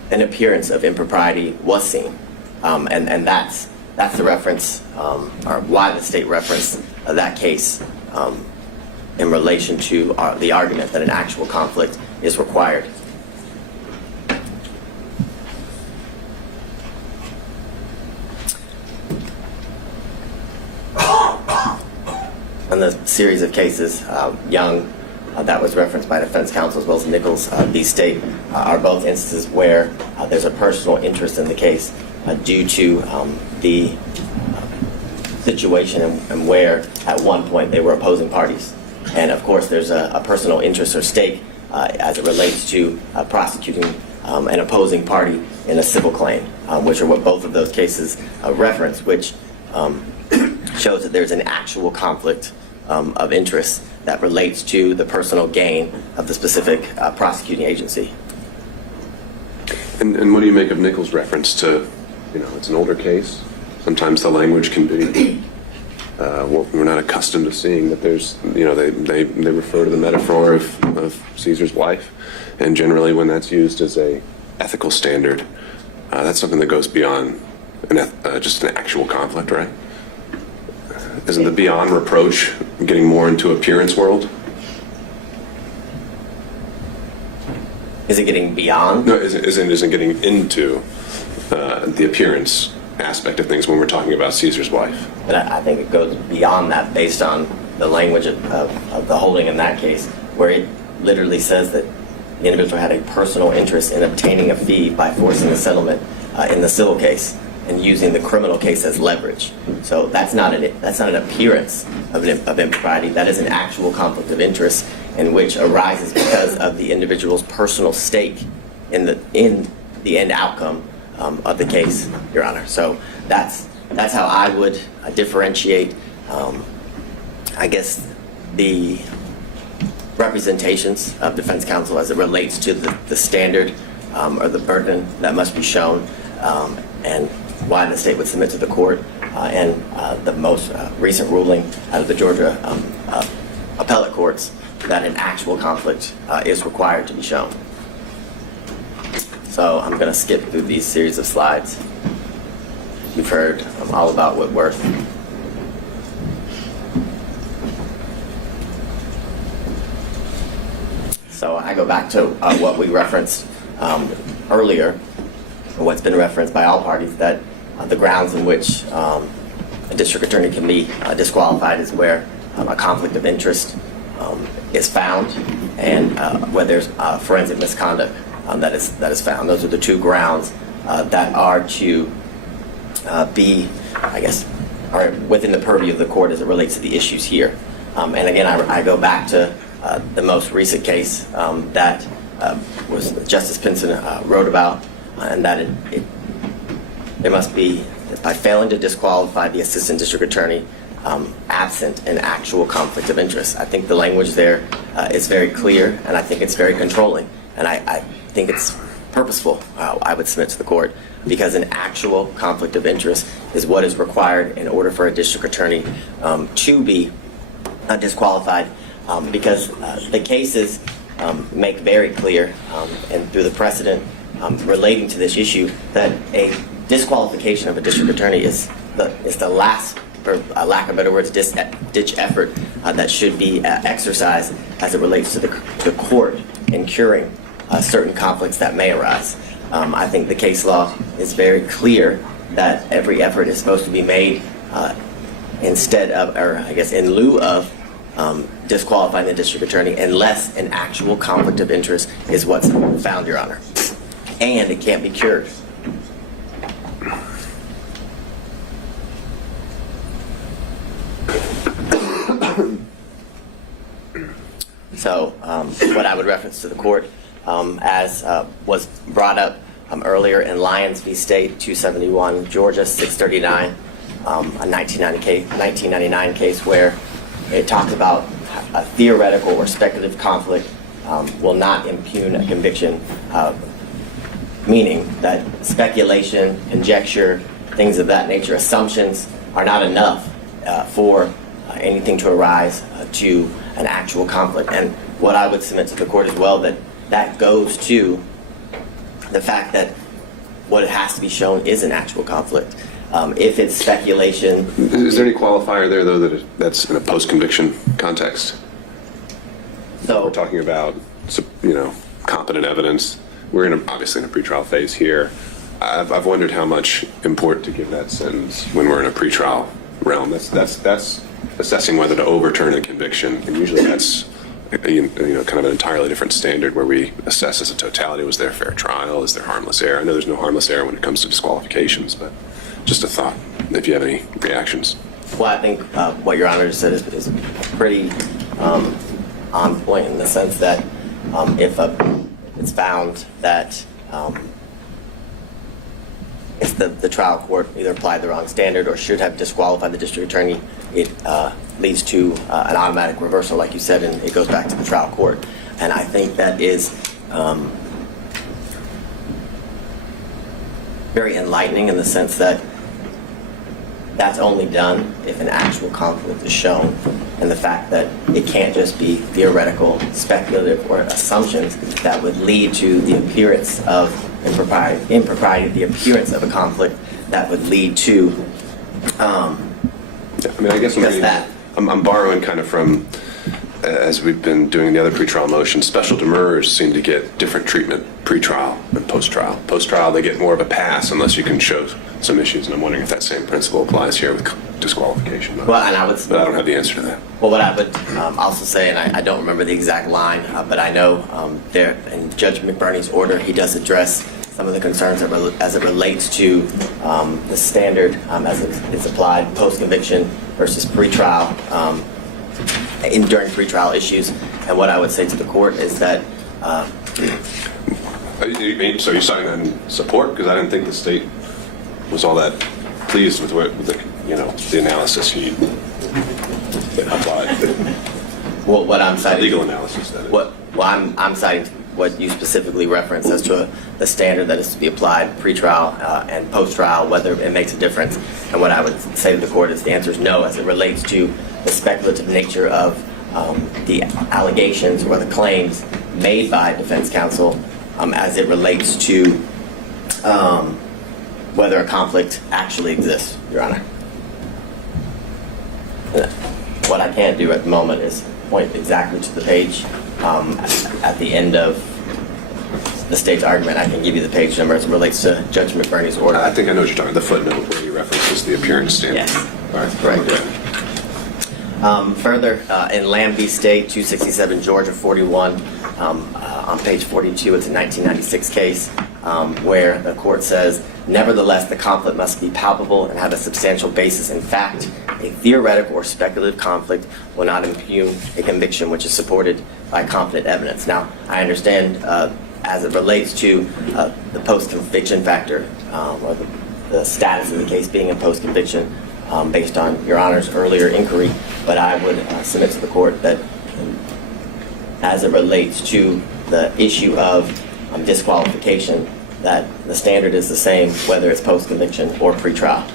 an appearance of impropriety was seen. And that's the reference, or why the state referenced that case in relation to the argument that an actual conflict is required. on the series of cases, Young, that was referenced by defense counsel, as well as Nichols v. State, are both instances where there's a personal interest in the case due to the situation and where at one point they were opposing parties. And of course there's a personal interest or stake as it relates to prosecuting an opposing party in a civil claim, which are what both of those cases reference, which shows that there's an actual conflict of interest that relates to the personal gain of the specific prosecuting agency. And what do you make of Nichols' reference to, it's an older case. Sometimes the language can be, we're not accustomed to seeing that there's, they refer to the metaphor of Caesar's wife. And generally when that's used as a ethical standard, that's something that goes beyond just an actual conflict, right? Isn't the beyond reproach getting more into appearance world? Is it getting beyond? No, isn't getting into the appearance aspect of things when we're talking about Caesar's wife. But I think it goes beyond that based on the language of the holding in that case, where it literally says that the individual had a personal interest in obtaining a fee by forcing a settlement in the civil case and using the criminal case as leverage. So that's not an appearance of impropriety. That is an actual conflict of interest in which arises because of the individual's personal stake in the end outcome of the case, Your Honor. So that's how I would differentiate, I guess, the representations of defense counsel as it relates to the standard or the burden that must be shown, and why the state would submit to the court, and the most recent ruling out of the Georgia appellate courts that an actual conflict is required to be shown. So I'm going to skip through these series of slides. You've heard all about Whitworth. So I go back to what we referenced earlier, what's been referenced by all parties, that the grounds in which a district attorney can be disqualified is where a conflict of interest is found, and where there's forensic misconduct that is found. Those are the two grounds that are to be, I guess, are within the purview of the court as it relates to the issues here. And again, I go back to the most recent case that was Justice Pinson wrote about, and that there must be, by failing to disqualify the assistant district attorney, absent an actual conflict of interest. I think the language there is very clear, and I think it's very controlling, and I think it's purposeful, I would submit to the court, because an actual conflict of interest is what is required in order for a district attorney to be disqualified, because the cases make very clear, and through the precedent relating to this issue, that a disqualification of a district attorney is the last, for lack of better words, ditch effort that should be exercised as it relates to the court in curing certain conflicts that may arise. I think the case law is very clear that every effort is supposed to be made instead of, or I guess in lieu of, disqualifying the district attorney unless an actual conflict of interest is what's found, Your Honor. And it can't be cured. So what I would reference to the court, as was brought up earlier in Lyons v. State, 271 Georgia 639, a 1999 case where it talks about a theoretical or speculative conflict will not impugn a conviction, meaning that speculation, conjecture, things of that nature, assumptions are not enough for anything to arise to an actual conflict. And what I would submit to the court as well, that goes to the fact that what has to be shown is an actual conflict. If it's speculation. Is there any qualifier there, though, that's in a post-conviction context? So we're talking about, competent evidence. We're obviously in a pretrial phase here. I've wondered how much import to give that sentence when we're in a pretrial realm. That's assessing whether to overturn a conviction, and usually that's kind of an entirely different standard where we assess as a totality, was there a fair trial, is there harmless error? I know there's no harmless error when it comes to disqualifications, but just a thought, if you have any reactions. Well, I think what Your Honor just said is pretty on point in the sense that if it's found that if the trial court either applied the wrong standard or should have disqualified the district attorney, it leads to an automatic reversal, like you said, and it goes back to the trial court. And I think that is very enlightening in the sense that that's only done if an actual conflict is shown, and the fact that it can't just be theoretical, speculative, or assumptions that would lead to the appearance of impropriety, the appearance of a conflict that would lead to I mean, I guess I'm borrowing kind of from, as we've been doing the other pretrial motions, special demurrers seem to get different treatment pre-trial and post-trial. Post-trial, they get more of a pass unless you can show some issues, and I'm wondering if that same principle applies here with disqualification. Well, and but I don't have the answer to that. Well, what I would also say, and I don't remember the exact line, but I know there in Judge McBurney's order, he does address some of the concerns as it relates to the standard as it's applied post-conviction versus pre-trial during pre-trial issues. And what I would say to the court is that. So you're citing that in support? Because I didn't think the state was all that pleased with the analysis he applied. Well, what I'm citing. Legal analysis, that is. I'm citing what you specifically referenced as to the standard that is to be applied pre-trial and post-trial, whether it makes a difference. And what I would say to the court is the answer is no, as it relates to the speculative nature of the allegations or the claims made by defense counsel as it relates to whether a conflict actually exists, Your Honor. What I can't do at the moment is point exactly to the page at the end of the state's argument. I can give you the page number as it relates to Judge McBurney's order. I think I know what you're talking about, the footnote where you references the appearance standard. Yes. All right. Correct. Further, in Lambie State, 267 Georgia 41, on page 42, it's a 1996 case where the court says, nevertheless, the conflict must be palpable and have a substantial basis in fact. A theoretical or speculative conflict will not impugn a conviction which is supported by competent evidence. Now, I understand as it relates to the post-conviction factor or the status of the case being a post-conviction based on Your Honor's earlier inquiry, but I would submit to the court that as it relates to the issue of disqualification, that the standard is the same whether it's post-conviction or pre-trial.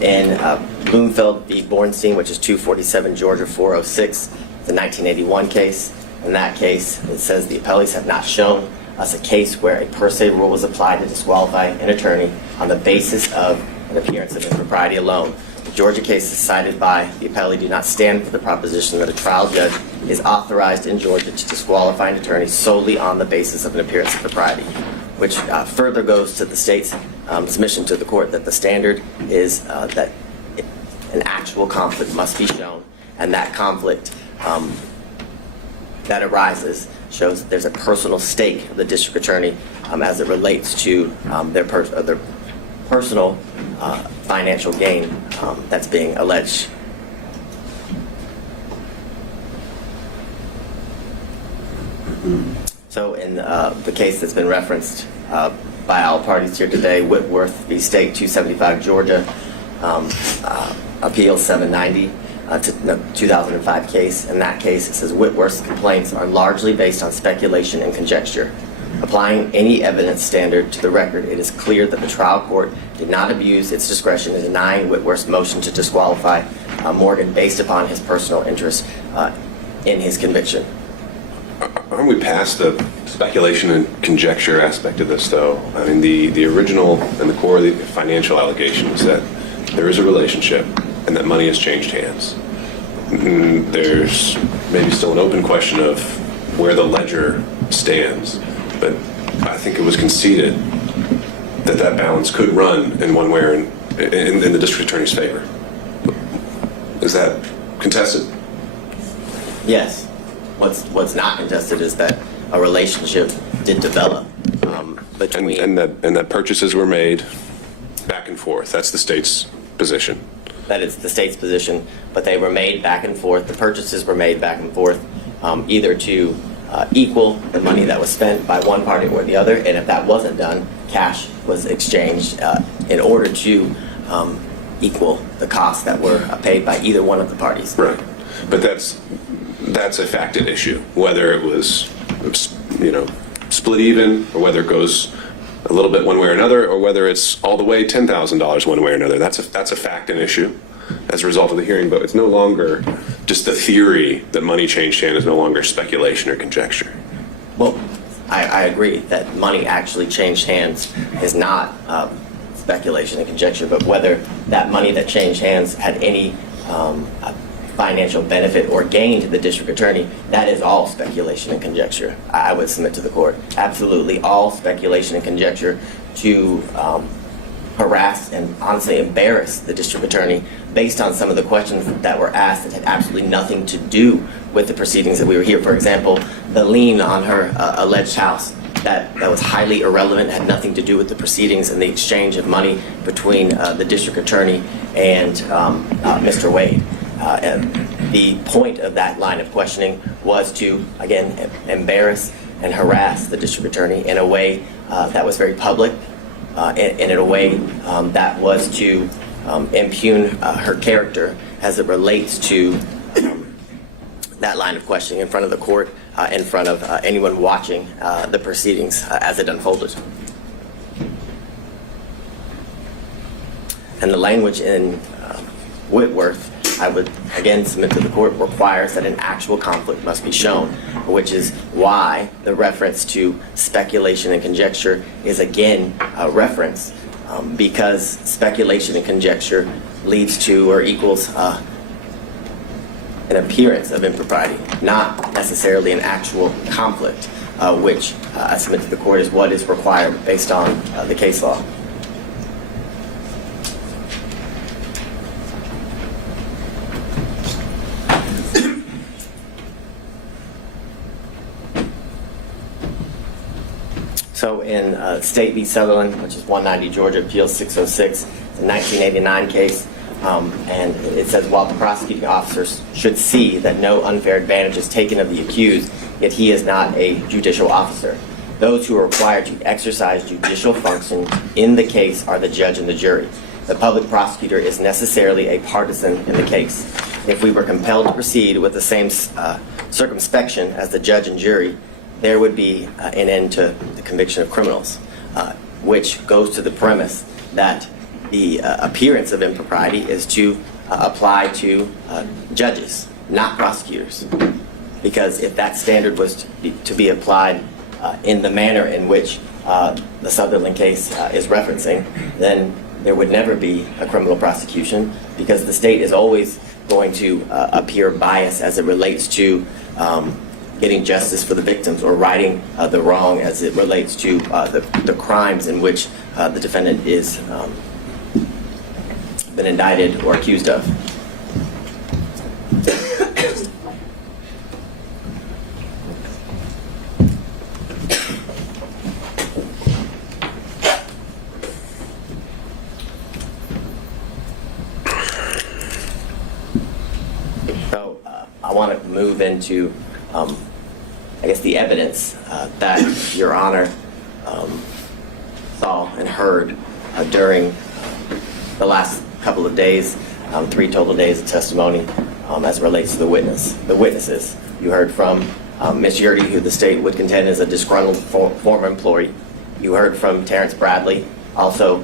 In Bloomfield v. Bornstein, which is 247 Georgia 406, it's a 1981 case. In that case, it says the appellees have not shown us a case where a per se rule was applied to disqualify an attorney on the basis of an appearance of impropriety alone. The Georgia cases cited by the appellee do not stand for the proposition that a trial judge is authorized in Georgia to disqualify an attorney solely on the basis of an appearance of propriety, which further goes to the state's submission to the court that the standard is that an actual conflict must be shown, and that conflict that arises shows that there's a personal stake of the district attorney as it relates to their personal financial gain that's being alleged. So in the case that's been referenced by all parties here today, Whitworth v. State 275 Georgia, Appeal 790 to 2005 case. In that case, it says Whitworth's complaints are largely based on speculation and conjecture. Applying any evidence standard to the record, it is clear that the trial court did not abuse its discretion in denying Whitworth's motion to disqualify Morgan based upon his personal interest in his conviction. Aren't we past the speculation and conjecture aspect of this, though? I mean, the original and the core of the financial allegation is that there is a relationship and that money has changed hands. There's maybe still an open question of where the ledger stands, but I think it was conceded that balance could run in one way or in the district attorney's favor. Is that contested? Yes. What's not contested is that a relationship did develop between... And that purchases were made back and forth. That's the state's position. That is the state's position, but they were made back and forth. The purchases were made back and forth, either to equal the money that was spent by one party or the other, and if that wasn't done, cash was exchanged in order to equal the costs that were paid by either one of the parties. Right. But that's a facted issue, whether it was, split even, or whether it goes a little bit one way or another, or whether it's all the way $10,000 one way or another. That's a fact and issue as a result of the hearing, but it's no longer just the theory that money changed hands is no longer speculation or conjecture. Well, I agree that money actually changed hands is not speculation and conjecture, but whether that money that changed hands had any financial benefit or gain to the district attorney, that is all speculation and conjecture. I would submit to the court. Absolutely all speculation and conjecture to harass and honestly embarrass the district attorney based on some of the questions that were asked that had absolutely nothing to do with the proceedings that we were here. For example, the lien on her alleged house. That was highly irrelevant, had nothing to do with the proceedings and the exchange of money between the district attorney and Mr. Wade. And the point of that line of questioning was to, again, embarrass and harass the district attorney in a way that was very public, and in a way that was to impugn her character as it relates to that line of questioning in front of the court, in front of anyone watching the proceedings as it unfolded. And the language in Whitworth, I would again submit to the court, requires that an actual conflict must be shown, which is why the reference to speculation and conjecture is again a reference, because speculation and conjecture leads to or equals an appearance of impropriety, not necessarily an actual conflict, which I submit to the court is what is required based on the case law. So in State v. Sutherland, which is 190 Georgia Appeals 606, it's a 1989 case, and it says, while the prosecuting officers should see that no unfair advantage is taken of the accused, yet he is not a judicial officer. Those who are required to exercise judicial function in the case are the judge and the jury. The public prosecutor is necessarily a partisan in the case. If we were compelled to proceed with the same circumspection as the judge and jury, there would be an end to the conviction of criminals, which goes to the premise that the appearance of impropriety is to apply to judges, not prosecutors. Because if that standard was to be applied in the manner in which the Sutherland case is referencing, then there would never be a criminal prosecution, because the state is always going to appear biased as it relates to getting justice for the victims or righting the wrong as it relates to the crimes in which the defendant is been indicted or accused of. So I want to move into I guess the evidence that Your Honor saw and heard during the last couple of days, 3 total days of testimony as it relates to the witnesses. You heard from Ms. Yurdy, who the state would contend is a disgruntled former employee. You heard from Terrence Bradley, also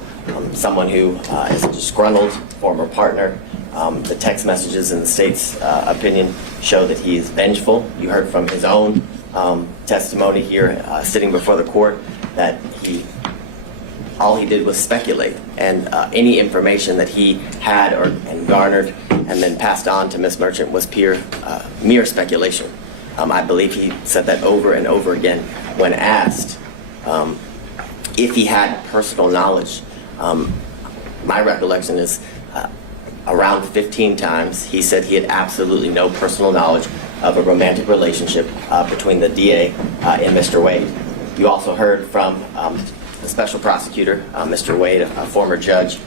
someone who is a disgruntled former partner. The text messages in the state's opinion show that he is vengeful. You heard from his own testimony here sitting before the court that all he did was speculate, and any information that he had and garnered and then passed on to Ms. Merchant was mere speculation. I believe he said that over and over again when asked if he had personal knowledge. My recollection is around 15 times he said he had absolutely no personal knowledge of a romantic relationship between the DA and Mr. Wade. You also heard from the special prosecutor, Mr. Wade, a former judge.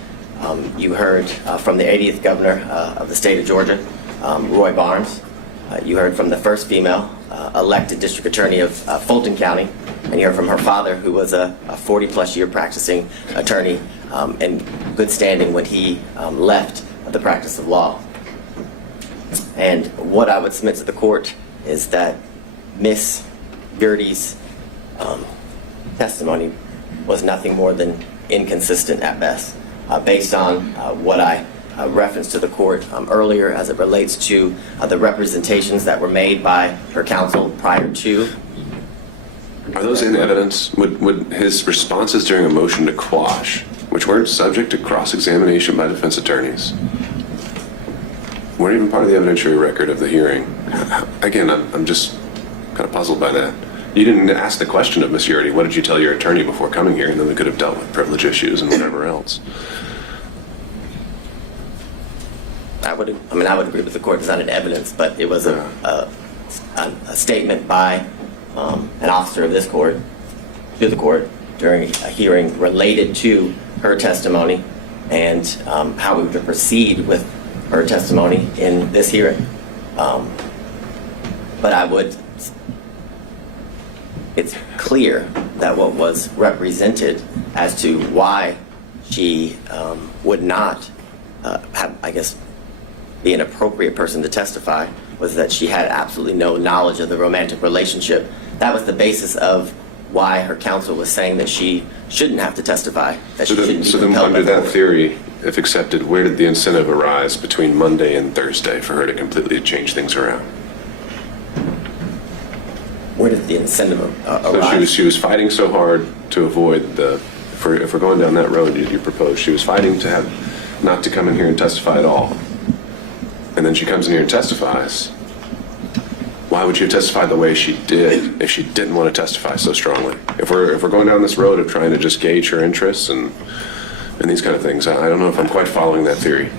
You heard from the 80th governor of the state of Georgia, Roy Barnes. You heard from the first female elected district attorney of Fulton County, and you heard from her father, who was a 40-plus year practicing attorney in good standing when he left the practice of law. And what I would submit to the court is that Miss Gertie's testimony was nothing more than inconsistent at best, based on what I referenced to the court earlier as it relates to the representations that were made by her counsel prior to. Are those in evidence? Would his responses during a motion to quash, which weren't subject to cross-examination by defense attorneys, weren't even part of the evidentiary record of the hearing? Again, I'm just kind of puzzled by that. You didn't ask the question of Ms. Gertie, what did you tell your attorney before coming here? And then we could have dealt with privilege issues and whatever else. I would agree with the court. It's not in evidence, but it was a statement by an officer of this court to the court during a hearing related to her testimony and how we would proceed with her testimony in this hearing. But it's clear that what was represented as to why she would not have, I guess, be an appropriate person to testify was that she had absolutely no knowledge of the romantic relationship. That was the basis of why her counsel was saying that she shouldn't have to testify, that she shouldn't be So then compelled by under the that court. theory, if accepted, where did the incentive arise between Monday and Thursday for her to completely change things around? Where did the incentive So arise? she was fighting so hard to avoid the, if we're going down that road you proposed, she was fighting to have, not to come in here and testify at all. And then she comes in here and testifies. Why would she have testified the way she did if she didn't want to testify so strongly? If we're going down this road of trying to just gauge her interests and these kind of things, I don't know if I'm quite following that theory.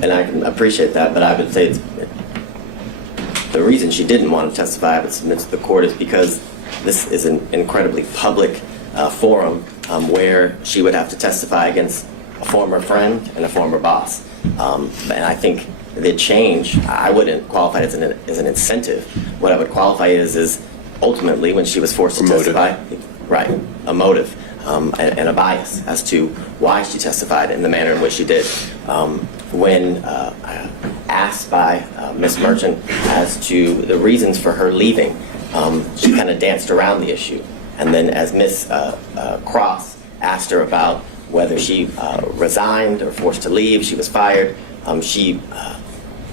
And I can appreciate that, but I would say the reason she didn't want to testify, I would submit to the court, is because this is an incredibly public forum where she would have to testify against a former friend and a former boss. And I think the change, I wouldn't qualify it as an incentive. What I would qualify it is ultimately when she was forced to testify, right, a motive and a bias as to why she testified in the manner in which she did. When asked by Ms. Merchant as to the reasons for her leaving, she kind of danced around the issue. And then as Ms. Cross asked her about whether she resigned or forced to leave, she was fired, she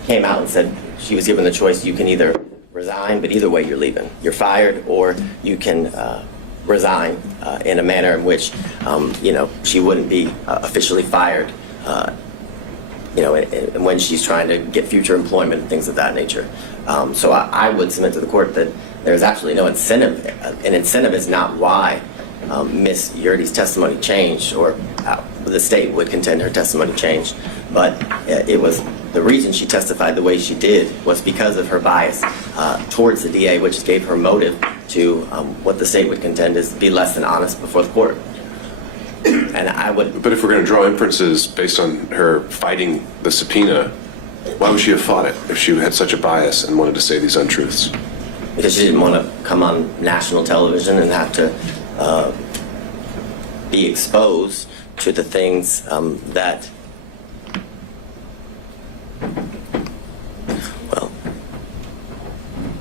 came out and said she was given the choice: you can either resign, but either way you're leaving. You're fired, or you can resign in a manner in which she wouldn't be officially fired, and when she's trying to get future employment and things of that nature. So I would submit to the court that there's absolutely no incentive. An incentive is not why Ms. Yurdy's testimony changed, or the state would contend her testimony changed, but it was the reason she testified the way she did was because of her bias towards the DA, which gave her motive to what the state would contend is be less than honest before the court. And I would. But if we're going to draw inferences based on her fighting the subpoena, why would she have fought it if she had such a bias and wanted to say these untruths? Because she didn't want to come on national television and have to be exposed to the things that, well,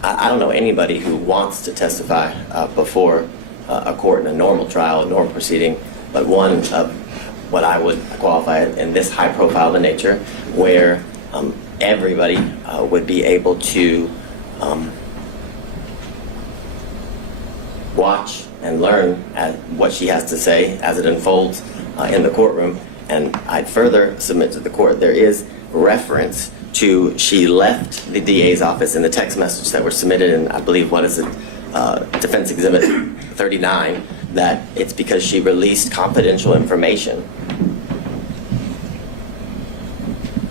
I don't know anybody who wants to testify before a court in a normal trial, a normal proceeding, but one of what I would qualify in this high profile of nature, where everybody would be able to watch and learn at what she has to say as it unfolds in the courtroom. And I'd further submit to the court there is reference to she left the DA's office in the text message that were submitted in, I believe, what is it, Defense Exhibit 39. that it's because she released confidential information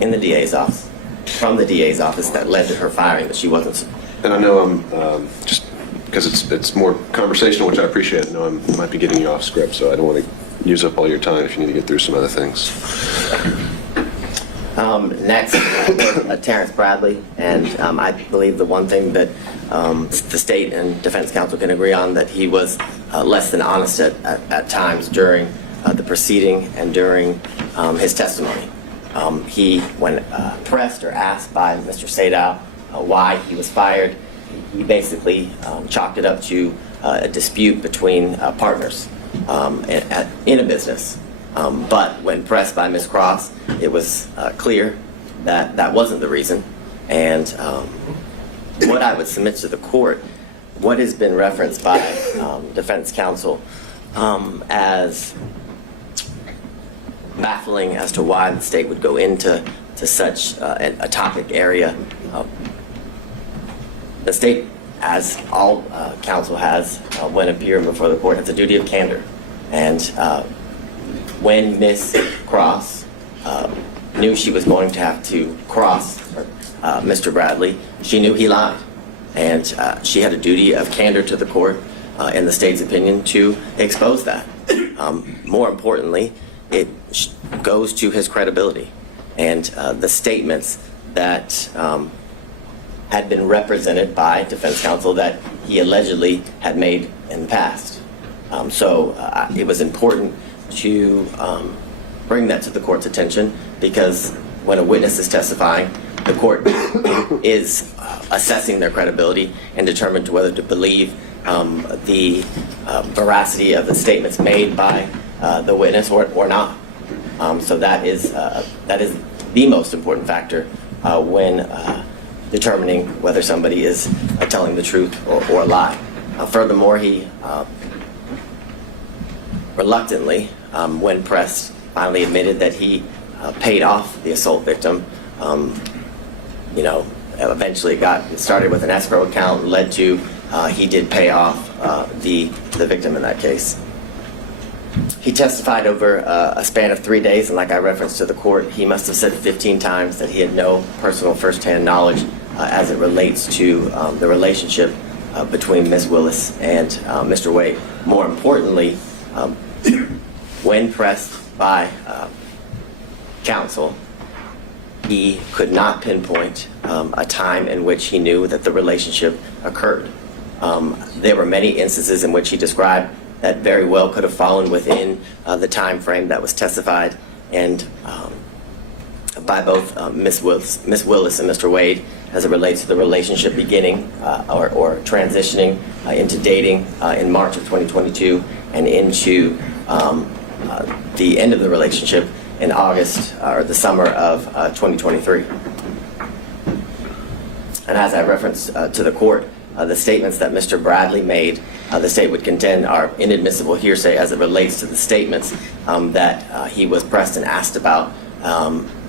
in the DA's office, from the DA's office, that led to her firing, that she wasn't. And I know I'm just because it's more conversational, which I appreciate. I know I might be getting you off script, so I don't want to use up all your time if you need to get through some other things. Next, Terrence Bradley, and I believe the one thing that the state and defense counsel can agree on, that he was less than honest at times during the proceeding and during his testimony. He, when pressed or asked by Mr. Sadow why he was fired, he basically chalked it up to a dispute between partners in a business. But when pressed by Ms. Cross, it was clear that that wasn't the reason. And what I would submit to the court, what has been referenced by defense counsel as baffling as to why the state would go into such a topic area. The state, as all counsel has when appearing before the court, has a duty of candor. And when Ms. Cross knew she was going to have to cross Mr. Bradley, she knew he lied. And she had a duty of candor to the court, in the state's opinion, to expose that. More importantly, it goes to his credibility and the statements that had been represented by defense counsel that he allegedly had made in the past. So it was important to bring that to the court's attention, because when a witness is testifying, the court is assessing their credibility and determined to whether to believe the veracity of the statements made by the witness or not. So that is the most important factor when determining whether somebody is telling the truth or a lie. Furthermore, he reluctantly, when pressed, finally admitted that he paid off the assault victim. Eventually it started with an escrow account, led to he did pay off the victim in that case. He testified over a span of 3 days, and like I referenced to the court, he must have said 15 times that he had no personal first-hand knowledge as it relates to the relationship between Ms. Willis and Mr. Wade. More importantly, when pressed by counsel, he could not pinpoint a time in which he knew that the relationship occurred. There were many instances in which he described that very well could have fallen within the time frame that was testified and by both Ms. Willis and Mr. Wade as it relates to the relationship beginning or transitioning into dating in March of 2022 and into the end of the relationship in August or the summer of 2023. And as I referenced to the court, the statements that Mr. Bradley made, the state would contend are inadmissible hearsay as it relates to the statements that he was pressed and asked about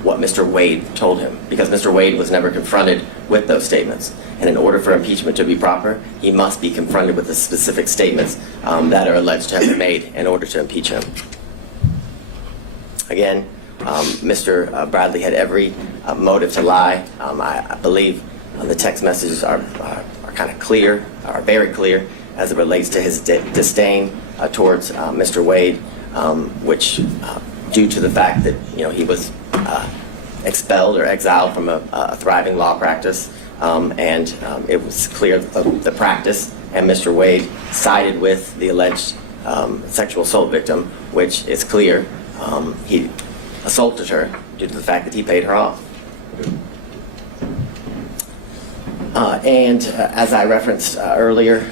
what Mr. Wade told him, because Mr. Wade was never confronted with those statements. And in order for impeachment to be proper, he must be confronted with the specific statements that are alleged to have been made in order to impeach him. Again, Mr. Bradley had every motive to lie. I believe the text messages are kind of clear, are very clear as it relates to his disdain towards Mr. Wade, which due to the fact that he was expelled or exiled from a thriving law practice, and it was clear the practice, and Mr. Wade sided with the alleged sexual assault victim, which is clear he assaulted her due to the fact that he paid her off. And as I referenced earlier,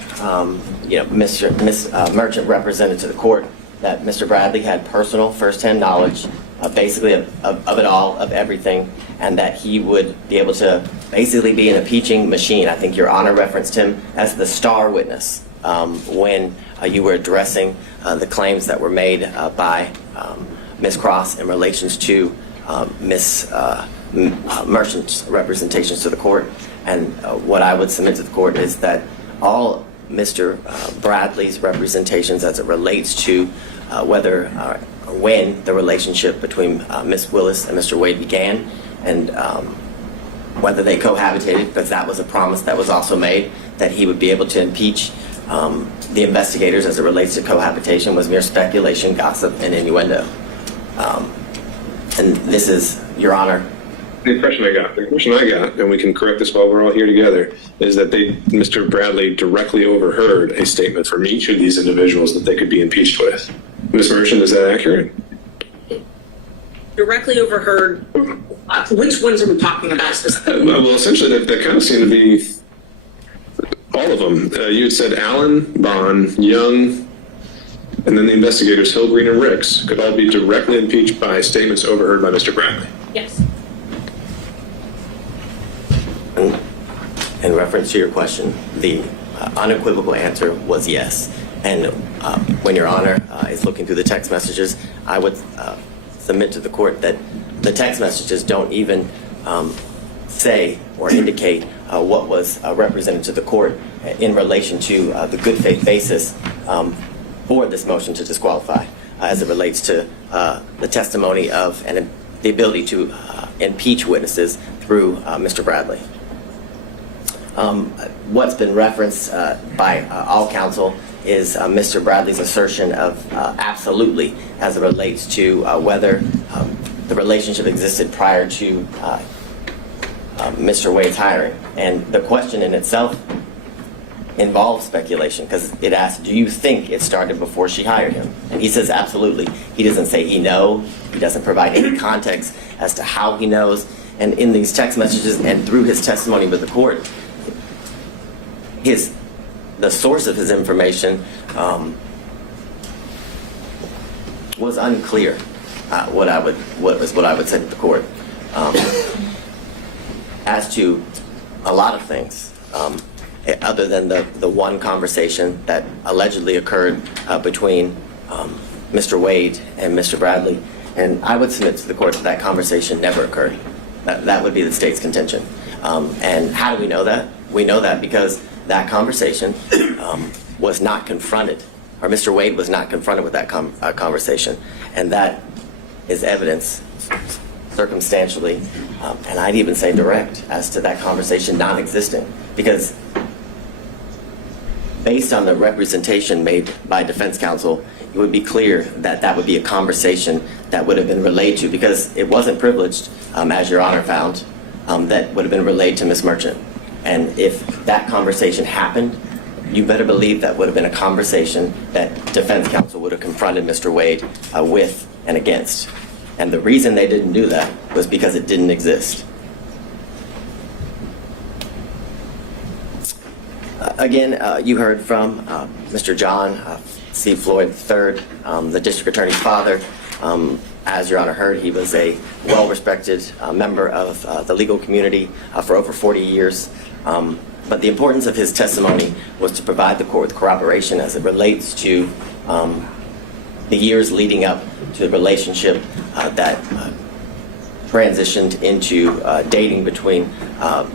Ms. Merchant represented to the court that Mr. Bradley had personal first-hand knowledge, basically of it all, of everything, and that he would be able to basically be an impeaching machine. I think Your Honor referenced him as the star witness when you were addressing the claims that were made by Ms. Cross in relations to Ms. Merchant's representations to the court. And what I would submit to the court is that all Mr. Bradley's representations as it relates to whether or when the relationship between Ms. Willis and Mr. Wade began, and whether they cohabitated, because that was a promise that was also made, that he would be able to impeach the investigators as it relates to cohabitation, was mere speculation, gossip, and innuendo. And this is, Your Honor. The impression I got, and we can correct this while we're all here together, is that Mr. Bradley directly overheard a statement from each of these individuals that they could be impeached with. Ms. Merchant, is that accurate? Directly overheard. Which ones are we talking about specifically? Well, essentially, that kind of seemed to be all of them. You had said Allen, Bond, Young, and then the investigators, Hill, Green, and Ricks, could all be directly impeached by statements overheard by Mr. Bradley. Yes. In reference to your question, the unequivocal answer was yes. And when Your Honor is looking through the text messages, I would submit to the court that the text messages don't even say or indicate what was represented to the court in relation to the good faith basis for this motion to disqualify as it relates to the testimony of and the ability to impeach witnesses through Mr. Bradley. What's been referenced by all counsel is Mr. Bradley's assertion of absolutely as it relates to whether the relationship existed prior to Mr. Wade's hiring. And the question in itself involves speculation, because it asks, do you think it started before she hired him? And he says absolutely. He doesn't say he knows. He doesn't provide any context as to how he knows. And in these text messages and through his testimony with the court, the source of his information was unclear. What I would say to the court, as to a lot of things, other than the one conversation that allegedly occurred between Mr. Wade and Mr. Bradley, and I would submit to the court that that conversation never occurred. That would be the state's contention. And how do we know that? We know that because that conversation was not confronted, or Mr. Wade was not confronted with that conversation. And that is evidence circumstantially, and I'd even say direct, as to that conversation non-existent. Because based on the representation made by defense counsel, it would be clear that that would be a conversation that would have been relayed to, because it wasn't privileged, as Your Honor found, that would have been relayed to Ms. Merchant. And if that conversation happened, you better believe that would have been a conversation that defense counsel would have confronted Mr. Wade with and against. And the reason they didn't do that was because it didn't exist. Again, you heard from Mr. John C. Floyd III, the district attorney's father. As Your Honor heard, he was a well-respected member of the legal community for over 40 years. But the importance of his testimony was to provide the court with corroboration as it relates to the years leading up to the relationship that transitioned into dating between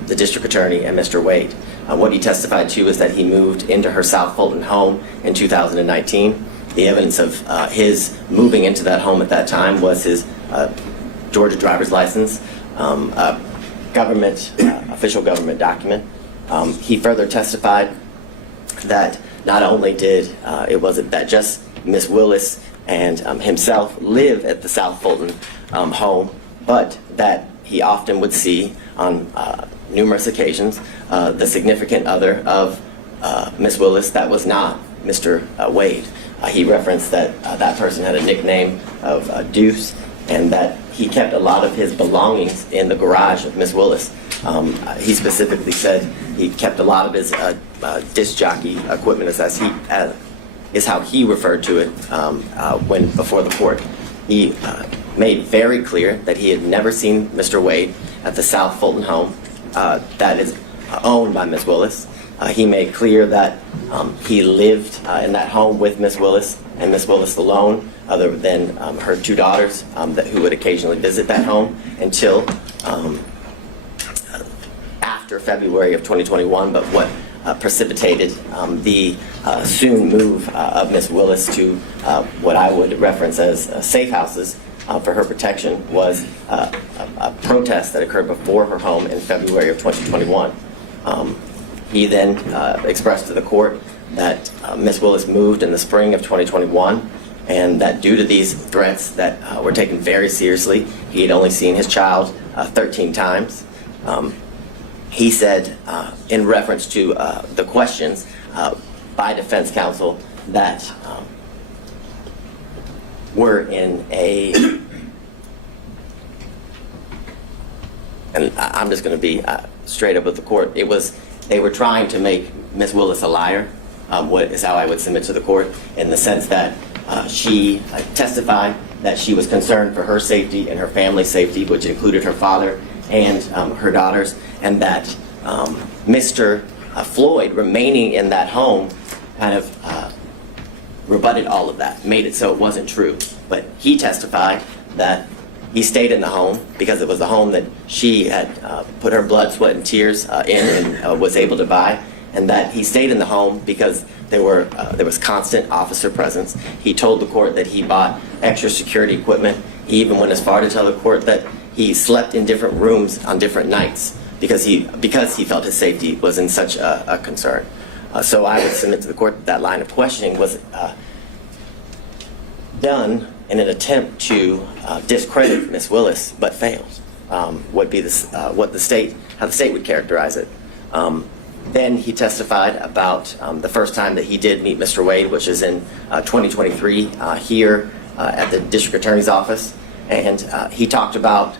the district attorney and Mr. Wade. What he testified to is that he moved into her South Fulton home in 2019. The evidence of his moving into that home at that time was his Georgia driver's license, official government document. He further testified that not only it wasn't that just Ms. Willis and himself live at the South Fulton home, but that he often would see on numerous occasions the significant other of Ms. Willis that was not Mr. Wade. He referenced that that person had a nickname of Deuce, and that he kept a lot of his belongings in the garage of Ms. Willis. He specifically said he kept a lot of his disc jockey equipment, is how he referred to it when before the court. He made very clear that he had never seen Mr. Wade at the South Fulton home that is owned by Ms. Willis. He made clear that he lived in that home with Ms. Willis and Ms. Willis alone, other than her two daughters who would occasionally visit that home until after February of 2021. But what precipitated the soon move of Ms. Willis to what I would reference as safe houses for her protection was a protest that occurred before her home in February of 2021. He then expressed to the court that Ms. Willis moved in the spring of 2021, and that due to these threats that were taken very seriously, he had only seen his child 13 times. He said, in reference to the questions by defense counsel that were in a, and I'm just going to be straight up with the court, they were trying to make Ms. Willis a liar, what is how I would submit to the court, in the sense that she testified that she was concerned for her safety and her family's safety, which included her father and her daughters, and that Mr. Floyd remaining in that home kind of rebutted all of that, made it so it wasn't true. But he testified that he stayed in the home because it was the home that she had put her blood, sweat, and tears in and was able to buy, and that he stayed in the home because there was constant officer presence. He told the court that he bought extra security equipment. He even went as far to tell the court that he slept in different rooms on different nights because he felt his safety was in such a concern. So I would submit to the court that line of questioning was done in an attempt to discredit Ms. Willis, but failed. Would be how the state would characterize it. Then he testified about the first time that he did meet Mr. Wade, which is in 2023 here at the district attorney's office, and he talked about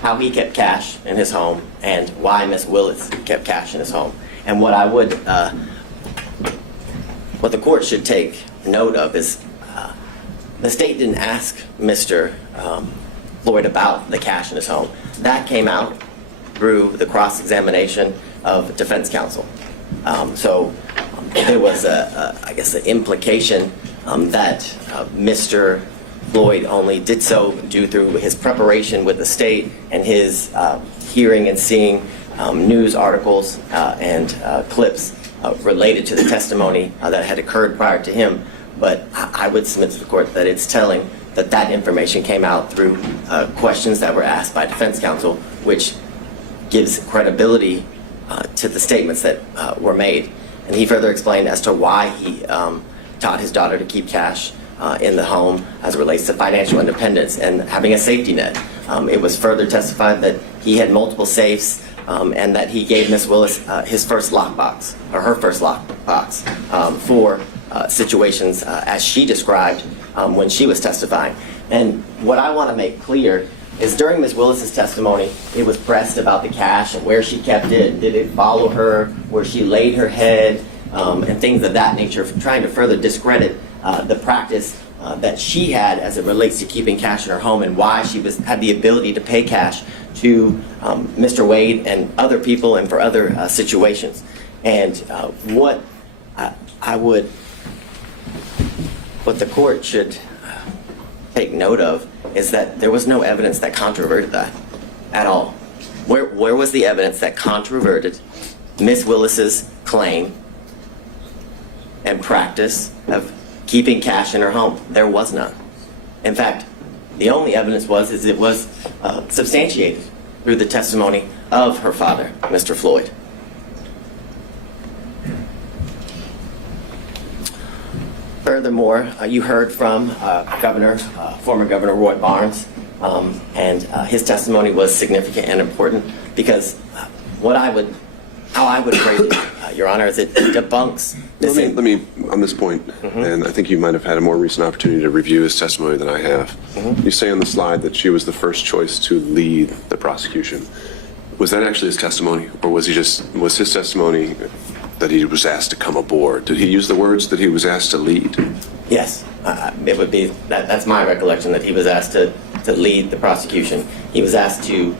how he kept cash in his home and why Ms. Willis kept cash in his home. And what the court should take note of is the state didn't ask Mr. Floyd about the cash in his home. That came out through the cross-examination of defense counsel. So there was, I guess, the implication that Mr. Floyd only did so due through his preparation with the state and his hearing and seeing news articles and clips related to the testimony that had occurred prior to him. But I would submit to the court that it's telling that information came out through questions that were asked by defense counsel, which gives credibility to the statements that were made. And he further explained as to why he taught his daughter to keep cash in the home as it relates to financial independence and having a safety net. It was further testified that he had multiple safes and that he gave Ms. Willis his first lockbox, or her first lockbox, for situations as she described when she was testifying. And what I want to make clear is during Ms. Willis's testimony, it was pressed about the cash and where she kept it, did it follow her, where she laid her head, and things of that nature, trying to further discredit the practice that she had as it relates to keeping cash in her home and why she had the ability to pay cash to Mr. Wade and other people and for other situations. And what the court should take note of is that there was no evidence that controverted that at all. Where was the evidence that controverted Ms. Willis's claim and practice of keeping cash in her home? There was none. In fact, the only evidence was it was substantiated through the testimony of her father, Mr. Floyd. Furthermore, you heard from former Governor Roy Barnes, and his testimony was significant and important because how I would phrase it, Your Honor, is it debunks this. Let me on this point, and I think you might have had a more recent opportunity to review his testimony than I have. You say on the slide that she was the first choice to lead the prosecution. Was that actually his testimony, or was his testimony that he was asked to come aboard? Did he use the words that he was asked to lead? Yes, it would be. That's my recollection, that he was asked to lead the prosecution. He was asked to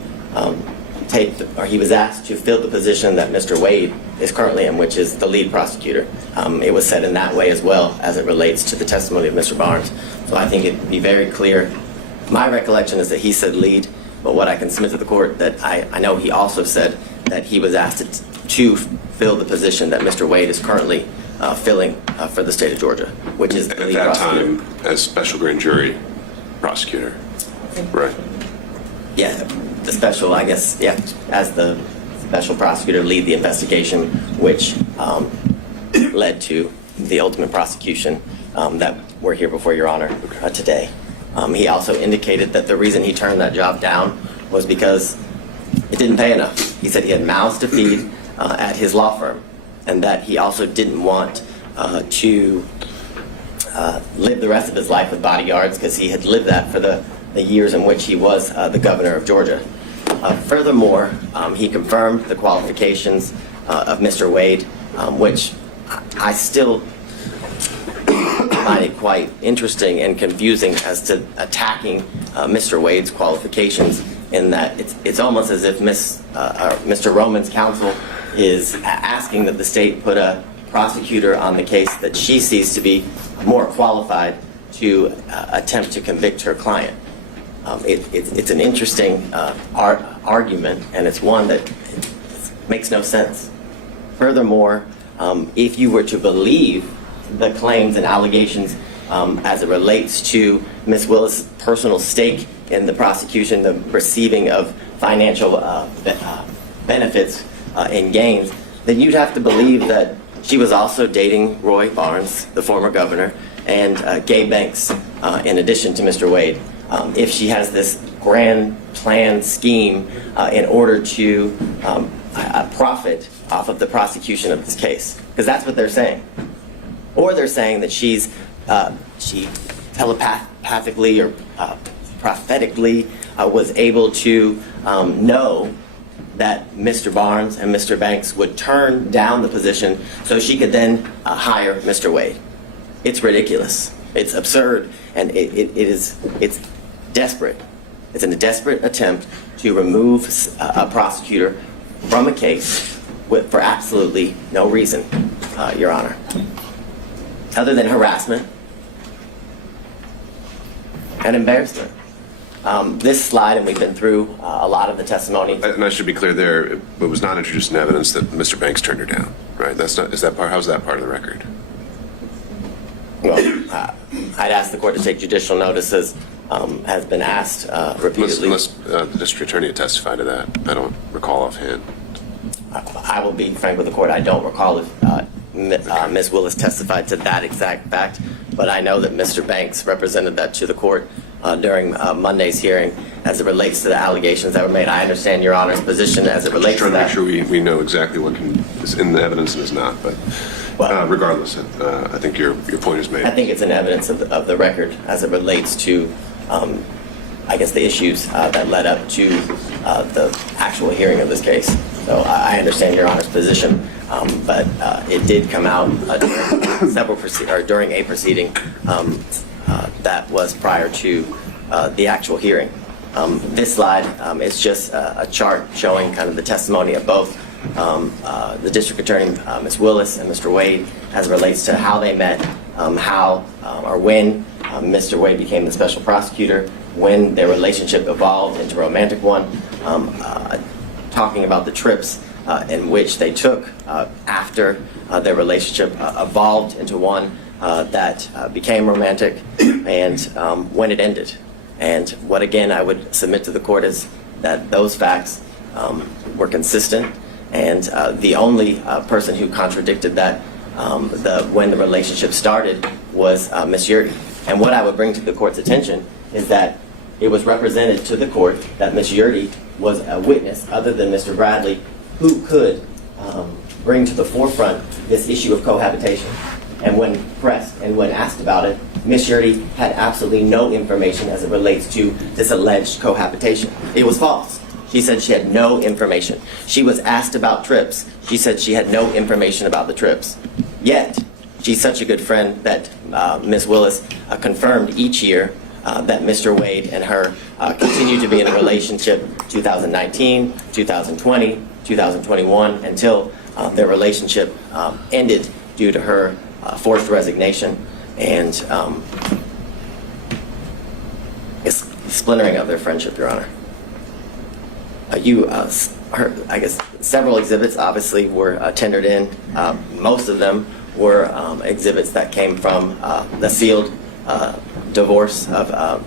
he was asked to fill the position that Mr. Wade is currently in, which is the lead prosecutor. It was said in that way as well as it relates to the testimony of Mr. Barnes. So I think it'd be very clear. My recollection is that he said lead, But what I can submit to the court that I know he also said that he was asked to fill the position that Mr. Wade is currently filling for the state of Georgia, which is the At lead that prosecutor. time, as special grand jury prosecutor, right? Yeah, the special, I guess, yeah, as the special prosecutor, lead the investigation, which led to the ultimate prosecution that we're here before Your Honor today. He also indicated that the reason he turned that job down was because it didn't pay enough. He said he had mouths to feed at his law firm, and that he also didn't want to live the rest of his life with bodyguards, because he had lived that for the years in which he was the governor of Georgia. Furthermore, he confirmed the qualifications of Mr. Wade, which I still find it quite interesting and confusing as to attacking Mr. Wade's qualifications, in that it's almost as if Mr. Roman's counsel is asking that the state put a prosecutor on the case that she sees to be more qualified to attempt to convict her client. It's an interesting argument, and it's one that makes no sense. Furthermore, if you were to believe the claims and allegations as it relates to Ms. Willis' personal stake in the prosecution, the receiving of financial benefits and gains, then you'd have to believe that she was also dating Roy Barnes, the former governor, and Gay Banks, in addition to Mr. Wade. If she has this grand plan scheme in order to profit off of the prosecution of this case, because that's what they're saying. Or they're saying that she telepathically or prophetically was able to know that Mr. Barnes and Mr. Banks would turn down the position so she could then hire Mr. Wade. It's ridiculous. It's absurd, and it's desperate. It's a desperate attempt to remove a prosecutor from a case for absolutely no reason, Your Honor, other than harassment and embarrassment. This slide, and we've been through a lot of the testimony. And I should be clear there, it was not introduced in evidence that Mr. Banks turned her down, right? How's that part of the record? Well, I'd ask the court to take judicial notices, has been asked repeatedly. Unless the district attorney had testified to that. I don't recall offhand. I will be frank with the court. I don't recall if Ms. Willis testified to that exact fact, but I know that Mr. Banks represented that to the court during Monday's hearing as it relates to the allegations that were made. I understand Your Honor's position as it relates to that. Just trying to make sure we know exactly what is in the evidence and is not, but regardless, I think your point is made. I think it's an evidence of the record as it relates to, I guess, the issues that led up to the actual hearing of this case. So I understand Your Honor's position, but it did come out during a proceeding that was prior to the actual hearing. This slide is just a chart showing kind of the testimony of both the district attorney, Ms. Willis, and Mr. Wade, as it relates to how they met, how or when Mr. Wade became the special prosecutor, when their relationship evolved into a romantic one, talking about the trips in which they took after their relationship evolved into one that became romantic, and when it ended. And what, again, I would submit to the court is that those facts were consistent, and the only person who contradicted that when the relationship started was Ms. Yurdi. And what I would bring to the court's attention is that it was represented to the court that Ms. Yurdi was a witness other than Mr. Bradley who could bring to the forefront this issue of cohabitation. And when pressed and when asked about it, Ms. Yurdi had absolutely no information as it relates to this alleged cohabitation. It was false. She said she had no information. She was asked about trips. She said she had no information about the trips. Yet, she's such a good friend that Ms. Willis confirmed each year that Mr. Wade and her continued to be in a relationship 2019, 2020, 2021, until their relationship ended due to her forced resignation and splintering of their friendship, Your Honor. heard, I guess, several exhibits obviously were tendered in. Most of them were exhibits that came from the sealed divorce of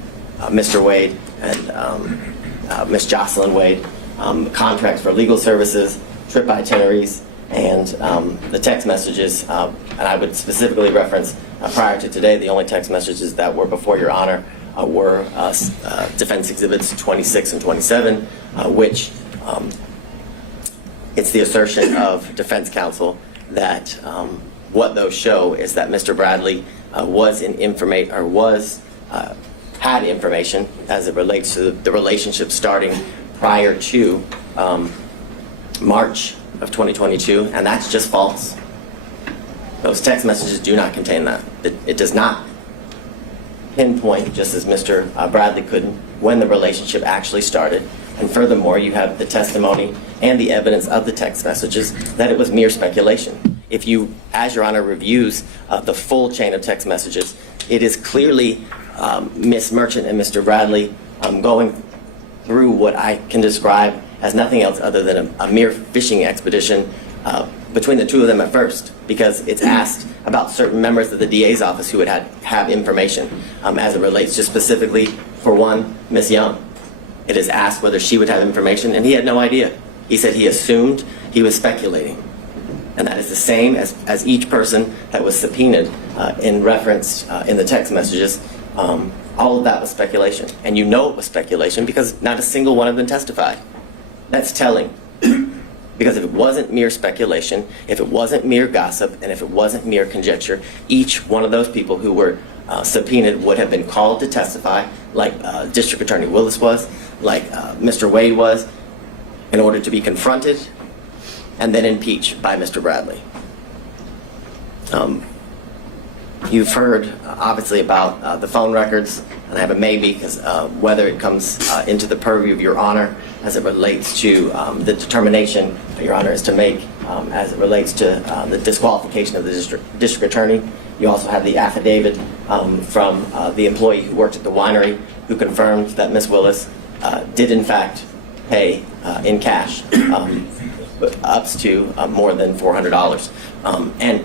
Mr. Wade and Miss Jocelyn Wade, contracts for legal services, trip itineraries, and the text messages. And I would specifically reference, prior to today, the only text messages that were before Your Honor were Defense Exhibits 26 and 27, which it's the assertion of defense counsel that what those show is that Mr. Bradley had information as it relates to the relationship starting prior to March of 2022, and that's just false. Those text messages do not contain that. It does not pinpoint, just as Mr. Bradley couldn't, when the relationship actually started. And furthermore, you have the testimony and the evidence of the text messages that it was mere speculation. If you, as Your Honor reviews the full chain of text messages, it is clearly Ms. Merchant and Mr. Bradley going through what I can describe as nothing else other than a mere fishing expedition between the two of them at first, because it's asked about certain members of the DA's office who would have information as it relates to specifically, for one, Ms. Young. It is asked whether she would have information, and he had no idea. He said he assumed, he was speculating. And that is the same as each person that was subpoenaed in reference in the text messages. All of that was speculation. And you know it was speculation because not a single one of them testified. That's telling. Because if it wasn't mere speculation, if it wasn't mere gossip, and if it wasn't mere conjecture, each one of those people who were subpoenaed would have been called to testify, like District Attorney Willis was, like Mr. Wade was, in order to be confronted and then impeached by Mr. Bradley. You've heard, obviously, about the phone records, and I have a maybe, because whether it comes into the purview of Your Honor as it relates to the determination that Your Honor is to make as it relates to the disqualification of the district attorney. You also have the affidavit from the employee who worked at the winery who confirmed that Ms. Willis did, in fact, pay in cash up to more than $400. And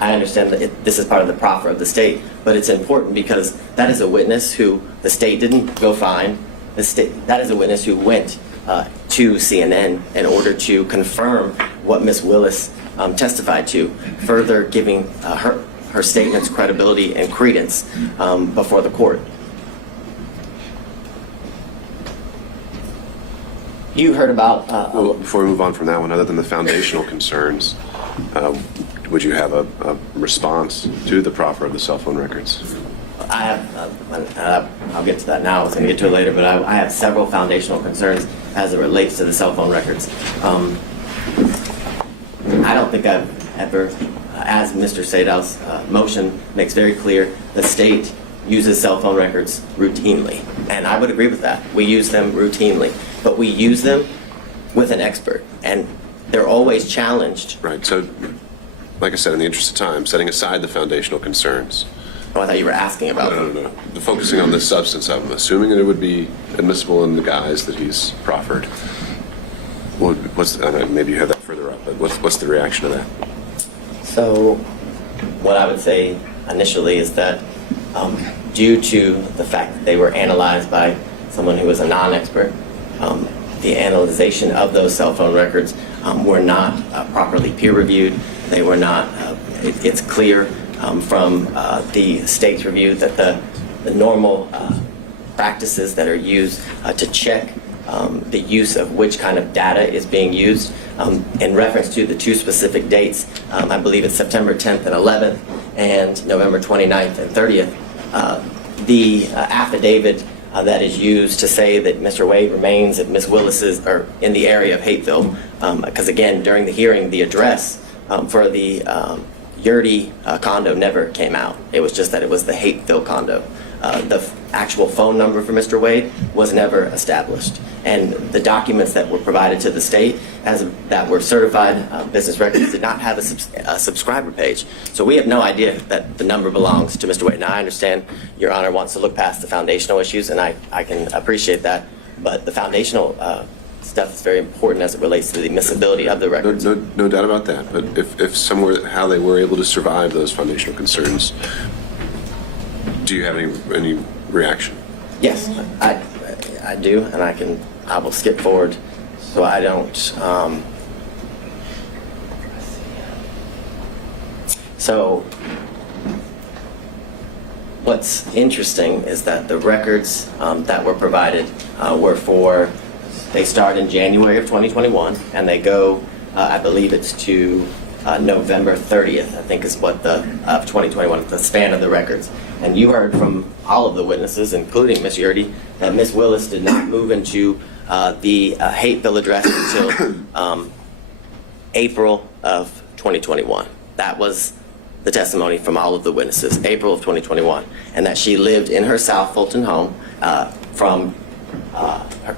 I understand that this is part of the proffer of the state, but it's important because that is a witness who the state didn't go find. That is a witness who went to CNN in order to confirm what Ms. Willis testified to, further giving her statement's credibility and credence before the court. You heard about... well, before we move on from that one, other than the foundational concerns, would you have a response to the proffer of the cell phone records? I have, I'll get to that now, I was going to get to it later, but I have several foundational concerns as it relates to the cell phone records. I don't think I've ever, as Mr. Sadow's motion makes very clear, the state uses cell phone records routinely. And I would agree with that. We use them routinely. But we use them with an expert. And they're always challenged. Right. So, like I said, in the interest of time, setting aside the foundational concerns. Oh, I thought you were asking about them. No. Focusing on the substance of them, assuming that it would be admissible in the guise that he's proffered. Maybe you have that further up, but what's the reaction to that? So, what I would say initially is that due to the fact that they were analyzed by someone who was a non-expert, the analyzation of those cell phone records were not properly peer-reviewed. They were not, it's clear from the state's review that the normal practices that are used to check the use of which kind of data is being used in reference to the two specific dates, I believe it's September 10th and 11th and November 29th and 30th. The affidavit that is used to say that Mr. Wade remains at Ms. Willis's, or in the area of Hateville, because again, during the hearing, the address for the Yurdy condo never came out. It was just that it was the Hateville condo. The actual phone number for Mr. Wade was never established. And the documents that were provided to the state that were certified business records did not have a subscriber page. So we have no idea that the number belongs to Mr. Wade. Now, I understand Your Honor wants to look past the foundational issues, and I can appreciate that. But the foundational stuff is very important as it relates to the admissibility of the records. No doubt about that. But if somewhere how they were able to survive those foundational concerns, do you have any reaction? Yes, I do, and I will skip forward so I don't. So what's interesting is that the records that were provided they start in January of 2021 and they go, I believe it's to November 30th, I think is what of 2021, the span of the records. And you heard from all of the witnesses, including Ms. Yurdy, that Ms. Willis did not move into the Hateville address until April of 2021. That was the testimony from all of the witnesses, April of 2021, and that she lived in her South Fulton home from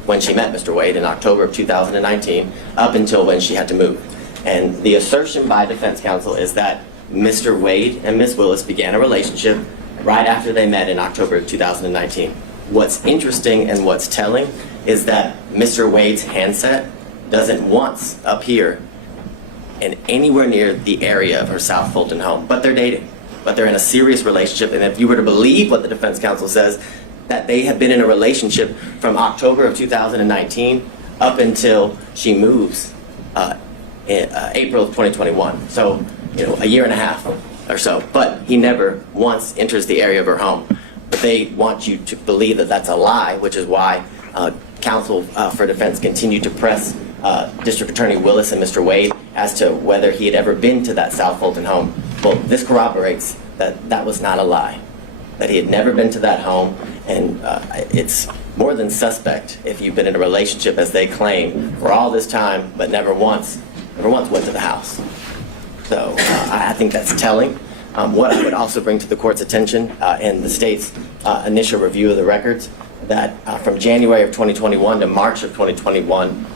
when she met Mr. Wade in October of 2019 up until when she had to move. And the assertion by defense counsel is that Mr. Wade and Ms. Willis began a relationship right after they met in October of 2019. What's interesting and what's telling is that Mr. Wade's handset doesn't once appear in anywhere near the area of her South Fulton home, but they're dating, but they're in a serious relationship. And if you were to believe what the defense counsel says, that they have been in a relationship from October of 2019 up until she moves in April of 2021. So, a year and a half or so. But he never once enters the area of her home. But they want you to believe that that's a lie, which is why counsel for defense continued to press District Attorney Willis and Mr. Wade as to whether he had ever been to that South Fulton home. Well, this corroborates that that was not a lie, that he had never been to that home, and it's more than suspect if you've been in a relationship, as they claim, for all this time, but never once went to the house. So I think that's telling. What I would also bring to the court's attention in the state's initial review of the records, that from January of 2021 to March of 2021,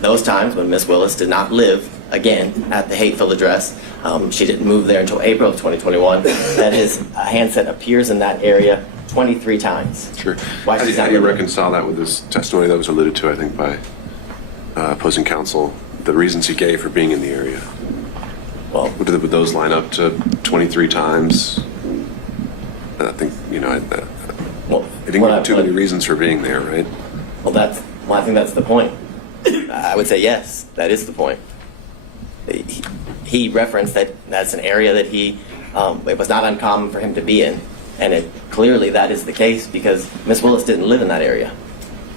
those times when Ms. Willis did not live again at the Hateville address, she didn't move there until April of 2021, that his handset appears in that area 23 times. Sure. Why How do you reconcile that with this testimony that was alluded to, I think, by opposing counsel, the reasons he gave for being in the area? Well, would those line up to 23 times? I think, he didn't give too many reasons for being there, right? Well, I think that's the point. I would say yes, that is the point. He referenced that that's an area that it was not uncommon for him to be in, and clearly that is the case because Ms. Willis didn't live in that area.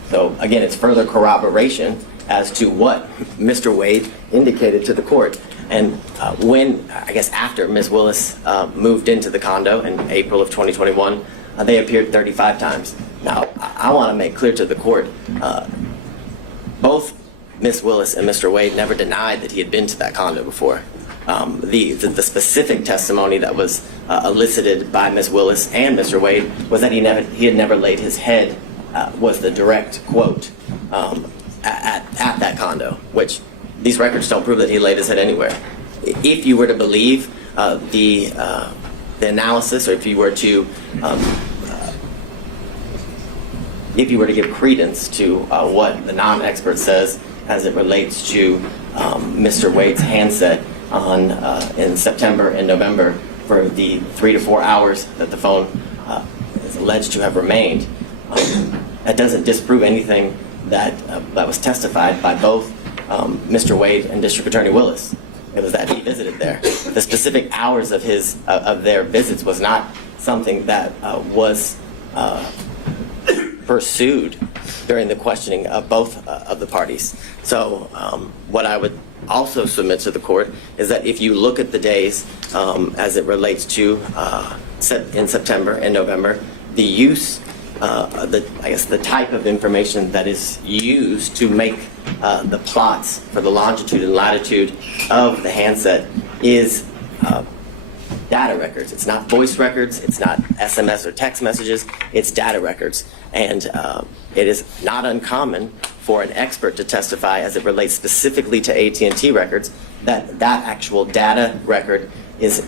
So again, it's further corroboration as to what Mr. Wade indicated to the court. And after Ms. Willis moved into the condo in April of 2021, they appeared 35 times. Now, I want to make clear to the court, both Ms. Willis and Mr. Wade never denied that he had been to that condo before. The specific testimony that was elicited by Ms. Willis and Mr. Wade was that he had never laid his head, was the direct quote, at that condo, which these records don't prove that he laid his head anywhere. If you were to believe the analysis, or if you were to give credence to what the non-expert says as it relates to Mr. Wade's handset in September and November for the 3 to 4 hours that the phone is alleged to have remained, that doesn't disprove anything that was testified by both Mr. Wade and District Attorney Willis. It was that he visited there. The specific hours of their visits was not something that was pursued during the questioning of both of the parties. So what I would also submit to the court is that if you look at the days as it relates to in September and November, the use, the type of information that is used to make the plots for the longitude and latitude of the handset is data records. It's not voice records. It's not SMS or text messages. It's data records. And it is not uncommon for an expert to testify as it relates specifically to AT&T records that actual data record is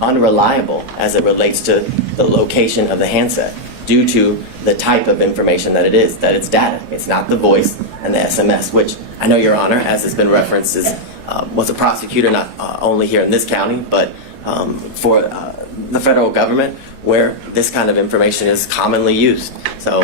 unreliable as it relates to the location of the handset. due to the type of information that it is, that it's data. It's not the voice and the SMS, which I know, Your Honor, as has been referenced, was a prosecutor not only here in this county, but for the federal government, where this kind of information is commonly used. So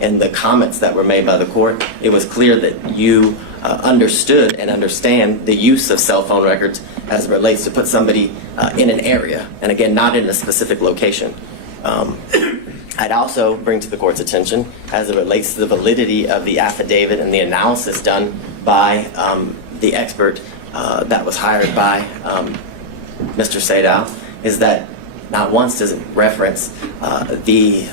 in the comments that were made by the court, it was clear that you understood and understand the use of cell phone records as it relates to put somebody in an area, and again, not in a specific location. I'd also bring to the court's attention, as it relates to the validity of the affidavit and the analysis done by the expert that was hired by Mr. Sadow, is that not once does it reference the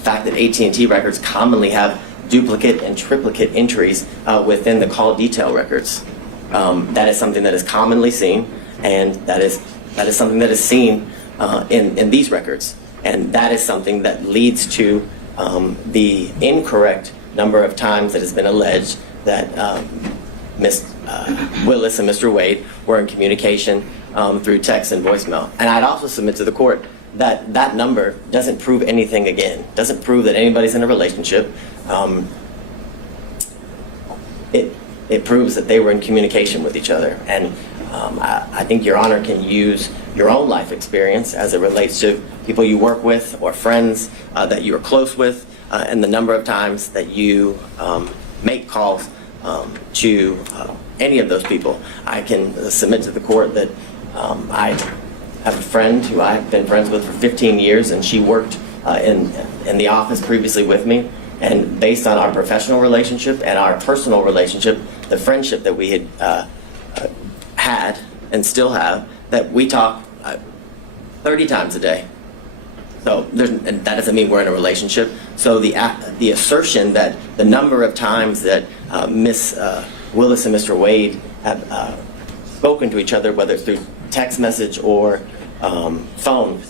fact that AT&T records commonly have duplicate and triplicate entries within the call detail records. That is something that is commonly seen, and that is something that is seen in these records. And that is something that leads to the incorrect number of times that has been alleged that Ms. Willis and Mr. Wade were in communication through text and voicemail. And I'd also submit to the court that that number doesn't prove anything again, doesn't prove that anybody's in a relationship. It proves that they were in communication with each other. And I think Your Honor can use your own life experience as it relates to people you work with or friends that you are close with, and the number of times that you make calls to any of those people. I can submit to the court that I have a friend who I've been friends with for 15 years, and she worked in the office previously with me. And based on our professional relationship and our personal relationship, the friendship that we had had and still have, that we talk 30 times a day. So and that doesn't mean we're in a relationship. So the assertion that the number of times that Ms. Willis and Mr. Wade have spoken to each other, whether it's through text message or phone,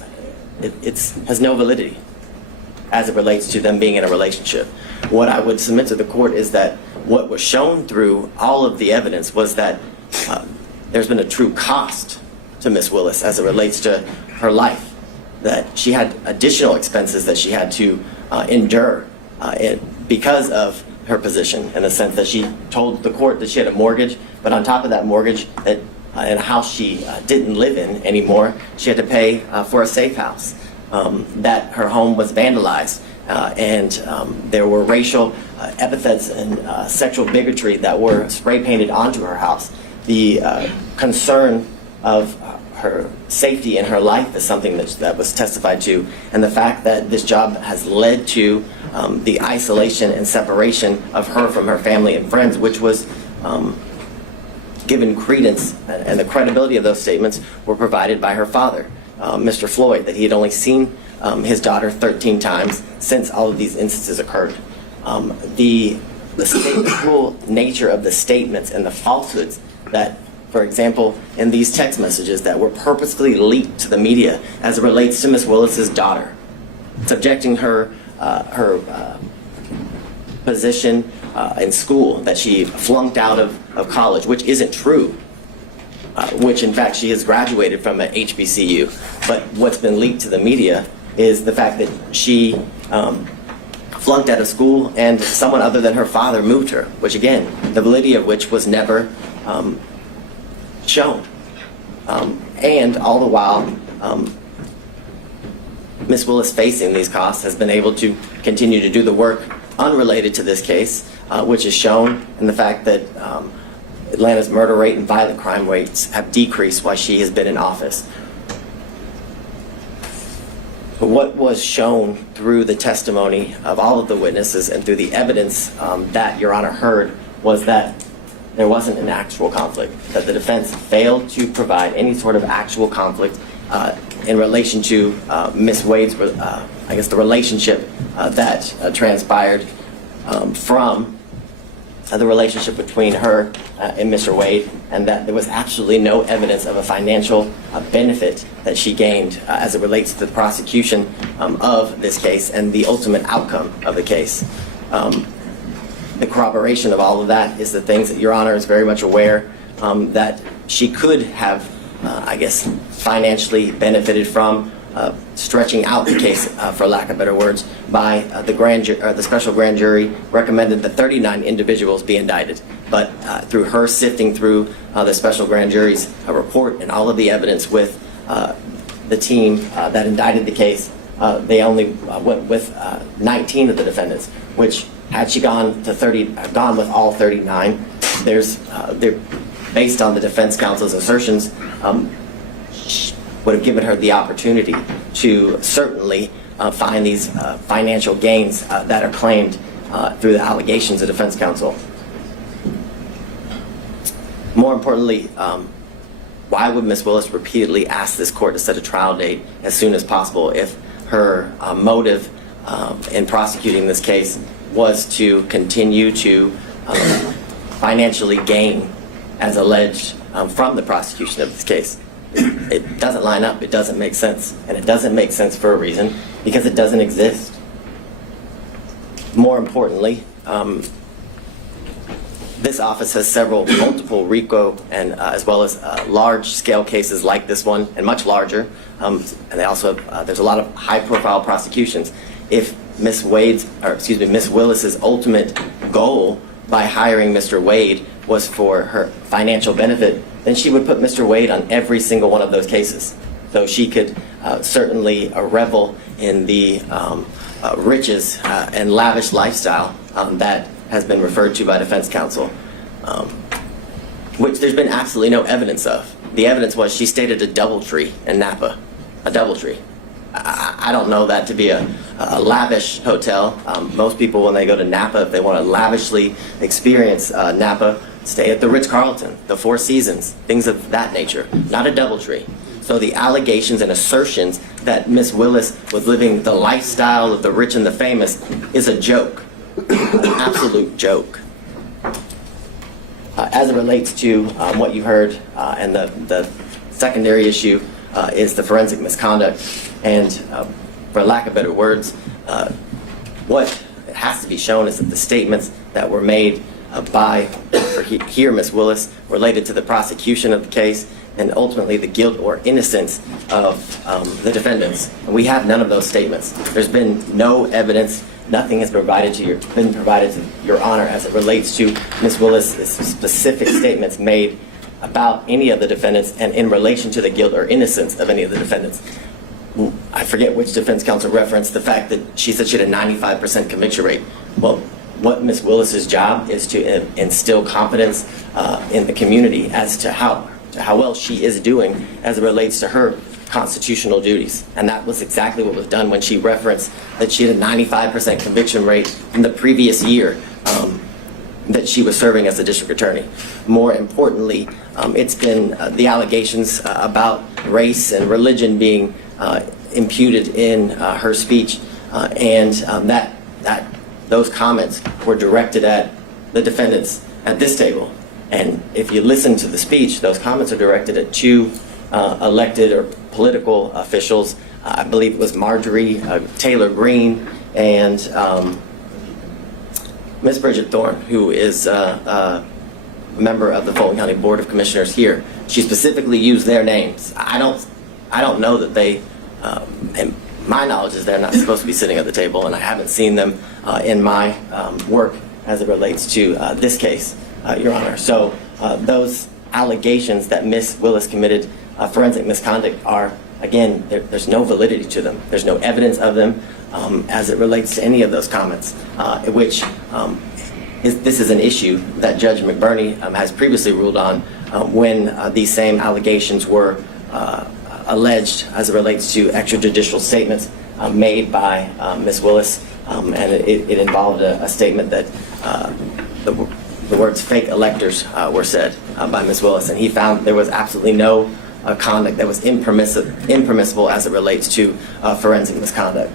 it has no validity as it relates to them being in a relationship. What I would submit to the court is that what was shown through all of the evidence was that there's been a true cost to Ms. Willis as it relates to her life, that she had additional expenses that she had to endure because of her position, in the sense that she told the court that she had a mortgage, but on top of that mortgage, that in a house she didn't live in anymore, she had to pay for a safe house, that her home was vandalized, and there were racial epithets and sexual bigotry that were spray painted onto her house. The concern of her safety in her life is something that was testified to, and the fact that this job has led to the isolation and separation of her from her family and friends, which was given credence, and the credibility of those statements were provided by her father, Mr. Floyd, that he had only seen his daughter 13 times since all of these instances occurred. The cruel nature of the statements and the falsehoods that, for example, in these text messages that were purposefully leaked to the media as it relates to Ms. Willis's daughter, subjecting her position in school, that she flunked out of college, which isn't true, which in fact she has graduated from an HBCU. But what's been leaked to the media is the fact that she flunked out of school and someone other than her father moved her, which again, the validity of which was never shown. And all the while, Ms. Willis, facing these costs, has been able to continue to do the work unrelated to this case, which is shown in the fact that Atlanta's murder rate and violent crime rates have decreased while she has been in office. But what was shown through the testimony of all of the witnesses and through the evidence that Your Honor heard was that there wasn't an actual conflict, that the defense failed to provide any sort of actual conflict in relation to Ms. Wade's, I guess, the relationship that transpired from the relationship between her and Mr. Wade, and that there was absolutely no evidence of a financial benefit that she gained as it relates to the prosecution of this case and the ultimate outcome of the case. The corroboration of all of that is the things that Your Honor is very much aware that she could have, I guess, financially benefited from stretching out the case, for lack of better words, by the special grand jury recommended that 39 individuals be indicted. But through her sifting through the special grand jury's report and all of the evidence with the team that indicted the case, they only went with 19 of the defendants, which had she gone with all 39, they're based on the defense counsel's assertions, would have given her the opportunity to certainly find these financial gains that are claimed through the allegations of defense counsel. More importantly, why would Ms. Willis repeatedly ask this court to set a trial date as soon as possible if her motive in prosecuting this case was to continue to financially gain as alleged from the prosecution of this case? It doesn't line up, it doesn't make sense, and it doesn't make sense for a reason, because it doesn't exist. More importantly, this office has multiple RICO and as well as large-scale cases like this one, and much larger, and they also there's a lot of high-profile prosecutions. If Ms. Willis's ultimate goal by hiring Mr. Wade was for her financial benefit, then she would put Mr. Wade on every single one of those cases. So she could certainly revel in the riches and lavish lifestyle that has been referred to by defense counsel, which there's been absolutely no evidence of. The evidence was she stayed at a DoubleTree in Napa, a DoubleTree. I don't know that to be a lavish hotel. Most people, when they go to Napa, if they want to lavishly experience Napa, stay at the Ritz-Carlton, the Four Seasons, things of that nature, not a DoubleTree. So the allegations and assertions that Ms. Willis was living the lifestyle of the rich and the famous is a joke, an absolute joke. As it relates to what you heard, and the secondary issue is the forensic misconduct. And for lack of better words, what has to be shown is that the statements that were made by Ms. Willis related to the prosecution of the case and ultimately the guilt or innocence of the defendants. And we have none of those statements. There's been no evidence. Nothing has been provided to your honor as it relates to Ms. Willis' specific statements made about any of the defendants and in relation to the guilt or innocence of any of the defendants. I forget which defense counsel referenced the fact that she said she had a 95% conviction rate. Well, what Ms. Willis's job is to instill confidence in the community as to how well she is doing as it relates to her constitutional duties. And that was exactly what was done when she referenced that she had a 95% conviction rate in the previous year that she was serving as a district attorney. More importantly, it's been the allegations about race and religion being imputed in her speech, and that those comments were directed at the defendants at this table. And if you listen to the speech, those comments are directed at two elected or political officials. I believe it was Marjorie Taylor Greene and Ms. Bridget Thorne, who is a member of the Fulton County Board of Commissioners here. She specifically used their names. I don't know that they, and my knowledge is they're not supposed to be sitting at the table, and I haven't seen them in my work as it relates to this case, Your Honor. So those allegations that Ms. Willis committed forensic misconduct are, again, there's no validity to them. There's no evidence of them as it relates to any of those comments, which this is an issue that Judge McBurney has previously ruled on when these same allegations were alleged as it relates to extrajudicial statements made by Ms. Willis, and it involved a statement that the words fake electors were said by Ms. Willis, and he found there was absolutely no conduct that was impermissible as it relates to forensic misconduct.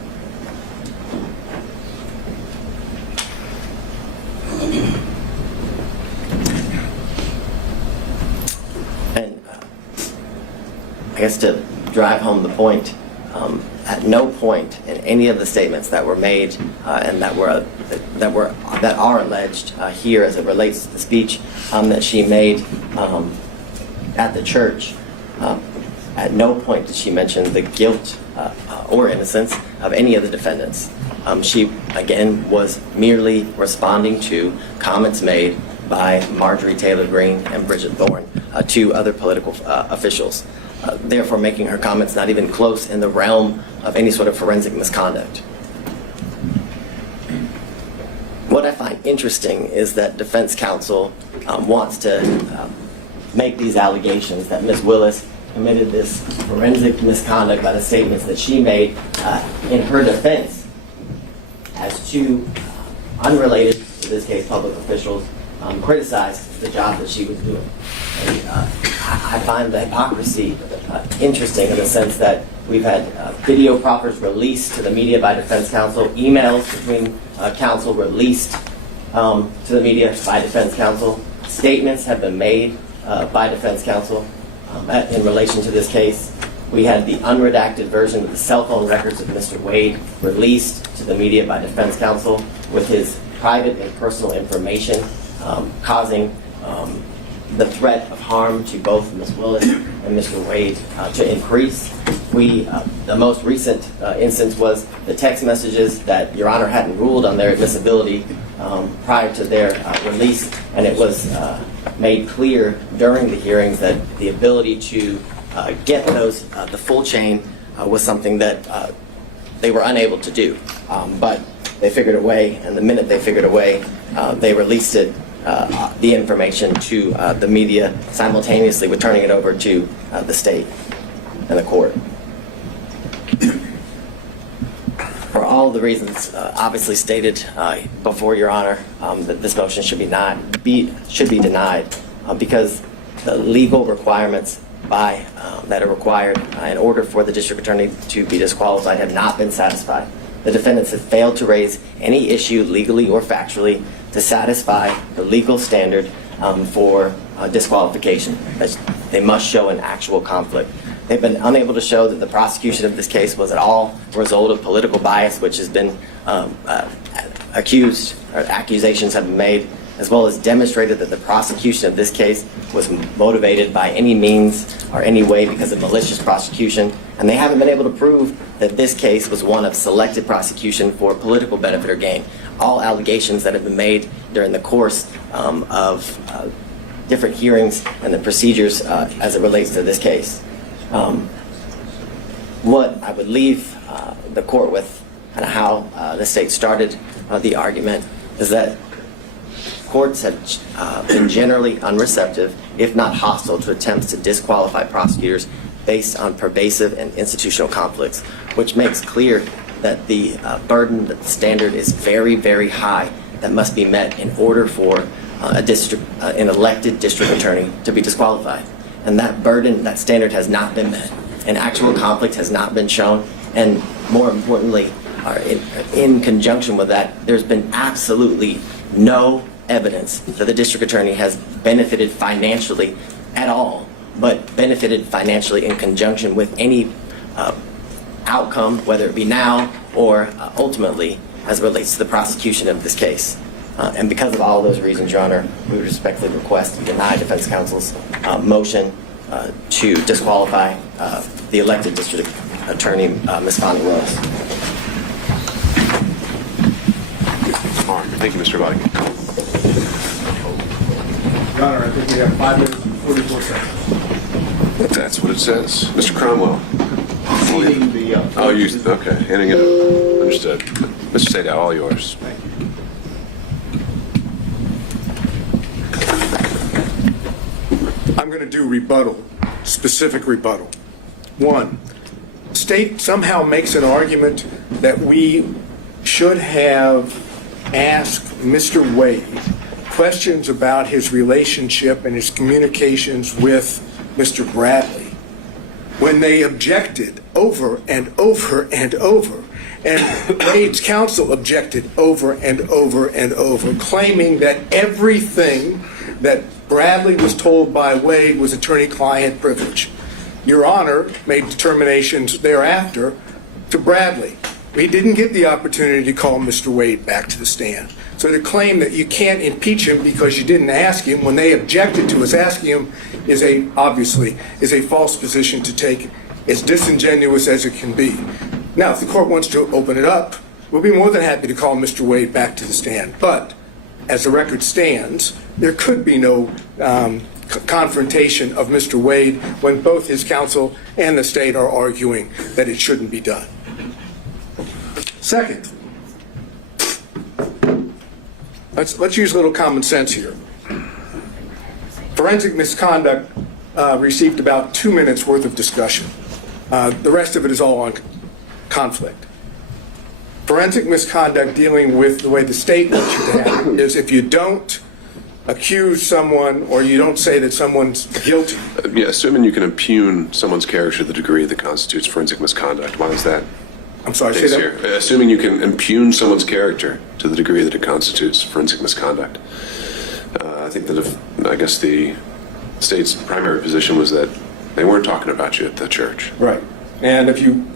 And I guess to drive home the point, at no point in any of the statements that were made and that are alleged here as it relates to the speech that she made at the church, at no point did she mention the guilt or innocence of any of the defendants. She, again, was merely responding to comments made by Marjorie Taylor Greene and Bridget Thorne, two other political officials, therefore making her comments not even close in the realm of any sort of forensic misconduct. What I find interesting is that defense counsel wants to make these allegations that Ms. Willis committed this forensic misconduct by the statements that she made in her defense as two unrelated, in this case, public officials criticized the job that she was doing. And I find the hypocrisy interesting in the sense that we've had video proffers released to the media by defense counsel, emails between counsel released to the media by defense counsel, statements have been made by defense counsel in relation to this case. We had the unredacted version of the cell phone records of Mr. Wade released to the media by defense counsel with his private and personal information causing the threat of harm to both Ms. Willis and Mr. Wade to increase. The most recent instance was the text messages that Your Honor hadn't ruled on their admissibility prior to their release, and it was made clear during the hearings that the ability to get those, the full chain, was something that they were unable to do. But they figured a way, and the minute they figured a way, they released it, the information to the media, simultaneously with turning it over to the state and the court. For all the reasons obviously stated before Your Honor, that this motion should be denied because the legal requirements that are required in order for the district attorney to be disqualified have not been satisfied. The defendants have failed to raise any issue legally or factually to satisfy the legal standard for disqualification. They must show an actual conflict. They've been unable to show that the prosecution of this case was at all a result of political bias, which has been accused, or accusations have been made, as well as demonstrated that the prosecution of this case was motivated by any means or any way because of malicious prosecution. And they haven't been able to prove that this case was one of selected prosecution for political benefit or gain. All allegations that have been made during the course of different hearings and the procedures as it relates to this case. What I would leave the court with, and how the state started the argument, is that courts have been generally unreceptive, if not hostile, to attempts to disqualify prosecutors based on pervasive and institutional conflicts, which makes clear that the burden, that the standard is very, very high that must be met in order for an elected district attorney to be disqualified. And that burden, that standard has not been met. An actual conflict has not been shown. And more importantly, in conjunction with that, there's been absolutely no evidence that the district attorney has benefited financially at all, but benefited financially in conjunction with any outcome, whether it be now or ultimately as it relates to the prosecution of this case. And because of all of those reasons, Your Honor, we respectfully request to deny defense counsel's motion to disqualify the elected district attorney, Ms. Fani Willis. All right, thank you, Mr. Biden. Your Honor, I think we have 5 minutes and 44 seconds. That's what it says. Mr. Cromwell. Ceding the, Oh, you, okay, handing it over. Understood. Mr. Sadow, all yours. Thank you. I'm going to do rebuttal, specific rebuttal. One, state somehow makes an argument that we should have asked Mr. Wade questions about his relationship and his communications with Mr. Bradley when they objected over and over and over. And Wade's counsel objected over and over and over, claiming that everything that Bradley was told by Wade was attorney-client privilege. Your Honor made determinations thereafter to Bradley. We didn't get the opportunity to call Mr. Wade back to the stand. So to claim that you can't impeach him because you didn't ask him when they objected to us asking him obviously is a false position to take as disingenuous as it can be. Now, if the court wants to open it up, we'll be more than happy to call Mr. Wade back to the stand. But as the record stands, there could be no confrontation of Mr. Wade when both his counsel and the state are arguing that it shouldn't be done. Second, let's use a little common sense here. Forensic misconduct received about 2 minutes worth of discussion. The rest of it is all on conflict. Forensic misconduct dealing with the way the state wants you to have it is if you don't accuse someone or you don't say that someone's guilty. Yeah, assuming you can impugn someone's character to the degree that constitutes forensic misconduct, why is that? I'm sorry, say that. Here? Assuming you can impugn someone's character to the degree that it constitutes forensic misconduct. I think that I guess the state's primary position was that they weren't talking about you at the church. Right. And if you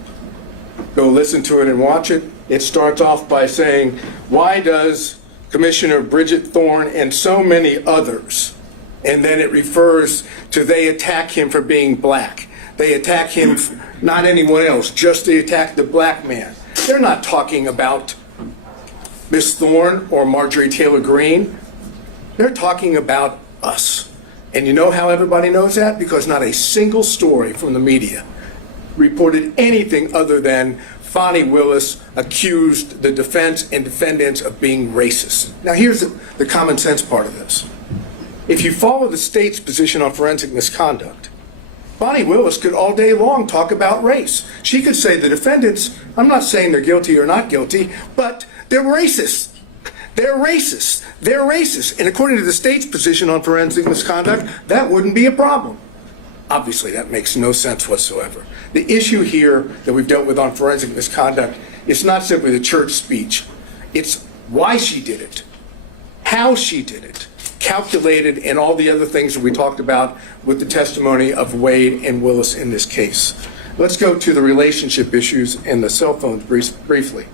go listen to it and watch it, it starts off by saying, why does Commissioner Bridget Thorne and so many others, and then it refers to they attack him for being black. They attack him, not anyone else, just they attack the black man. They're not talking about Miss Thorne or Marjorie Taylor Greene. They're talking about us. And you know how everybody knows that? Because not a single story from the media reported anything other than Fani Willis accused the defense and defendants of being racist. Now here's the common sense part of this. If you follow the state's position on forensic misconduct, Fani Willis could all day long talk about race. She could say the defendants, I'm not saying they're guilty or not guilty, but they're racist. They're racist. They're racist. And according to the state's position on forensic misconduct, that wouldn't be a problem. Obviously, that makes no sense whatsoever. The issue here that we've dealt with on forensic misconduct is not simply the church speech. It's why she did it, how she did it, calculated, and all the other things that we talked about with the testimony of Wade and Willis in this case. Let's go to the relationship issues and the cell phones briefly.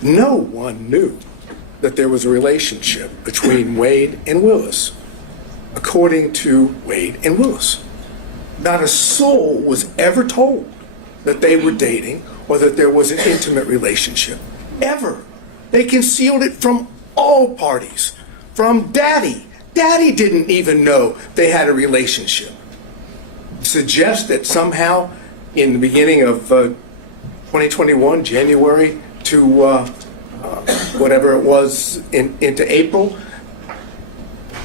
No one knew that there was a relationship between Wade and Willis, according to Wade and Willis. Not a soul was ever told that they were dating or that there was an intimate relationship. Ever. They concealed it from all parties. From Daddy. Daddy didn't even know they had a relationship. Suggest that somehow in the beginning of 2021, January to whatever it was into April,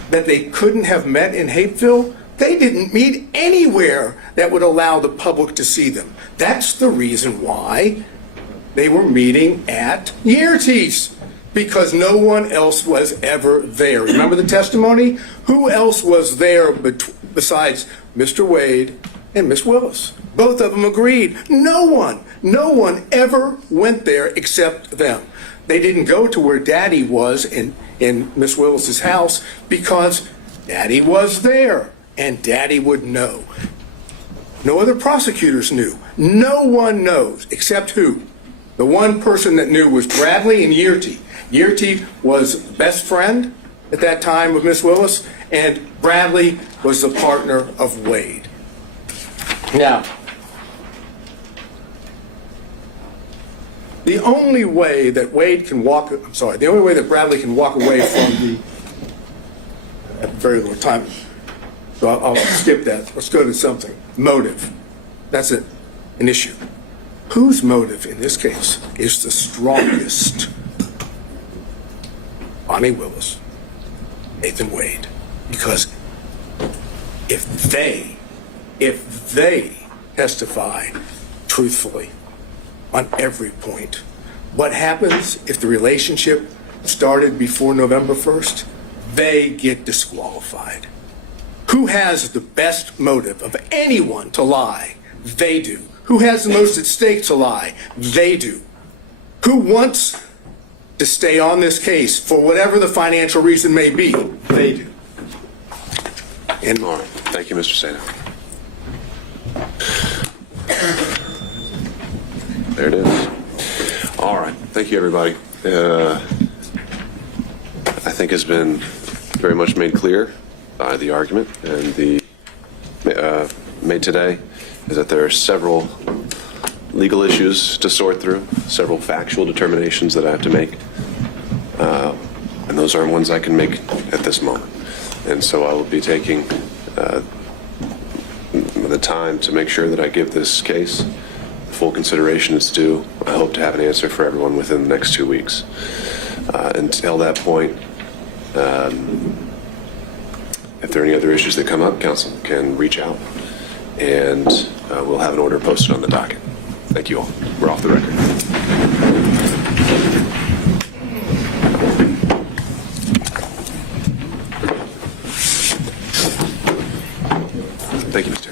that they couldn't have met in Hapeville. They didn't meet anywhere that would allow the public to see them. That's the reason why they were meeting at Yertes, because no one else was ever there. Remember the testimony? Who else was there besides Mr. Wade and Miss Willis? Both of them agreed. No one ever went there except them. They didn't go to where Daddy was in Miss Willis's house because Daddy was there and Daddy would know. No other prosecutors knew. No one knows except who? The one person that knew was Bradley and Yerty. Yerty was best friend at that time with Miss Willis, and Bradley was the partner of Wade. Now, the only way that Bradley can walk away from the, I have very little time, so I'll skip that. Let's go to something. Motive. That's it, an issue. Whose motive in this case is the strongest? Fani Willis, Nathan Wade. Because if they testify truthfully on every point, what happens if the relationship started before November 1st? They get disqualified. Who has the best motive of anyone to lie? They do. Who has the most at stake to lie? They do. Who wants to stay on this case for whatever the financial reason may be? They do. And all right. Thank you, Mr. Sadow. There it is. All right. Thank you, everybody. I think has been very much made clear by the argument and the made today is that there are several legal issues to sort through, several factual determinations that I have to make, and those aren't ones I can make at this moment. And so I will be taking the time to make sure that I give this case the full consideration it's due. I hope to have an answer for everyone within the next 2 weeks. Until that point, if there are any other issues that come up, council can reach out, and we'll have an order posted on the docket. Thank you all. We're off the record. Thank you, Mr.